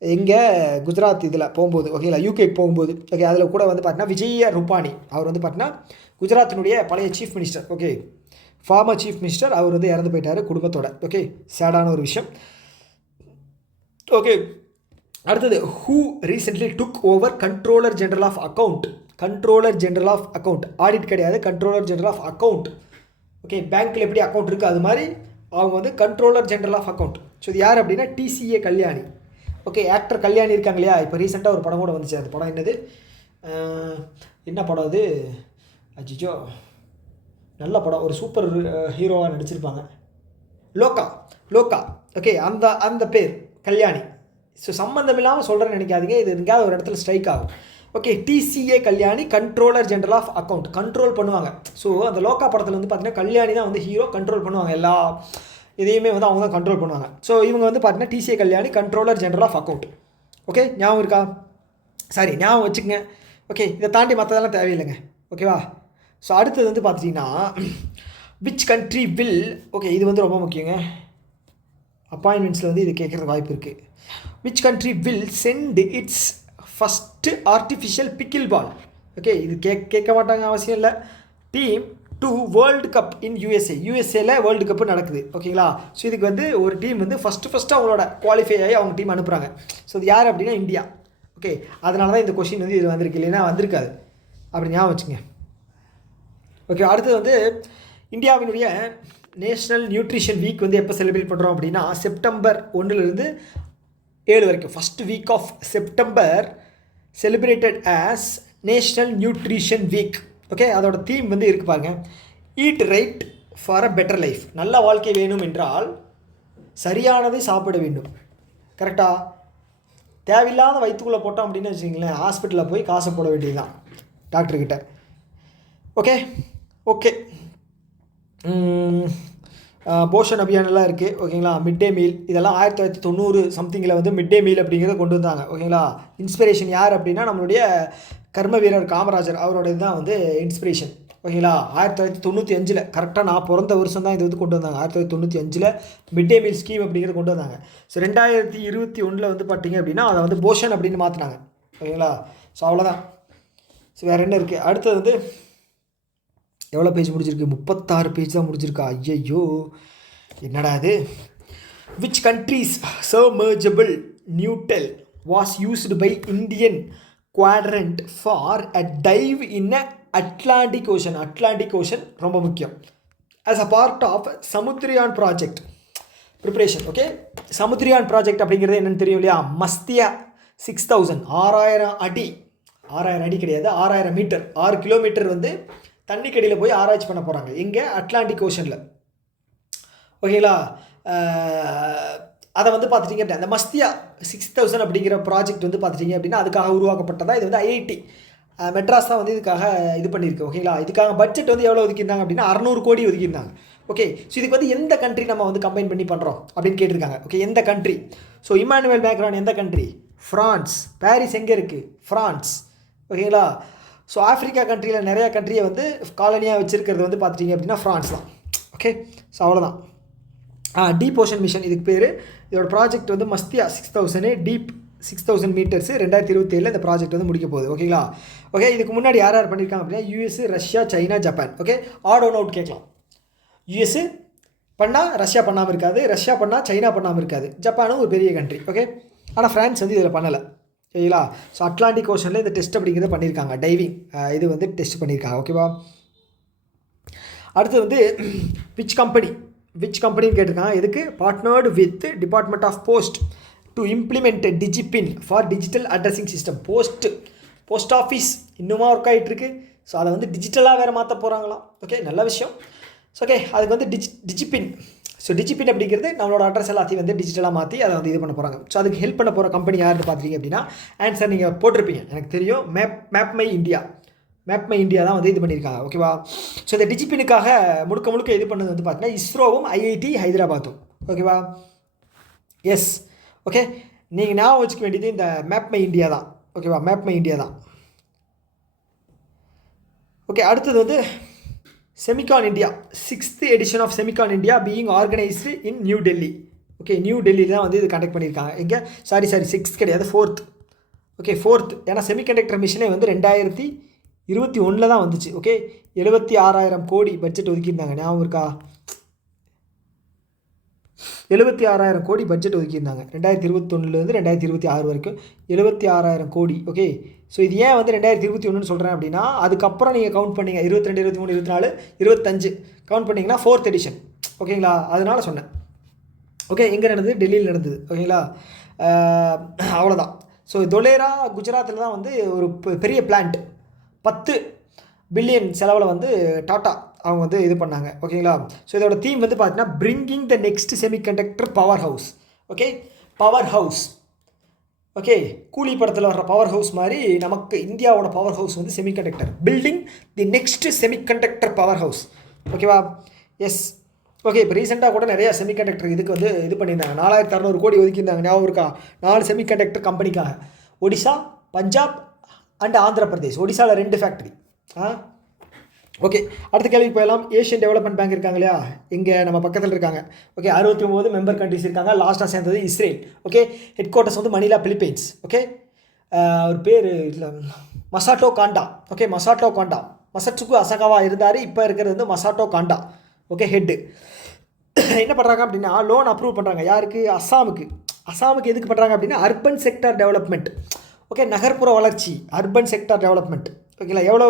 எங்கே குஜராத் இதில் போகும்போது, ஓகேங்களா, யூகேக்கு போகும்போது. ஓகே, அதில் கூட வந்து பார்த்தீங்கன்னா விஜய் ரூபானி அவர் வந்து பார்த்தீங்கன்னா குஜராத்தினுடைய பழைய chief minister, okay, former chief minister, அவர் வந்து இறந்து போயிட்டார் குடும்பத்தோட. ஓகே, சேடான ஒரு விஷயம். ஓகே, அடுத்தது, who recently took over controller general of account. Audit கிடையாது, controller general of account. Okay, பேங்க்கில் எப்படி அக்கௌண்ட் இருக்குது அது மாதிரி அவங்க வந்து controller general of account. So இது யார் அப்படின்னா TCA Kalyani. Okay, actor Kalyani இருக்காங்க இல்லையா, இப்போ ரீசெண்டாக ஒரு படம் கூட வந்துச்சு. அந்த படம் என்னது, என்ன படம் அது, அஜிஜோ, நல்ல படம், ஒரு சூப்பர் ஹீரோவாக நடிச்சிருப்பாங்க, லோக்கா. ஓகே, அந்த பேர் கல்யாணி. ஸோ சம்மந்தம் இல்லாமல் சொல்கிறேன்னு நினைக்காதீங்க, இது எங்கேயாவது ஒரு இடத்துல ஸ்ட்ரைக் ஆகும். Okay, DCA Kalyani controller general of account, control பண்ணுவாங்க. ஸோ அந்த லோக்கா படத்தில் வந்து பார்த்தீங்கன்னா கல்யாணி தான் வந்து ஹீரோ, கண்ட்ரோல் பண்ணுவாங்க, எல்லா இதையுமே வந்து அவங்க தான் கண்ட்ரோல் பண்ணுவாங்க. ஸோ இவங்க வந்து பார்த்தீங்கன்னா DCA Kalyani controller general of account. Okay, ஞாபகம் இருக்கா? சரி, ஞாபகம் வச்சுக்கங்க. ஓகே, இதை தாண்டி மற்றதெல்லாம் தேவையில்லைங்க. ஓகேவா? ஸோ அடுத்தது வந்து பார்த்துட்டிங்கன்னா விச் கண்ட்ரி வில், ஓகே, இது வந்து ரொம்ப முக்கியங்க, அப்பாயின்மெண்ட்ஸில் வந்து இது கேட்குறதுக்கு வாய்ப்பு இருக்குது. Which country will send its first artificial pickleball. Okay, இது கேட்க மாட்டாங்க, அவசியம் இல்லை. Team to world cup in யூஎஸ்ஏல வேர்ல்டு கப்பு நடக்குது. ஓகேங்களா, ஸோ இதுக்கு வந்து ஒரு டீம் வந்து ஃபஸ்ட்டு அவங்களோட குவாலிஃபை ஆகி அவங்க டீம் அனுப்புகிறாங்க. ஸோ இது யார் அப்படின்னா இந்தியா. ஓகே, அதனால தான் இந்த கொஷின் வந்து இது வந்திருக்கு, இல்லைன்னா வந்திருக்காது. அப்படி ஞாபகம் வச்சுங்க. ஓகே, அடுத்தது வந்து இந்தியாவினுடைய நேஷ்னல் நியூட்ரிஷன் வீக் வந்து எப்போ செலிப்ரேட் பண்ணுறோம் அப்படின்னா செப்டம்பர் 1 to 7 வரைக்கும், first week of September celebrated as national nutrition week. Okay, அதோட தீம் வந்து இருக்கு பாருங்க, eat right for a better life. நல்ல வாழ்க்கை வேணும் என்றால் சரியானதை சாப்பிட வேண்டும். கரெக்டாக, தேவையில்லாத வயிற்றுக்குள்ளே போட்டோம் அப்படின்னு வச்சுக்கிங்களேன், ஹாஸ்பிட்டலில் போய் காசை போட வேண்டியது தான் டாக்டர்கிட்ட. ஓகே, போஷன் அபியானெல்லாம் இருக்குது. ஓகேங்களா, மிட் டே மீல், இதெல்லாம் 1990 சம்திங்கில் வந்து மிட் டே மீல் அப்படிங்கிறத கொண்டு வந்தாங்க. ஓகேங்களா, இன்ஸ்பிரேஷன் யார் அப்படின்னா நம்மளுடைய கர்ம வீரர் காமராஜர், அவரோட இதுதான் வந்து இன்ஸ்பிரேஷன். ஓகேங்களா, 1995 கரெக்டாக நான் பிறந்த வருஷம் தான் இது வந்து கொண்டு வந்தாங்க. 1995 மிட் டே மீல் ஸ்கீம் அப்படிங்கிறத கொண்டு வந்தாங்க. ஸோ 2021 வந்து பார்த்தீங்க அப்படின்னா அதை வந்து போஷன் அப்படின்னு மாற்றினாங்க. ஓகேங்களா, ஸோ அவ்வளோதான். ஸோ வேறு என்ன இருக்குது? அடுத்தது வந்து எவ்வளோ பேஜ் முடிஞ்சிருக்கு? 36 பேஜ் தான் முடிஞ்சிருக்கா? ஐயோ, என்னடா அது? Which countries submersible Nautile was used by Indian quadrant for a dive in a Atlantic Ocean ரொம்ப முக்கியம். as a part of Samudrayaan project preparation. Okay, Samudrayaan project அப்படிங்கிறது என்னென்னு தெரியும் இல்லையா? மஸ்தியா 6000 6000 அடி, 6000 அடி கிடையாது, 6000 மீட்டர், 6 கிலோமீட்டர் வந்து தண்ணிக்கடியில் போய் ஆராய்ச்சி பண்ண போகிறாங்க. எங்கே? அட்லாண்டிக் ஓஷனில். ஓகேங்களா? அதை வந்து பார்த்துட்டிங்க அப்படின்னா அந்த மஸ்தியா 6000 அப்படிங்கிற ப்ராஜெக்ட் வந்து பார்த்துட்டிங்க அப்படின்னா அதுக்காக உருவாக்கப்பட்டதா. இது வந்து ஐஐடி மெட்ராஸ் தான் வந்து இதுக்காக இது பண்ணியிருக்கு. ஓகேங்களா? இதுக்காக பட்ஜெட் வந்து எவ்வளோ ஒதுக்கியிருந்தாங்க அப்படின்னா 600 கோடி ஒதுக்கியிருந்தாங்க. ஓகே, ஸோ இதுக்கு வந்து எந்த கண்ட்ரி நம்ம வந்து கம்பைன் பண்ணி பண்ணுறோம் அப்படின்னு கேட்டிருக்காங்க. ஓகே, எந்த கண்ட்ரி? ஸோ இமானுவேல் மேக்ரான் எந்த கண்ட்ரி? ஃப்ரான்ஸ். பாரிஸ் எங்கே இருக்குது? ஃப்ரான்ஸ். ஓகேங்களா? ஸோ ஆஃப்ரிக்கா கண்ட்ரியில் நிறையா கண்ட்ரியை வந்து காலனியாக வச்சுருக்கிறது வந்து பார்த்துட்டிங்க அப்படின்னா ஃப்ரான்ஸ் தான். ஓகே, ஸோ அவ்வளோதான். டீப் ஓஷன் மிஷன் இதுக்கு பேர். இதோட ப்ராஜெக்ட் வந்து மஸ்தியா 6000 டீப் 6000 மீட்டர்ஸ் 2027 இந்த ப்ராஜெக்ட் வந்து முடிக்க போகுது. ஓகேங்களா? ஓகே, இதுக்கு முன்னாடி யார் யார் பண்ணியிருக்காங்க அப்படின்னா US, Russia, China, Japan. Okay, odd one out கேட்கலாம். யூஎஸ் பண்ணால் ரஷ்யா பண்ணாமல் இருக்காது, ரஷ்யா பண்ணால் சைனா பண்ணாமல் இருக்காது, ஜப்பானும் ஒரு பெரிய கண்ட்ரி. ஓகே, ஆனால் ஃப்ரான்ஸ் வந்து இதில் பண்ணலை. ஓகேங்களா? ஸோ அட்லாண்டிக் ஓஷனில் இந்த டெஸ்ட் அப்படிங்கிறத பண்ணியிருக்காங்க. டைவிங் இது வந்து டெஸ்ட் பண்ணியிருக்காங்க. ஓகேவா? அடுத்து வந்து விச் கம்பெனின்னு கேட்டிருக்காங்க. எதுக்கு? Partnered with department of post to implement DIGIPIN for digital addressing system. Post office இன்னுமா ஒர்க் ஆகிட்டுருக்கு. ஸோ அதை வந்து டிஜிட்டலாக வேறு மாற்ற போகிறாங்களாம். ஓகே, நல்ல விஷயம். ஸோ ஓகே, அதுக்கு வந்து டிஜிபின். ஸோ டிஜிபின் அப்படிங்கிறது நம்மளோட அட்ரஸ் எல்லாத்தையும் வந்து டிஜிட்டலாக மாற்றி அதை வந்து இது பண்ண போகிறாங்க. ஸோ அதுக்கு ஹெல்ப் பண்ண போகிற கம்பெனி யாருன்னு பார்த்துட்டீங்க அப்படின்னா ஆன்சர் நீங்கள் போட்டிருப்பீங்க, எனக்கு தெரியும். மேப் மை இந்தியா தான் வந்து இது பண்ணியிருக்காங்க. ஓகேவா? ஸோ இந்த டிஜிபினுக்காக முழுக்க இது பண்ணது வந்து பார்த்தீங்கன்னா இஸ்ரோவும் ஐஐடி ஹைதராபாத்தும். ஓகேவா? எஸ். ஓகே, நீங்கள் ஞாபகம் வச்சுக்க வேண்டியது இந்த மேப் மை இந்தியா தான். ஓகேவா? மேப் மை இந்தியா தான். ஓகே, அடுத்தது வந்து Semicon India 6th edition of Semicon India being organised in New Delhi. Okay, New டெல்லியில் தான் வந்து இது கண்டக்ட் பண்ணியிருக்காங்க. எங்கே? சாரி 6th கிடையாது, 4th. Okay, 4th. ஏன்னா செமிகண்டக்டர் மிஷினே வந்து 2021 தான் வந்துச்சு. ஓகே, 76,000 கோடி பட்ஜெட் ஒதுக்கியிருந்தாங்க. ஞாபகம் இருக்கா? 76,000 கோடி பட்ஜெட் ஒதுக்கியிருந்தாங்க 2021 2026 வரைக்கும் 76,000 கோடி. ஓகே, ஸோ இது ஏன் வந்து 2021 சொல்கிறேன் அப்படின்னா அதுக்கப்புறம் நீங்கள் கவுண்ட் பண்ணிங்க 22, 23, 24, 25 கவுண்ட் பண்ணிங்கன்னா 4th எடிஷன். ஓகேங்களா? அதனால் சொன்னேன். ஓகே, எங்கே நடந்தது? டெல்லியில் நடந்தது. ஓகேங்களா? அவ்வளோதான். ஸோ தொலேரா குஜராத்தில் தான் வந்து ஒரு பெரிய பிளான்ட் 10 பில்லியன் செலவில் வந்து டாட்டா அவங்க வந்து இது பண்ணாங்க. ஓகேங்களா? ஸோ இதோட தீம் வந்து பார்த்தீங்கன்னா bringing the next semiconductor power house. Okay, power house. Okay, கூலி படத்தில் வர்ற பவர் ஹவுஸ் மாதிரி நமக்கு இந்தியாவோட பவர் ஹவுஸ் வந்து semiconductor. Building the next semiconductor power house. ஓகேவா? எஸ். ஓகே, இப்போ ரீசெண்டாக கூட நிறையா செமிகண்டக்டர் இதுக்கு வந்து இது பண்ணியிருந்தாங்க. 4,600 கோடி ஒதுக்கியிருந்தாங்க. ஞாபகம் இருக்கா? 4 செமிகண்டக்டர் கம்பெனிக்காக. ஒடிசா, பஞ்சாப் அண்ட் ஆந்திர பிரதேஷ். ஒடிசாவில் 2 ஃபேக்ட்ரி. ஓகே, அடுத்த கேள்விக்கு போயலாம். ஏஷியன் டெவலப்மெண்ட் பேங்க் இருக்காங்க இல்லையா? இங்கே நம்ம பக்கத்தில் இருக்காங்க. ஓகே, 69 மெம்பர் கண்ட்ரிஸ் இருக்காங்க. லாஸ்ட்டாக சேர்ந்தது இஸ்ரேல். ஓகே, ஹெட் குவார்ட்டர்ஸ் வந்து மணிலா, பிலிப்பைன்ஸ். ஓகே, ஒரு பேர் இல்லை, மசாட்டோ காண்டா. ஓகே, மசாட்டோ காண்டா. மசட்சுக்கு அசகாவா இருந்தார், இப்போ இருக்கிறது வந்து மசாட்டோ காண்டா. ஓகே, ஹெட்டு என்ன பண்ணுறாங்க அப்படின்னா லோன் அப்ரூவ் பண்ணுறாங்க. யாருக்கு? அசாமுக்கு எதுக்கு பண்ணுறாங்க அப்படின்னா அர்பன் செக்டார் டெவலப்மெண்ட். ஓகே, நகர்ப்புற வளர்ச்சி, அர்பன் செக்டார் டெவலப்மெண்ட். ஓகேங்களா? எவ்வளோ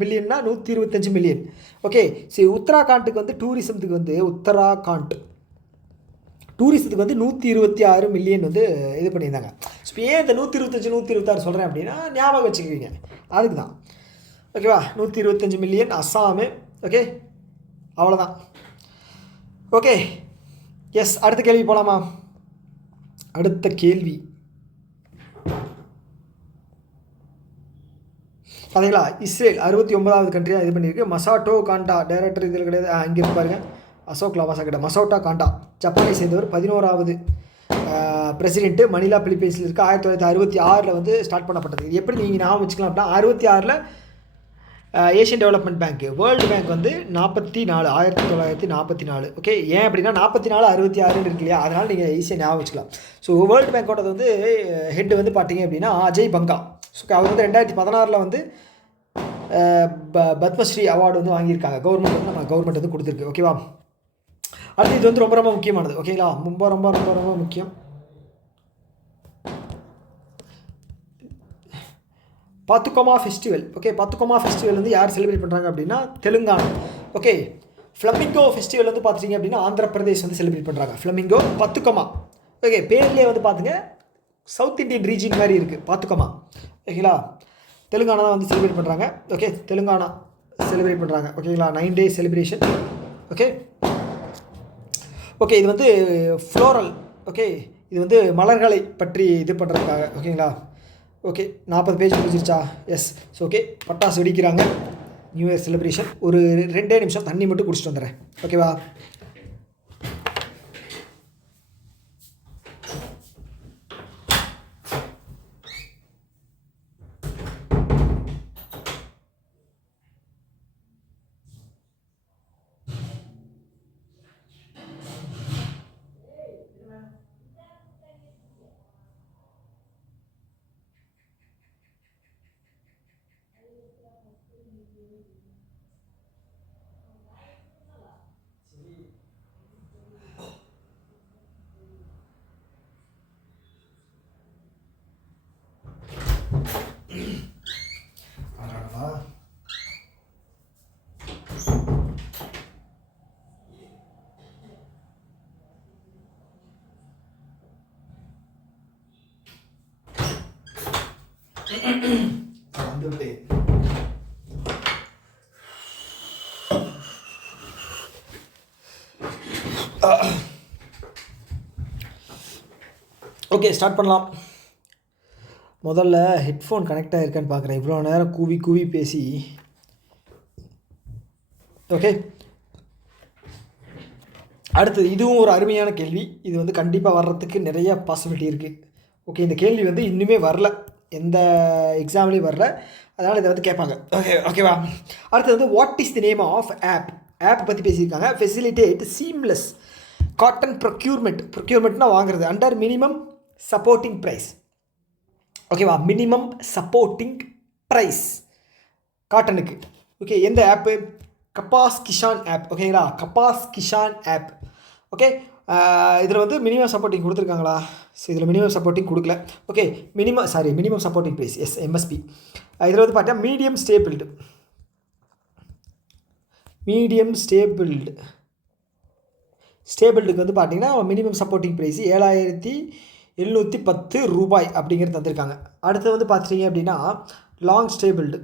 மில்லியன்னா 125 மில்லியன். ஓகே, சரி, உத்தராகண்டுக்கு வந்து டூரிசத்துக்கு வந்து டூரிசத்துக்கு வந்து 126 மில்லியன் வந்து இது பண்ணியிருந்தாங்க. ஸோ ஏன் இந்த 125 126 சொல்கிறேன் அப்படின்னா ஞாபகம் வச்சுக்குவீங்க, அதுக்கு தான். ஓகேவா? 125 மில்லியன் அஸ்ஸாமு. ஓகே, அவ்வளோதான். Okay, yes. அடுத்த கேள்வி போகலாமா? அடுத்த கேள்வி பார்த்தீங்களா? இஸ்ரேல் 69வது கண்ட்ரியாக இது பண்ணியிருக்கு. மசாட்டோ காண்டா டைரக்டர் இதில் கிடையாது. இங்கே இருப்பாருங்க, அசோக் லாவாசா கிட்ட. மசோட்டா காண்டா ஜப்பானை சேர்ந்தவர். 11வது பிரசிடென்ட்டு. மணிலா, பிலிப்பைன்ஸில் இருக்குது. 1966 வந்து ஸ்டார்ட் பண்ணப்பட்டது. இது எப்படி நீங்கள் ஞாபகம் வச்சுக்கலாம் அப்படின்னா 66 Asian development bank. World bank வந்து 44 1944. ஓகே, ஏன் அப்படின்னா 44 66 இருக்கு இல்லையா? அதனால் நீங்கள் ஈஸியாக ஞாபகம் வச்சுக்கலாம். ஸோ வேர்ல்டு பேங்கோடது வந்து ஹெட் வந்து பார்த்தீங்க அப்படின்னா அஜய் பங்கா. ஸோ அவர் வந்து 2016 வந்து பத்மஸ்ரீ அவார்டு வந்து வாங்கியிருக்காங்க. கவர்மெண்ட் வந்து நம்ம கவர்மெண்ட் வந்து கொடுத்துருக்கு. ஓகேவா? அடுத்து இது வந்து ரொம்ப ரொம்ப முக்கியமானது. ஓகேங்களா? ரொம்ப ரொம்ப ரொம்ப ரொம்ப முக்கியம். பாத்துக்கோமா ஃபெஸ்டிவல். ஓகே, பாத்துக்கோமா ஃபெஸ்டிவல் வந்து யார் செலிப்ரேட் பண்ணுறாங்க அப்படின்னா தெலுங்கானா. ஓகே, ஃப்ளமிங்கோ ஃபெஸ்டிவல் வந்து பார்த்துட்டிங்க அப்படின்னா ஆந்திர பிரதேஷ் வந்து செலிப்ரேட் பண்ணுறாங்க. ஃப்ளமிங்கோ பத்துக்கோமா. ஓகே, பேர்லேயே வந்து பார்த்துங்க சவுத் இண்டியன் ரீஜன் மாதிரி இருக்குது பாத்துக்கோமா. ஓகேங்களா, தெலுங்கானா தான் வந்து செலிப்ரேட் பண்ணுறாங்க. ஓகே, தெலுங்கானா செலிப்ரேட் பண்ணுறாங்க. ஓகேங்களா, 9 days செலிப்ரேஷன். ஓகே ஓகே, இது வந்து ஃப்ளோரல். ஓகே, இது வந்து மலர்களை பற்றி இது பண்ணுறதுக்காக. ஓகேங்களா, ஓகே 40 பேஜ் முடிஞ்சிருச்சா? எஸ். ஸோ ஓகே, பட்டாசு வெடிக்கிறாங்க, நியூ இயர் செலிப்ரேஷன். ஒரு 2 நிமிஷம் தண்ணி மட்டும் குடிச்சிட்டு வந்துடுறேன். ஓகேவா? வந்துவிட்டு ஓகே, ஸ்டார்ட் பண்ணலாம். முதல்ல ஹெட்ஃபோன் கனெக்ட் ஆகிருக்கான்னு பார்க்குறேன். இவ்வளோ நேரம் கூவி கூவி பேசி. ஓகே, அடுத்தது இதுவும் ஒரு அருமையான கேள்வி. இது வந்து கண்டிப்பாக வர்றதுக்கு நிறைய பாசிபிலிட்டி இருக்குது. ஓகே, இந்த கேள்வி வந்து இன்னுமே வரல, எந்த எக்ஸாம்லேயும் வரல, அதனால் இதை வந்து கேட்பாங்க. ஓகேவா? அடுத்தது வந்து what is the name of app பற்றி பேசியிருக்காங்க. ஃபெசிலிட்டேட் சீம்லெஸ் காட்டன் ப்ரொக்யூர்மெண்ட்னா வாங்குறது அண்டர் மினிமம் சப்போர்ட்டிங் ப்ரைஸ். ஓகேவா, மினிமம் சப்போர்ட்டிங் ப்ரைஸ் காட்டனுக்கு. ஓகே, எந்த ஆப்பு? கபாஸ் கிஷான் ஆப். ஓகேங்களா, கபாஸ் கிஷான் ஆப். ஓகே, இதில் வந்து மினிமம் சப்போர்ட்டிங் கொடுத்துருக்காங்களா? ஸோ இதில் மினிமம் சப்போர்ட்டிங் கொடுக்கல. Okay, minimum supporting price, yes, MSP. இதில் வந்து பார்த்தா மீடியம் ஸ்டேபிள்டுக்கு வந்து பார்த்தீங்கன்னா மினிமம் சப்போர்ட்டிங் ப்ரைஸ் 7710 ரூபாய் அப்படிங்கிறது தந்திருக்காங்க. அடுத்து வந்து பார்த்துட்டிங்க அப்படின்னா லாங் ஸ்டேபிள்டு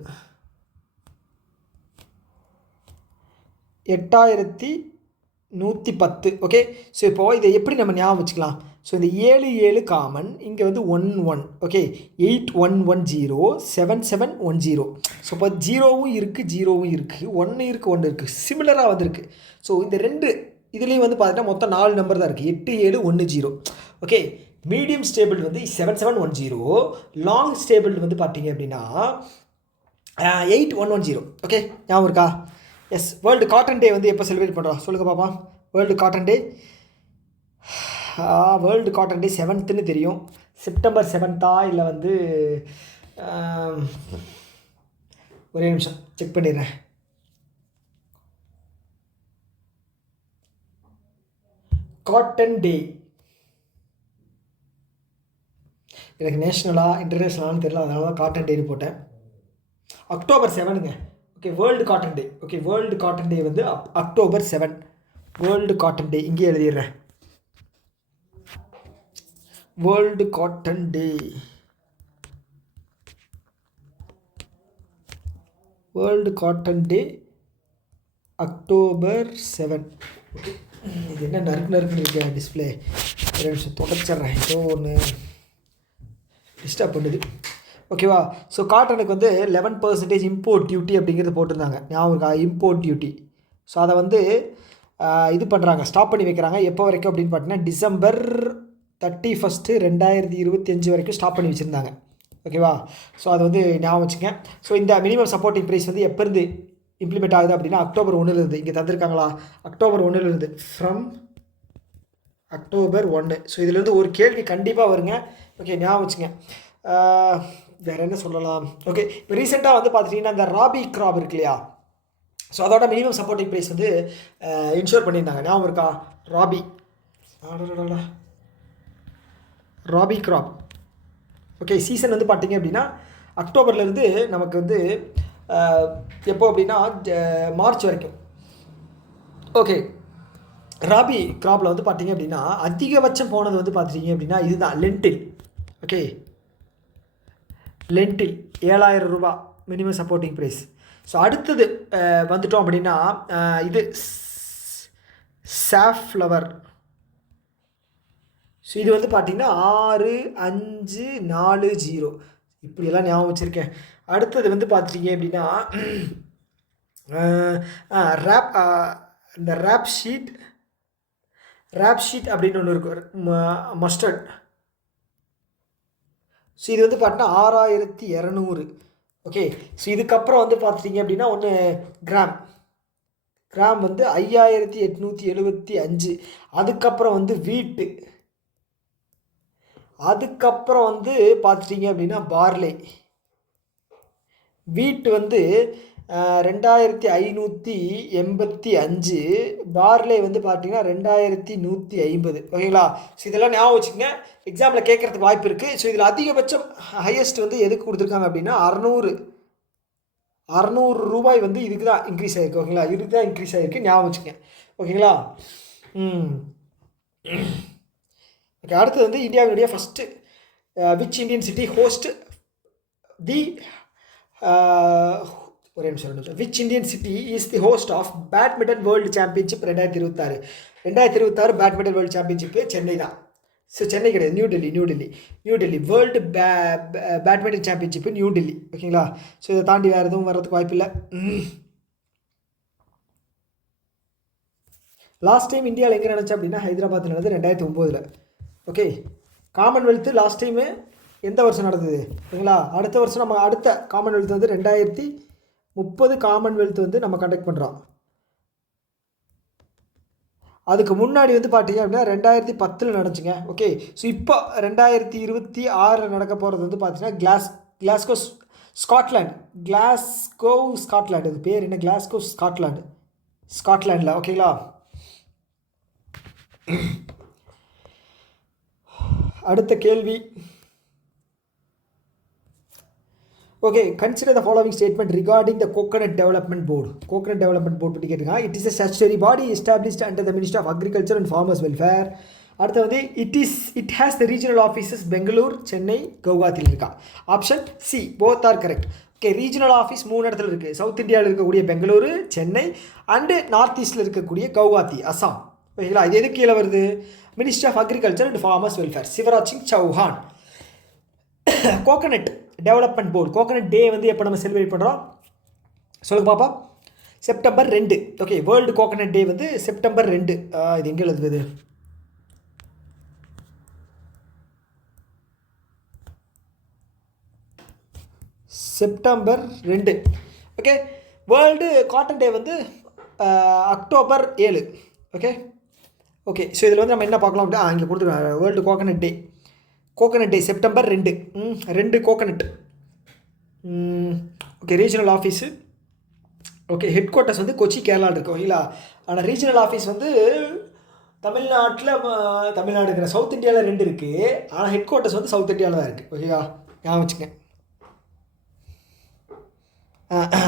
8110. ஓகே, ஸோ இப்போது இதை எப்படி நம்ம ஞாபகம் வச்சுக்கலாம்? ஸோ இந்த 7 காமன், இங்கே வந்து 11. ஓகே, 8110 7710. ஸோ இப்போ 0வும் இருக்குது 1 இருக்குது சிமிலராக வந்திருக்கு. ஸோ இந்த ரெண்டு இதுலேயும் வந்து பார்த்தீங்கன்னா மொத்தம் 4 நம்பர் தான் இருக்குது, 8710. ஓகே, மீடியம் ஸ்டேபிள் வந்து 7710, லாங் ஸ்டேபிள் வந்து பார்த்தீங்க அப்படின்னா 8110. ஓகே, ஞாபகம் இருக்கா? எஸ். வேர்ல்டு காட்டன் டே வந்து எப்போ செலிப்ரேட் பண்ணுறோம் சொல்லுங்கள் பாப்பா? வேர்ல்டு காட்டன் டே 7th தெரியும். செப்டம்பர் 7th இல்லை வந்து ஒரே நிமிஷம் செக் பண்ணிடுறேன். காட்டன் டே எனக்கு நேஷ்னலாக இன்டர்நேஷ்னலான்னு தெரியல, அதனால தான் காட்டன் டேன்னு போட்டேன். October 7ங்க. ஓகே, வேர்ல்டு காட்டன் டே. ஓகே, வேர்ல்டு காட்டன் டே வந்து October 7. வேர்ல்டு காட்டன் டே இங்கே எழுதிடுறேன். வேர்ல்டு காட்டன் டே October 7. இது என்ன நறுக்குன்னு இருக்கு டிஸ்பிளே? ஒரு நிமிஷம் தொடச்சிட்றேன், ஏதோ ஒன்று டிஸ்டர்ப் பண்ணுது. ஓகேவா? ஸோ காட்டனுக்கு வந்து 11% இம்போர்ட் டியூட்டி அப்படிங்கிறது போட்டிருந்தாங்க, ஞாபகம் இருக்கா? Import duty. ஸோ அதை வந்து இது பண்ணுறாங்க, ஸ்டாப் பண்ணி வைக்கிறாங்க. எப்போ வரைக்கும் அப்படின்னு பார்த்தீங்கன்னா December 31, 2025 வரைக்கும் ஸ்டாப் பண்ணி வச்சுருந்தாங்க. ஓகேவா? ஸோ அதை வந்து ஞாபகம் வச்சுங்க. ஸோ இந்த மினிமம் சப்போர்ட்டிங் ப்ரைஸ் வந்து எப்போ இருந்து இம்ப்ளிமெண்ட் ஆகுது அப்படின்னா October 1 இங்கே தந்திருக்காங்களா? October 1 from October 1. ஸோ இதிலேருந்து ஒரு கேள்வி கண்டிப்பாக வருங்க. ஓகே, ஞாபகம் வச்சுங்க. வேறு என்ன சொல்லலாம்? ஓகே, இப்போ ரீசெண்டாக வந்து பார்த்துட்டிங்கன்னா இந்த ராபி கிராப் இருக்கு இல்லையா? ஸோ அதோட மினிமம் சப்போர்ட்டிங் ப்ரைஸ் வந்து இன்ஷூர் பண்ணியிருந்தாங்க, ஞாபகம் இருக்கா? ராபி கிராப். ஓகே, சீசன் வந்து பார்த்தீங்க அப்படின்னா அக்டோபர்லேருந்து நமக்கு வந்து எப்போ அப்படின்னா மார்ச் வரைக்கும். ஓகே, ராபி கிராப்பில் வந்து பார்த்தீங்க அப்படின்னா அதிகபட்சம் போனது வந்து பார்த்துட்டீங்க அப்படின்னா இதுதான் லென்டில். ஓகே, லென்டில் 7,000 ரூபா மினிமம் சப்போர்ட்டிங் ப்ரைஸ். ஸோ அடுத்தது வந்துட்டோம் அப்படின்னா இது சாஃப்ளவர். ஸோ இது வந்து பார்த்திங்கன்னா 6540 இப்படியெல்லாம் ஞாபகம் வச்சுருக்கேன். அடுத்தது வந்து பார்த்துட்டிங்க அப்படின்னா இந்த ரேப் ஷீட் அப்படின்னு ஒன்று இருக்கும், மஸ்டர்ட். ஸோ இது வந்து பார்த்தீங்கன்னா 6200. ஓகே, ஸோ இதுக்கப்புறம் வந்து பார்த்துட்டிங்க அப்படின்னா ஒன்று கிராம் வந்து 5875. அதுக்கப்புறம் வந்து வீட்டு, அதுக்கப்புறம் வந்து பார்த்துட்டிங்க அப்படின்னா பார்லே. வீட்டு வந்து 2585. பார்லே வந்து பார்த்தீங்கன்னா 2150. ஓகேங்களா? ஸோ இதெல்லாம் ஞாபகம் வச்சுக்கோங்க, எக்ஸாமில் கேட்குறதுக்கு வாய்ப்பு இருக்குது. ஸோ இதில் அதிகபட்சம் ஹையஸ்ட் வந்து எதுக்கு கொடுத்துருக்காங்க அப்படின்னா 600 ரூபாய் வந்து இதுக்கு தான் இன்க்ரீஸ் ஆகிருக்கு. ஓகேங்களா? இதுக்கு தான் இன்க்ரீஸ் ஆகிருக்கு, ஞாபகம் வச்சுக்கோங்க. ஓகேங்களா? ஓகே, அடுத்தது வந்து இந்தியாவினுடைய first which Indian city host the ஒரே நிமிஷம். Which Indian city is the host of badminton world championship 2026 badminton world championship Chennai தான். ஸோ சென்னை கிடையாது, New Delhi world badminton championship New Delhi. ஓகேங்களா? ஸோ இதை தாண்டி வேறு எதுவும் வர்றதுக்கு வாய்ப்பு இல்லை. லாஸ்ட் டைம் இந்தியாவில் எங்கே நடந்துச்சு அப்படின்னா ஹைதராபாத்தில் நடந்தது 2009. ஓகே, காமன்வெல்த்து லாஸ்ட் டைமு எந்த வருஷம் நடந்தது? ஓகேங்களா? அடுத்த வருஷம் நம்ம அடுத்த காமன்வெல்த் வந்து 2030 காமன்வெல்த் வந்து நம்ம கண்டக்ட் பண்ணுறோம். அதுக்கு முன்னாடி வந்து பார்த்தீங்க அப்படின்னா 2010 நடந்துச்சுங்க. ஓகே, ஸோ இப்போ 2026 நடக்க போகிறது வந்து பார்த்தீங்கன்னா கிளாஸ்கோ ஸ்காட்லாண்ட். அது பேர் என்ன? கிளாஸ்கோ ஸ்காட்லாண்டில். ஓகேங்களா? அடுத்த கேள்வி. Okay, consider the following statement regarding the coconut development board. பற்றி கேட்டுங்க. It is a statutory body established under the Ministry of Agriculture and Farmers Welfare. அடுத்து வந்து it has the regional offices Bangalore, Chennai, கவுஹாத்தியில் இருக்கா? Option C, both are correct. Okay, regional office 3 இடத்துல இருக்குது. South இந்தியாவில் இருக்கக்கூடிய Bengaluru, Chennai and north ஈஸ்டில் இருக்கக்கூடிய கவுஹாத்தி, அசாம். ஓகேங்களா? இது எது கீழே வருது? Ministry of agriculture and farmers welfare, Shivraj Singh Chouhan. Coconut development board, coconut day வந்து எப்போ நம்ம செலிப்ரேட் பண்ணுறோம் சொல்லுங்க பாப்பா? September 2. Okay, world coconut day வந்து செப்டம்பர் 2. இது எங்கே எழுதுவது? September 2. Okay, world cotton day வந்து அக்டோபர் 7. ஓகே, ஸோ இதில் வந்து நம்ம என்ன பார்க்கலாம் அப்படின்னா இங்கே கொடுத்துருக்கோம் world coconut day September 2 coconut. Okay, regional office. Okay, head quarters வந்து கொச்சி, கேரளாவில் இருக்குது. ஓகேங்களா? ஆனால் ரீஜனல் ஆஃபீஸ் வந்து தமிழ்நாடுங்கிற சவுத் இந்தியாவில் 2 இருக்குது. ஆனால் ஹெட் குவார்ட்டர்ஸ் வந்து சவுத் இந்தியாவில் தான் இருக்குது. ஓகேவா? ஞாபகம் வச்சுங்க.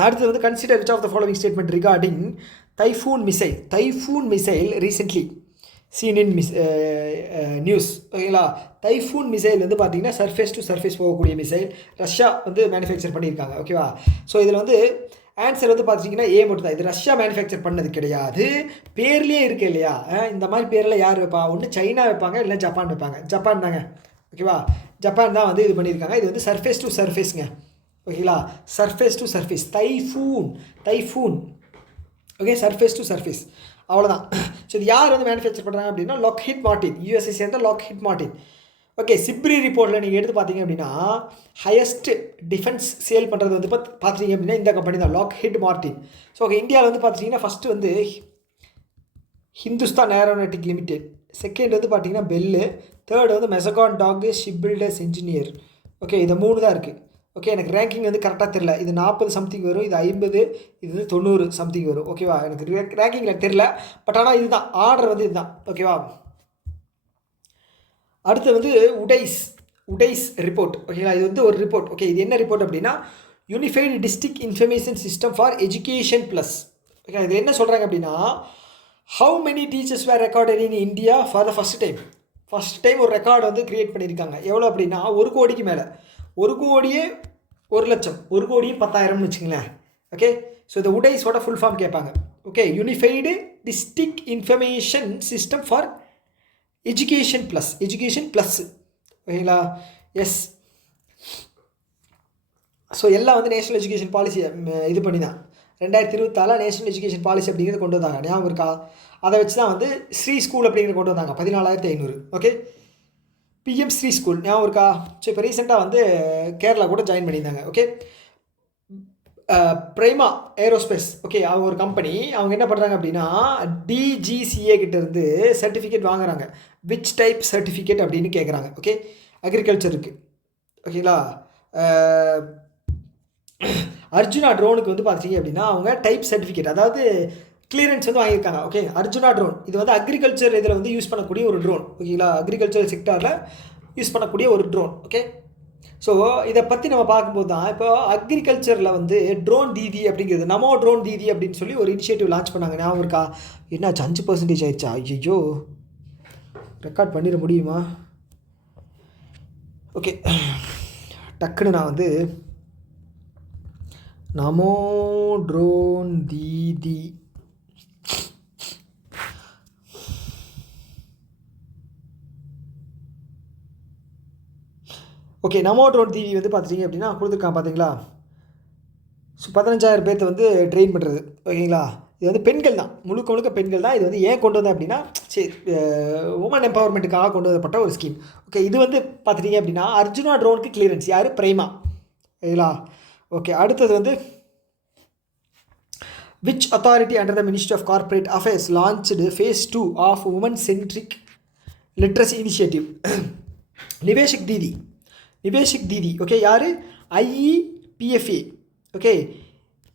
அடுத்தது வந்து consider which of the following statement regarding typhoon missile recently seen in news. ஓகேங்களா? டைஃபூன் மிசைல் வந்து பார்த்தீங்கன்னா சர்ஃபேஸ் டு சர்ஃபேஸ் போகக்கூடிய மிசைல் ரஷ்யா வந்து மேனுஃபேக்சர் பண்ணியிருக்காங்க. ஓகேவா? ஸோ இதில் வந்து ஆன்சர் வந்து பார்த்தீங்கன்னா ஏ மட்டும் தான். இது ரஷ்யா மேனுஃபேக்சர் பண்ணது கிடையாது, பேர்லேயே இருக்குது இல்லையா? இந்த மாதிரி பேரில் யார் வைப்பா? ஒன்று சைனா வைப்பாங்க, இல்லை ஜப்பான் வைப்பாங்க. ஜப்பான் தாங்க. ஓகேவா? ஜப்பான் தான் வந்து இது பண்ணியிருக்காங்க. இது வந்து சர்ஃபேஸ் டு சர்ஃபேஸுங்க. ஓகேங்களா? Surface to surface typhoon. Okay, surface to surface, அவ்வளோதான். ஸோ இது யார் வந்து மேனுஃபேக்சர் பண்ணுறாங்க அப்படின்னா லாக்ஹீட் மார்ட்டின், யூஎஸ்ஏ சேர்ந்த லாக்ஹீட் மார்ட்டின். ஓகே, சிப்ரி ரிப்போர்ட்டில் நீங்கள் எடுத்து பார்த்தீங்க அப்படின்னா ஹையஸ்ட் டிஃபென்ஸ் சேல் பண்ணுறது வந்து பார்த்துட்டீங்க அப்படின்னா இந்த கம்பெனி தான், லாக்ஹீட் மார்ட்டின். ஸோ ஓகே, இந்தியாவில் வந்து பார்த்துட்டிங்கன்னா ஃபஸ்ட்டு வந்து ஹிந்துஸ்தான் ஏரோநாட்டிக் லிமிடெட், செகண்ட் வந்து பார்த்தீங்கன்னா பெல்லு, தேர்டு வந்து Mazagon dock ship builders engineer. Okay, இது 3 தான் இருக்குது. ஓகே, எனக்கு ரேங்கிங் வந்து கரெக்டாக தெரில. இது 40 சம்திங் வரும், இது 50, இது 90 சம்திங் வரும். ஓகேவா? எனக்கு ரேங்கிங்கில் தெரில, பட் ஆனால் இதுதான் ஆர்டர் வந்து இதுதான். ஓகேவா? அடுத்து வந்து உடைஸ் உடைஸ் ரிப்போர்ட். ஓகேங்களா, இது வந்து ஒரு ரிப்போர்ட். ஓகே, இது என்ன ரிப்போர்ட் அப்படின்னா unified district information system for education plus. Okay, இது என்ன சொல்கிறாங்க அப்படின்னா how many teachers were recorded in India for the first time ஒரு ரெக்கார்டு வந்து க்ரியேட் பண்ணியிருக்காங்க. எவ்வளோ அப்படின்னா 1 கோடிக்கு மேலே. 1 கோடியே 1 லட்சம், 1 கோடியே 10,000ன்னு வச்சுங்களேன். ஓகே, ஸோ இந்த உடைஸோட ஃபுல் ஃபார்ம் கேட்பாங்க. Okay, unified district information system for education plus. ஓகேங்களா, எஸ். ஸோ எல்லாம் வந்து நேஷனல் எஜுகேஷன் பாலிசியை இது பண்ணி தான் 2024 நேஷனல் எஜுகேஷன் பாலிசி அப்படிங்கிறது கொண்டு வந்தாங்க. ஞாபகம் இருக்கா? அதை வச்சு தான் வந்து ஸ்ரீ ஸ்கூல் அப்படிங்கிறது கொண்டு வந்தாங்க 14,500. ஓகே, பிஎம் ஸ்ரீ ஸ்கூல் ஞாபகம் இருக்கா? ஸோ இப்போ ரீசெண்டாக வந்து கேரளா கூட ஜாயின் பண்ணியிருந்தாங்க. Okay, பிரைமா aerospace. ஓகே, அவங்க ஒரு கம்பெனி. அவங்க என்ன பண்ணுறாங்க அப்படின்னா டிஜிசிஏ கிட்டேருந்து சர்டிஃபிகேட் வாங்குறாங்க. விச் டைப் சர்டிஃபிகேட் அப்படின்னு கேட்குறாங்க. ஓகே, அக்ரிகல்ச்சருக்கு. ஓகேங்களா, அர்ஜுனா ட்ரோனுக்கு வந்து பார்த்தீங்க அப்படின்னா அவங்க டைப் சர்டிஃபிகேட், அதாவது கிளியரன்ஸ் வந்து வாங்கியிருக்காங்க. ஓகே, அர்ஜுனா ட்ரோன் இது வந்து அக்ரிகல்ச்சர் இதில் வந்து யூஸ் பண்ணக்கூடிய ஒரு ட்ரோன். ஓகேங்களா, அக்ரிகல்ச்சர் செக்டாரில் யூஸ் பண்ணக்கூடிய ஒரு ட்ரோன். ஓகே, ஸோ இதை பற்றி நம்ம பார்க்கும்போது தான் இப்போ அக்ரிகல்ச்சரில் வந்து ட்ரோன் தீதி அப்படிங்கிறது, நமோ ட்ரோன் தீதி அப்படின்னு சொல்லி ஒரு இனிஷியேட்டிவ் லான்ச் பண்ணாங்க. ஞாபகம் இருக்கா? என்னாச்சு, 5% ஆயிடுச்சா? ஐயோ, ரெக்கார்ட் பண்ணிட முடியுமா? ஓகே, டக்குன்னு நான் வந்து நமோ ட்ரோன் தீதி ஓகே, நமோ ட்ரோன் தீதி வந்து பார்த்துட்டிங்க அப்படின்னா கொடுத்துருக்கான் பார்த்தீங்களா? ஸோ 15,000 பேர்த்த வந்து ட்ரெயின் பண்ணுறது. ஓகேங்களா, இது வந்து பெண்கள் தான், முழுக்க பெண்கள் தான். இது வந்து ஏன் கொண்டு வந்தேன் அப்படின்னா சரி உமன் எம்பவர்மெண்ட்டுக்காக கொண்டு வரப்பட்ட ஒரு ஸ்கீம். ஓகே, இது வந்து பார்த்துட்டிங்க அப்படின்னா அர்ஜுனா ட்ரோனுக்கு கிளியரன்ஸ் யார்? பிரைமா. ஓகேங்களா, ஓகே, அடுத்தது வந்து which authority under the ministry of corporate affairs launched phase 2 of women centric literacy initiative. Niveshak Didi. Okay, யார்? IEPFA. Okay,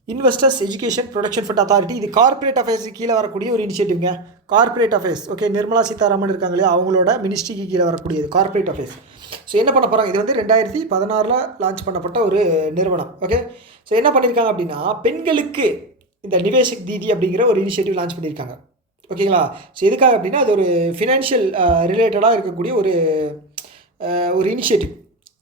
investors education protection fund authority. இது கார்ப்பரேட் அஃபேர்ஸுக்கு கீழே வரக்கூடிய ஒரு இனிஷியேட்டிவ்ங்க. Corporate affairs. Okay, Nirmala Sitharaman இருக்காங்க இல்லையா, அவங்களோட மினிஸ்ட்ரிக்கு கீழே வரக்கூடியது கார்ப்பரேட் அஃபேர்ஸ். ஸோ என்ன பண்ண போகிறாங்க, இது வந்து 2016 லான்ச் பண்ணப்பட்ட ஒரு நிறுவனம். ஓகே, ஸோ என்ன பண்ணியிருக்காங்க அப்படின்னா பெண்களுக்கு இந்த நிவேஷிக் தீதி அப்படிங்கிற ஒரு இனிஷியேட்டிவ் லான்ச் பண்ணியிருக்காங்க. ஓகேங்களா, ஸோ எதுக்காக அப்படின்னா அது ஒரு ஃபினான்ஷியல் ரிலேட்டடாக இருக்கக்கூடிய ஒரு இனிஷியேட்டிவ்.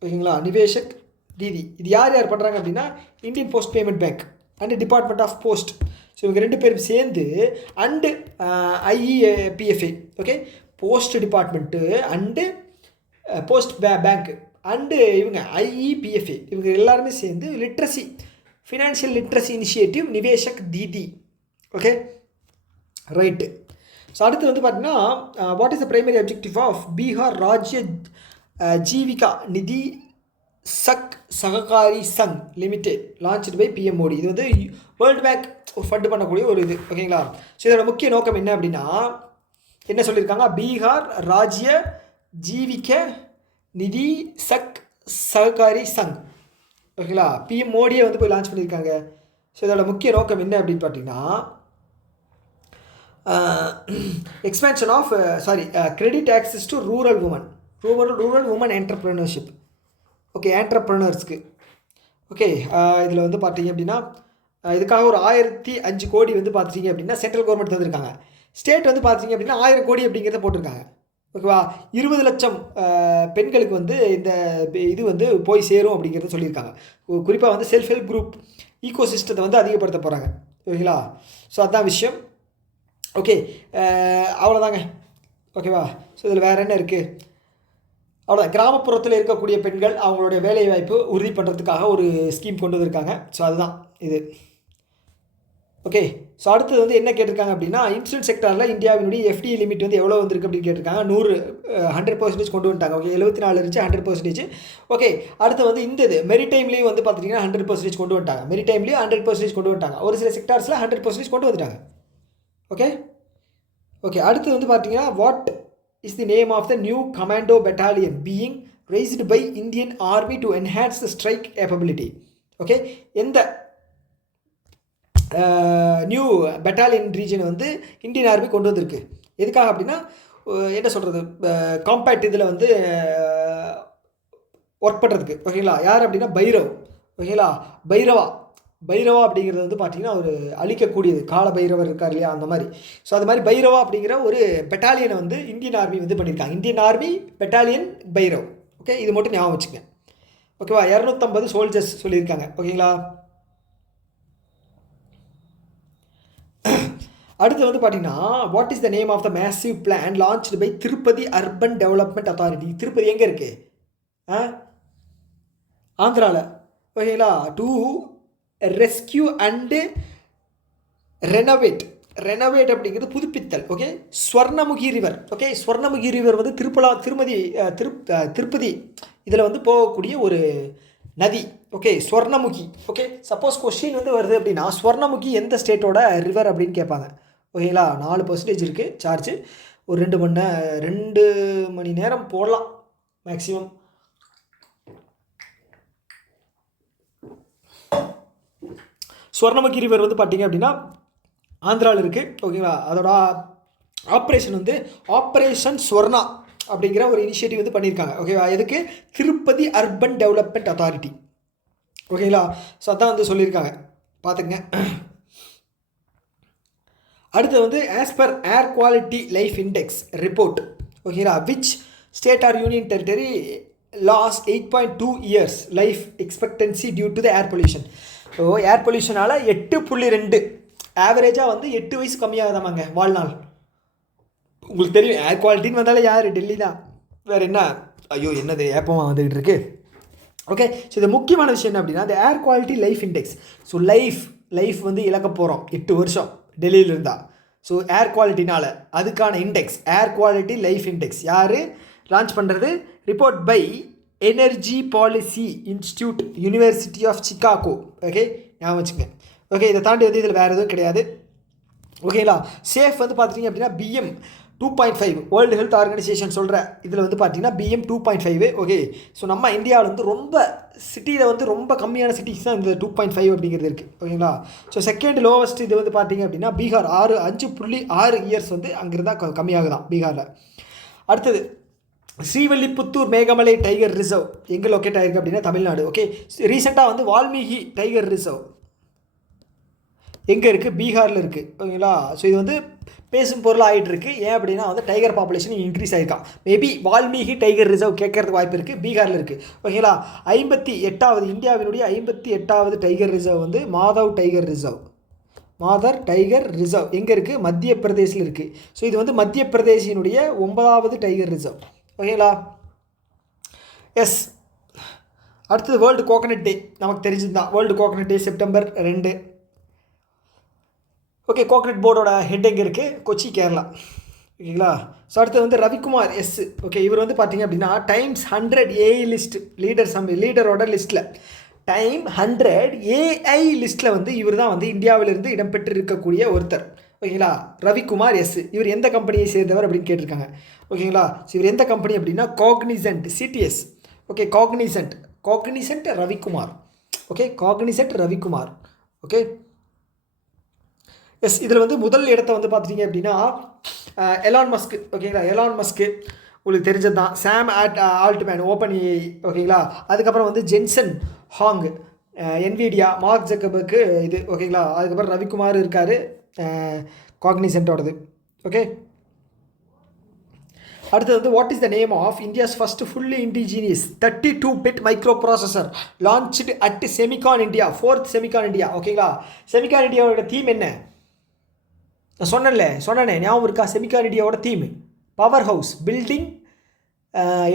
ஓகேங்களா, நிவேஷக் தீதி. இது யார் பண்ணுறாங்க அப்படின்னா Indian post payment bank and department of post. So இவங்க 2 பேரும் சேர்ந்து and IEPFA. Okay, post department and post bank and இவங்க IEPFA இவங்க எல்லாருமே சேர்ந்து literacy financial literacy initiative Niveshak Didi. Okay, right. So அடுத்து வந்து பார்த்தீங்கன்னா what is the primary objective of Bihar Rajya Jeevika Nidhi Sahakari Sangh limited launched by PM Modi. இது வந்து வேர்ல்டு பேங்க் ஃபண்ட் பண்ணக்கூடிய ஒரு இது. ஓகேங்களா, ஸோ இதோட முக்கிய நோக்கம் என்ன அப்படின்னா என்ன சொல்லியிருக்காங்க, பீகார் ராஜ்ய ஜீவிக நிதி சககாரி சங். ஓகேங்களா, PM மோடியை வந்து போய் லான்ச் பண்ணியிருக்காங்க. ஸோ இதோட முக்கிய நோக்கம் என்ன அப்படின்னு பார்த்தீங்கன்னா expansion of credit access to rural women entrepreneurship. Okay, என்டர்ப்ரெனர்ஸ்க்கு. ஓகே, இதில் வந்து பார்த்தீங்க அப்படின்னா இதுக்காக ஒரு 1,005 கோடி வந்து பார்த்துட்டிங்க அப்படின்னா சென்ட்ரல் கவர்மெண்ட் தந்திருக்காங்க. ஸ்டேட் வந்து பார்த்திங்க அப்படின்னா 1000 கோடி அப்படிங்கிறத போட்டிருக்காங்க. ஓகேவா, 20 லட்சம் பெண்களுக்கு வந்து இந்த இது வந்து போய் சேரும் அப்படிங்கிறத சொல்லியிருக்காங்க. குறிப்பாக வந்து செல்ஃப் ஹெல்ப் குரூப் ஈகோ சிஸ்டத்தை வந்து அதிகப்படுத்த போகிறாங்க. ஓகேங்களா, ஸோ அதுதான் விஷயம். ஓகே, அவ்வளோதாங்க. ஓகேவா, ஸோ இதில் வேறு என்ன இருக்குது, அவ்வளோதான். கிராமப்புறத்தில் இருக்கக்கூடிய பெண்கள் அவங்களுடைய வேலைவாய்ப்பு உறுதி பண்ணுறதுக்காக ஒரு ஸ்கீம் கொண்டு வந்திருக்காங்க. ஸோ அதுதான் இது. ஓகே, ஸோ அடுத்தது வந்து என்ன கேட்டிருக்காங்க அப்படின்னா இன்சூரன்ஸ் செக்டாரில் இந்தியாவினுடைய FDI லிமிட் வந்து எவ்வளோ வந்திருக்கு அப்படின்னு கேட்டிருக்காங்க. 100% கொண்டு வந்துட்டாங்க. ஓகே, 74 இருந்துச்சு, 100%. ஓகே, அடுத்து வந்து இந்த இது மெரிடைம்லேயும் வந்து பார்த்துட்டிங்கன்னா 100% கொண்டு வந்துட்டாங்க. மெரிடைம்லேயும் 100% கொண்டு வந்துட்டாங்க. ஒரு சில செக்டார்ஸில் 100% கொண்டு வந்துட்டாங்க. ஓகே, அடுத்து வந்து பார்த்தீங்கன்னா what is the name of the new commando battalion being raised by Indian Army to enhance the strike capability. Okay, எந்த நியூ பெட்டாலியன் ரீஜன் வந்து இந்தியன் ஆர்மி கொண்டு வந்திருக்கு. எதுக்காக அப்படின்னா என்ன சொல்கிறது, காம்பேக்ட் இதில் வந்து ஒர்க் பண்ணுறதுக்கு. ஓகேங்களா? யார் அப்படின்னா பைரவ். ஓகேங்களா? பைரவா அப்படிங்கிறது வந்து பார்த்தீங்கன்னா ஒரு அழிக்கக்கூடியது. கால பைரவர் இருக்கார் இல்லையா, அந்த மாதிரி. ஸோ அது மாதிரி பைரவா அப்படிங்கிற ஒரு பெட்டாலியனை வந்து இந்தியன் ஆர்மி வந்து பண்ணியிருக்காங்க. Indian army battalion Bhairav. Okay, இது மட்டும் ஞாபகம் வச்சுக்கங்க. ஓகேவா? 250 சோல்ஜர்ஸ் சொல்லியிருக்காங்க. ஓகேங்களா? அடுத்து வந்து பார்த்தீங்கன்னா, what is the name of the massive plan launched by Tirupati urban development authority. Tirupati எங்கே இருக்குது? ஆந்திராவில். ஓகேங்களா? டு ரெஸ்கியூ அண்டு ரெனோவேட் அப்படிங்கிறது புதுப்பித்தல். Okay, Swarnamukhi river. Okay, Swarnamukhi river வந்து திருப்பதி இதில் வந்து போகக்கூடிய ஒரு நதி. Okay, Swarnamukhi. Okay, suppose question வந்து வருது அப்படின்னா ஸ்வர்ணமுகி எந்த ஸ்டேட்டோட ரிவர் அப்படின்னு கேட்பாங்க. ஓகேங்களா? 4% இருக்குது சார்ஜ். ஒரு 2 மணி நேரம் போடலாம் மேக்ஸிமம். ஸ்வர்ணமுகி ரிவர் வந்து பார்த்தீங்க அப்படின்னா ஆந்திராவில் இருக்குது. ஓகேங்களா? அதோட ஆப்ரேஷன் வந்து ஆப்ரேஷன் ஸ்வர்ணா அப்படிங்கிற ஒரு இனிஷியேட்டிவ் வந்து பண்ணியிருக்காங்க. ஓகேவா? எதுக்கு? Tirupati urban development authority. ஓகேங்களா? ஸோ அதான் வந்து சொல்லியிருக்காங்க, பார்த்துங்க. அடுத்து வந்து as per air quality life index report. ஓகேங்களா? Which state or union territory loss 8.2 years life expectancy due to the air pollution. So air பொல்யூஷனால் 8.2 ஆவரேஜாக வந்து 8 வயசு கம்மியாகுதாமாங்க வாழ்நாள். உங்களுக்கு தெரியும் ஏர் குவாலிட்டின்னு வந்தாலே யார்? டெல்லி தான். வேறு என்ன? ஐயோ என்னது ஏப்பமாக வந்துக்கிட்டு இருக்கு. ஓகே, ஸோ இது முக்கியமான விஷயம் என்ன அப்படின்னா, அந்த ஏர் quality life index. So life வந்து இழக்க போகிறோம் 8 வருஷம் டெல்லியில் இருந்தால். ஸோ ஏர் குவாலிட்டினால் அதுக்கான index air quality life index யார் லான்ச் பண்ணுறது? Report by energy policy institute university of Chicago. Okay, ஞாபகம் வச்சுங்க. ஓகே, இதை தாண்டி வந்து இதில் வேறு எதுவும் கிடையாது. ஓகேங்களா? சேஃப் வந்து பார்த்துட்டிங்க அப்படின்னா BM 2.5 வேர்ல்டு ஹெல்த் ஆர்கனைசேஷன் சொல்கிற இதில் வந்து பார்த்தீங்கன்னா BM 2.5. ஓகே, ஸோ நம்ம இந்தியாவில் வந்து ரொம்ப சிட்டியில் வந்து ரொம்ப கம்மியான சிட்டிஸ் தான் இந்த 2.5 அப்படிங்கிறது இருக்குது. ஓகேங்களா? ஸோ செகண்ட் லோவஸ்ட் இது வந்து பார்த்தீங்க அப்படின்னா பீகார் 5.6 இயர்ஸ் வந்து அங்கிருந்தால் கம்மியாகுதான் பீகாரில். அடுத்தது ஸ்ரீவல்லிபுத்தூர் மேகமலை டைகர் ரிசர்வ் எங்கே லொக்கேட் ஆகிருக்கு அப்படின்னா தமிழ்நாடு. ஓகே, ரீசெண்டாக வந்து வால்மீகி டைகர் ரிசர்வ் எங்கே இருக்குது? பீகாரில் இருக்குது. ஓகேங்களா? ஸோ இது வந்து பேசும் பொருள் ஆகிட்டு இருக்குது. ஏன் அப்படின்னா வந்து டைகர் பாப்புலேஷன் இன்க்ரீஸ் ஆகிருக்கான். மேபி வால்மீகி டைகர் ரிசர்வ் கேட்கறதுக்கு வாய்ப்பு இருக்குது. பீகாரில் இருக்குது. ஓகேங்களா? 58வது இந்தியாவினுடைய 58வது டைகர் ரிசர்வ் வந்து மாதர் டைகர் ரிசர்வ் எங்கே இருக்குது? மத்திய பிரதேசில் இருக்குது. ஸோ இது வந்து மத்திய பிரதேசினுடைய 9வது டைகர் ரிசர்வ். ஓகேங்களா? எஸ். அடுத்தது வேர்ல்டு கோகனட் டே நமக்கு தெரிஞ்சது தான். World coconut day September 2. Okay, coconut போர்டோட ஹெட் எங்கே இருக்குது? கொச்சி, கேரளா. ஓகேங்களா? ஸோ அடுத்து வந்து ரவிக்குமார் எஸ். ஓகே, இவர் வந்து பார்த்தீங்க அப்படின்னா டைம்ஸ் 100 AI லிஸ்ட் லீடரோட லிஸ்ட்டில் டைம் 100 AI லிஸ்ட்டில் வந்து இவர் தான் வந்து இந்தியாவிலிருந்து இடம்பெற்று இருக்கக்கூடிய ஒருத்தர். ஓகேங்களா? ரவிக்குமார் எஸ். இவர் எந்த கம்பெனியை சேர்ந்தவர் அப்படின்னு கேட்டிருக்காங்க. ஓகேங்களா? ஸோ இவர் எந்த கம்பெனி அப்படின்னா Cognizant CTS. Okay, Cognizant Ravikumar. Okay, Cognizant Ravikumar. Okay, yes. இதில் வந்து முதல் இடத்த வந்து பார்த்துட்டிங்க அப்படின்னா எலான் மஸ்க். ஓகேங்களா? எலான் மஸ்க்கு உங்களுக்கு தெரிஞ்சது தான். Sam Altman OpenAI. ஓகேங்களா? அதுக்கப்புறம் வந்து Jensen Huang NVIDIA, Mark Zuckerberg இது. ஓகேங்களா? அதுக்கப்புறம் ரவிக்குமார் இருக்கார் காக்னிசன்ட்டோடது. ஓகே, அடுத்தது வந்து what is the name of India's first fully indigenous 32-bit microprocessor launched at Semicon India, 4th Semicon India. ஓகேங்களா? செமிகான் இந்தியாவோட தீம் என்ன? சொன்னேனே ஞாபகம் இருக்கா? செமிகான் இந்தியாவோட தீம் பவர் ஹவுஸ் பில்டிங்.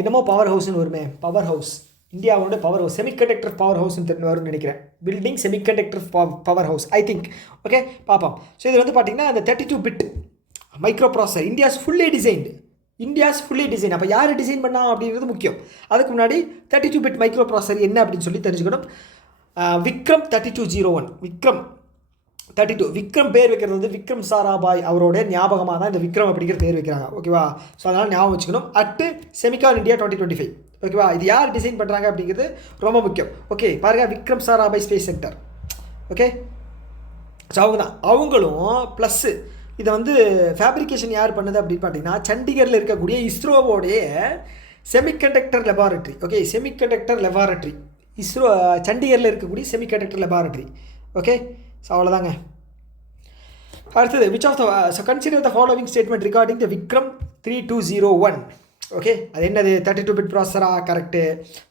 என்னமோ பவர் ஹவுஸ்னு வருமே, பவர் ஹவுஸ் இந்தியாவோட பவர் ஹவுஸ், செமிகண்டக்டர் பவர் ஹவுஸ்ன்னு வரும்னு நினைக்கிறேன். Building semiconductor power house I think. Okay, பார்ப்போம். ஸோ இது வந்து பார்த்தீங்கன்னா அந்த 32-bit micro processor India's fully design. அப்போ யார் டிசைன் பண்ணா அப்படிங்கிறது முக்கியம். அதுக்கு முன்னாடி 32-bit மைக்ரோ ப்ராசஸர் என்ன அப்படின்னு சொல்லி தெரிஞ்சுக்கணும். விக்ரம் 3201 விக்ரம் பேர் வைக்கிறது வந்து விக்ரம் சாராபாய் அவரோட ஞாபகமாக தான் இந்த விக்ரம் அப்படிங்கிற பேர் வைக்கிறாங்க. ஓகேவா? ஸோ அதனால் ஞாபகம் வச்சுக்கணும். At Semicon India 2025. ஓகேவா? இது யார் டிசைன் பண்ணுறாங்க அப்படிங்கிறது ரொம்ப முக்கியம். ஓகே, பாருங்கள், Vikram Sarabhai space centre. Okay, so அவங்களும் ப்ளஸ்ஸு இதை வந்து ஃபேப்ரிகேஷன் யார் பண்ணுது அப்படின்னு பார்த்தீங்கன்னா சண்டிகரில் இருக்கக்கூடிய இஸ்ரோவோடைய semiconductor laboratory. Okay, semiconductor laboratory ISRO சண்டிகரில் இருக்கக்கூடிய செமிகண்டக்டர் லெபார்ட்ரி. ஓகே, ஸோ அவ்வளோதாங்க. அடுத்தது which of the consider the following statement regarding the Vikram 3201. Okay, அது என்னது? 32 பிட் ப்ராசஸரா? கரெக்டு.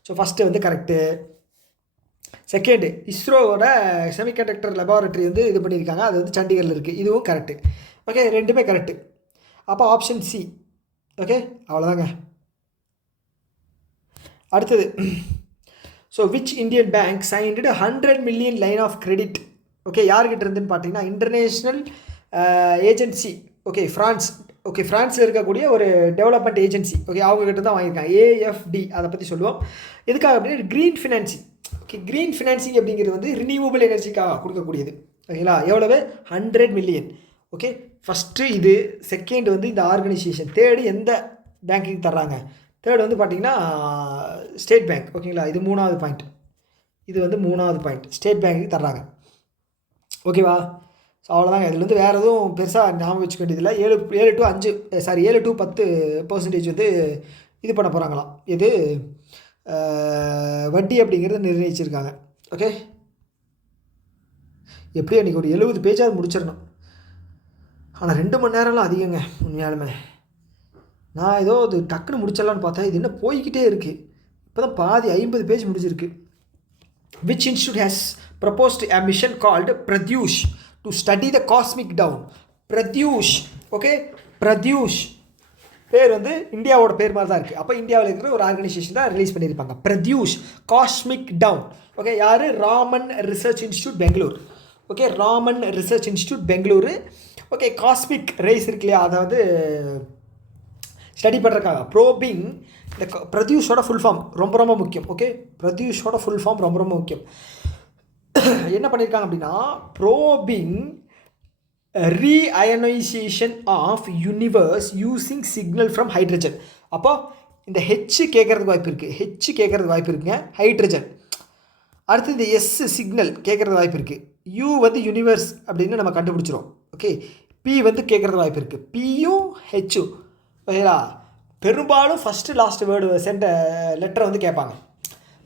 ஸோ ஃபஸ்ட்டு வந்து கரெக்டு. செகண்டு, இஸ்ரோவோட செமிகண்டக்டர் லெபார்ட்ரி வந்து இது பண்ணியிருக்காங்க, அது வந்து சண்டிகரில் இருக்குது, இதுவும் கரெக்டு. ஓகே, ரெண்டுமே கரெக்டு. அப்போ ஆப்ஷன் சி. ஓகே, அவ்வளோதாங்க. அடுத்தது, so which Indian bank signed 100 million line of credit? Okay, யார்கிட்ட இருந்துன்னு பார்த்தீங்கன்னா international agency. Okay, France. Okay, ஃப்ரான்ஸில் இருக்கக்கூடிய ஒரு டெவலப்மெண்ட் ஏஜென்சி. ஓகே, அவங்ககிட்ட தான் வாங்கியிருக்காங்க. AFD, அதை பற்றி சொல்லுவோம். எதுக்காக அப்படின்னா green financing. Okay, green financing அப்படிங்கிறது வந்து ரினியூவபிள் எனர்ஜிக்காக கொடுக்கக்கூடியது. ஓகேங்களா? எவ்வளவு? 100 மில்லியன். ஓகே, ஃபஸ்ட்டு இது. செகண்ட் வந்து இந்த ஆர்கனைசேஷன். தேர்டு எந்த பேங்க்குக்கு தர்றாங்க? தேர்டு வந்து பார்த்தீங்கன்னா ஸ்டேட் பேங்க். ஓகேங்களா? இது மூணாவது பாயிண்ட். இது வந்து மூணாவது பாயிண்ட், ஸ்டேட் பேங்க்குக்கு தர்றாங்க. ஓகேவா? ஸோ அவ்வளோதாங்க. இதில் வந்து வேறு எதுவும் பெருசாக ஞாபகம் வச்சுக்க வேண்டியதில்லை. 7 to 10% வந்து இது பண்ண போகிறாங்களாம். இது வட்டி அப்படிங்கிறத நிர்ணயிச்சிருக்காங்க. ஓகே, எப்படியும் இன்றைக்கி ஒரு 70 பேஜாவது முடிச்சிடணும். ஆனால் 2 மணி நேரம்லாம் அதிகங்க உண்மையாலுமே. நான் ஏதோ அது டக்குன்னு முடிச்சிடலான்னு பார்த்தா இது என்ன போய்கிட்டே இருக்குது. இப்போ தான் பாதி 50 பேஜ் முடிஞ்சிருக்கு. Which institute has proposed a mission called Pratyush to study the cosmic dawn? Pratyush. Okay, Pratyush பேர் வந்து இந்தியாவோட பேர் மாதிரி தான் இருக்குது. அப்போ இந்தியாவில் இருக்கிற ஒரு ஆர்கனைசேஷன் தான் ரிலீஸ் பண்ணியிருப்பாங்க. Pratyush cosmic dawn. ஓகே, யார்? Raman research institute Bangalore. Okay, Raman research institute Bengaluru. Okay, cosmic rays இருக்கு இல்லையா, அதை வந்து ஸ்டடி பண்ணுறக்காக ப்ரோபிங். இந்த பிரத்யூஷோட ஃபுல் ஃபார்ம் ரொம்ப ரொம்ப முக்கியம். ஓகே, பிரத்யூஷோட ஃபுல் ஃபார்ம் ரொம்ப ரொம்ப முக்கியம். என்ன பண்ணியிருக்காங்க அப்படின்னா probing reionisation of universe using signal from hydrogen. அப்போ இந்த ஹெச் கேட்குறதுக்கு வாய்ப்பு இருக்குங்க, ஹைட்ரஜன். அடுத்து இந்த எஸ் சிக்னல் கேட்குறது வாய்ப்பு இருக்குது. யூ வந்து யூனிவர்ஸ் அப்படின்னு நம்ம கண்டுபிடிச்சிரும். ஓகே, பி வந்து கேட்குறது வாய்ப்பு இருக்குது. பியும் ஹெச்சும். ஓகேங்களா? பெரும்பாலும் ஃபஸ்ட்டு லாஸ்ட் வேர்டு சென்ட லெட்டரை வந்து கேட்பாங்க.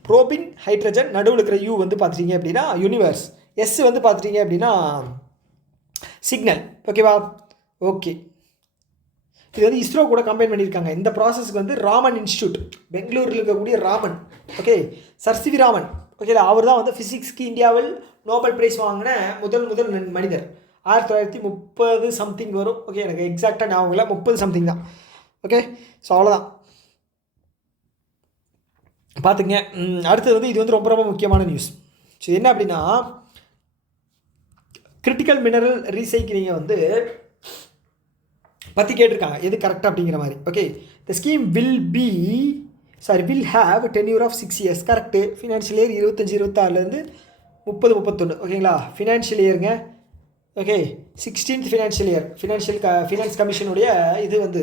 ப்ரோபின் ஹைட்ரஜன், நடுவில் இருக்கிற யூ வந்து பார்த்துட்டீங்க அப்படின்னா யூனிவர்ஸ், எஸ் வந்து பார்த்துட்டீங்க அப்படின்னா சிக்னல். ஓகேவா? ஓகே, இது வந்து இஸ்ரோ கூட கம்பைன் பண்ணியிருக்காங்க. இந்த ப்ராசஸ்க்கு வந்து ராமன் இன்ஸ்டியூட் பெங்களூரில் இருக்கக்கூடிய Raman. Okay, sir C V Raman. Okay, அவர் தான் வந்து ஃபிசிக்ஸ்க்கு இந்தியாவில் நோபல் பிரைஸ் வாங்கின முதல் மனிதர். 1930 சம்திங் வரும். ஓகே, எனக்கு எக்ஸாக்டாக ஞாபகம் இல்லை, 30 சம்திங் தான். ஓகே, ஸோ அவ்வளோதான் பார்த்துங்க. அடுத்தது வந்து இது வந்து ரொம்ப ரொம்ப முக்கியமான நியூஸ். ஸோ என்ன அப்படின்னா கிரிட்டிக்கல் மினரல் ரீசைக்கிளிங்கை வந்து பற்றி கேட்டிருக்காங்க, எது கரெக்டாக அப்படிங்கிற மாதிரி. Okay, the scheme will have tenure of 6 years. Correct. Financial year 25-26 30-31. ஓகேங்களா? ஃபினான்ஷியல் இயருங்க. Okay, 16th financial year. Finance கமிஷனுடைய இது வந்து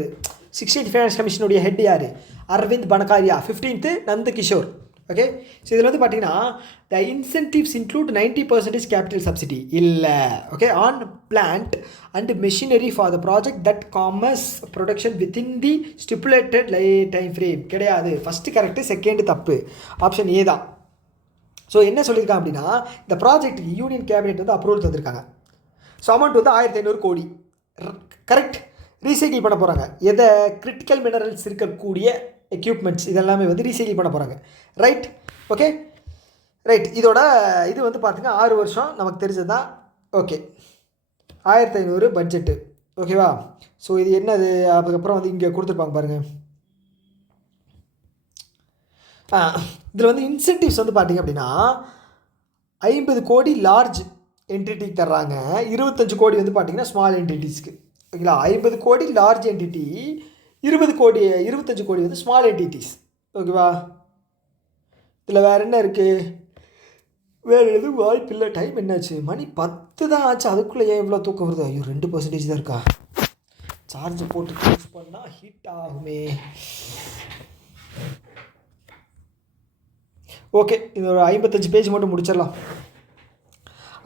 16th ஃபினான்ஸ் கமிஷனுடைய ஹெட் யார்? Arvind Panagariya. 15th Nand Kishore. Okay, so இதில் வந்து பார்த்தீங்கன்னா the incentives include 90% capital subsidy இல்லை. Okay, on plant and machinery for the project that commerce production within the stipulated time frame. கிடையாது. ஃபஸ்ட்டு கரெக்டு, செகண்டு தப்பு. ஆப்ஷன் ஏ தான். So என்ன சொல்லியிருக்காங்க அப்படின்னா இந்த ப்ராஜெக்ட்டுக்கு யூனியன் கேபினெட் வந்து அப்ரூவல் தந்திருக்காங்க. ஸோ அமௌண்ட் வந்து 1500 கோடி. கரெக்ட். ரீசைக்கிள் பண்ண போகிறாங்க. எதை? கிரிட்டிக்கல் மினரல்ஸ் இருக்கக்கூடிய எக்யூப்மெண்ட்ஸ் இதெல்லாமே வந்து ரீசைக்கிள் பண்ண போகிறாங்க. ரைட். Okay, right. இதோட இது வந்து பார்த்திங்க 6 வருஷம் நமக்கு தெரிஞ்சது தான். Okay, 1500 budget. ஓகேவா? ஸோ இது என்னது? அதுக்கப்புறம் வந்து இங்கே கொடுத்துருப்பாங்க பாருங்கள். இதில் வந்து இன்சென்டிவ்ஸ் வந்து பார்த்திங்க அப்படின்னா 50 கோடி லார்ஜ் என்டிட்டிக்கு தர்றாங்க, 25 கோடி வந்து பார்த்திங்கன்னா ஸ்மால் என்டிட்டிஸ்க்கு. ஓகேங்களா? 50 கோடி லார்ஜ் என்டிட்டி, 25 கோடி வந்து ஸ்மால் என்டிட்டிஸ். ஓகேவா? இதில் வேறு என்ன இருக்குது? வேறு எதுவும் வாய்ப்பு இல்லை. டைம் என்னாச்சு? மணி 10 தான் ஆச்சு. அதுக்குள்ளே ஏன் இவ்வளோ தூக்கம் வருது? ஐயோ, 2% தான் இருக்கா? சார்ஜ் போட்டு யூஸ் பண்ணால் ஹீட் ஆகுமே. ஓகே, இது ஒரு 55 பேஜ் மட்டும் முடிச்சிடலாம்.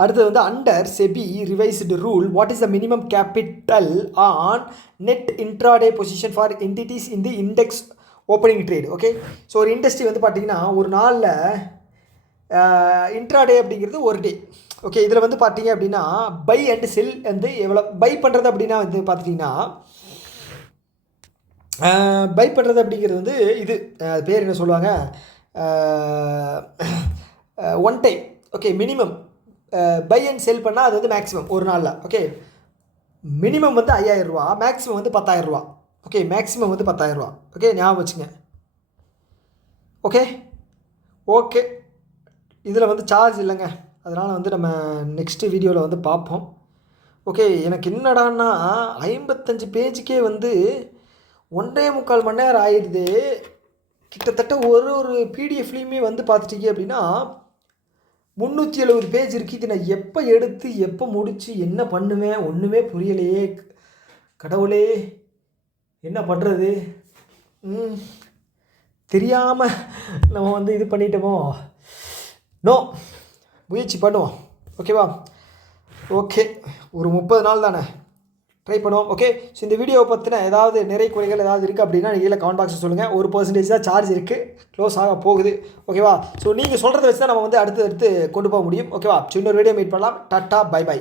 அடுத்தது வந்து under SEBI revised rule what is the minimum capital on net intraday position for entities in the index opening trade. Okay, so ஒரு இண்டஸ்ட்ரி வந்து பார்த்திங்கன்னா ஒரு நாளில் இன்ட்ராடே அப்படிங்கிறது ஒரு டே. ஓகே, இதில் வந்து பார்த்தீங்க அப்படின்னா பை அண்ட் செல் வந்து எவ்வளோ பை பண்ணுறது அப்படின்னா வந்து பார்த்துட்டிங்கன்னா பை பண்ணுறது அப்படிங்கிறது வந்து இது பேர் என்ன சொல்லுவாங்க, one time. Okay, minimum buy and sell பண்ணால் அது வந்து மேக்ஸிமம் ஒரு நாளில். ஓகே, மினிமம் வந்து 5000 ரூபா, மேக்ஸிமம் வந்து 10000 ரூபா. ஓகே, மேக்ஸிமம் வந்து 10000 ரூபா. ஓகே, ஞாபகம் வச்சுங்க. ஓகே ஓகே இதில் வந்து சார்ஜ் இல்லைங்க, அதனால் வந்து நம்ம நெக்ஸ்ட்டு வீடியோவில் வந்து பார்ப்போம். ஓகே, எனக்கு என்னடான்னா 55 பேஜுக்கே வந்து 1.25 மணி நேரம் ஆயிடுது. கிட்டத்தட்ட ஒரு பிடிஎஃப்லேயுமே வந்து பார்த்துட்டீங்க அப்படின்னா 370 பேஜ் இருக்குது. இது நான் எப்போ எடுத்து எப்போ முடித்து என்ன பண்ணுவேன் ஒன்றுமே புரியலையே. கடவுளே, என்ன பண்ணுறது? தெரியாமல் நம்ம வந்து இது பண்ணிட்டோமோ. நோ, முயற்சி பண்ணுவோம். ஓகேவா? ஓகே, ஒரு 30 நாள் தானே, ட்ரை பண்ணுவோம். ஓகே, ஸோ இந்த வீடியோவை பற்றின ஏதாவது நிறை குறைகள் ஏதாவது இருக்குது அப்படின்னா நீங்கள் கமெண்ட் பாக்ஸில் சொல்லுங்கள். 1% தான் சார்ஜ் இருக்குது, க்ளோஸ் ஆக போகுது. ஓகேவா? ஸோ நீங்கள் சொல்கிறத வச்சு தான் நம்ம வந்து அடுத்து கொண்டு போக முடியும். ஓகேவா? ஸோ இன்னொரு வீடியோ மீட் பண்ணலாம். Tata, bye by.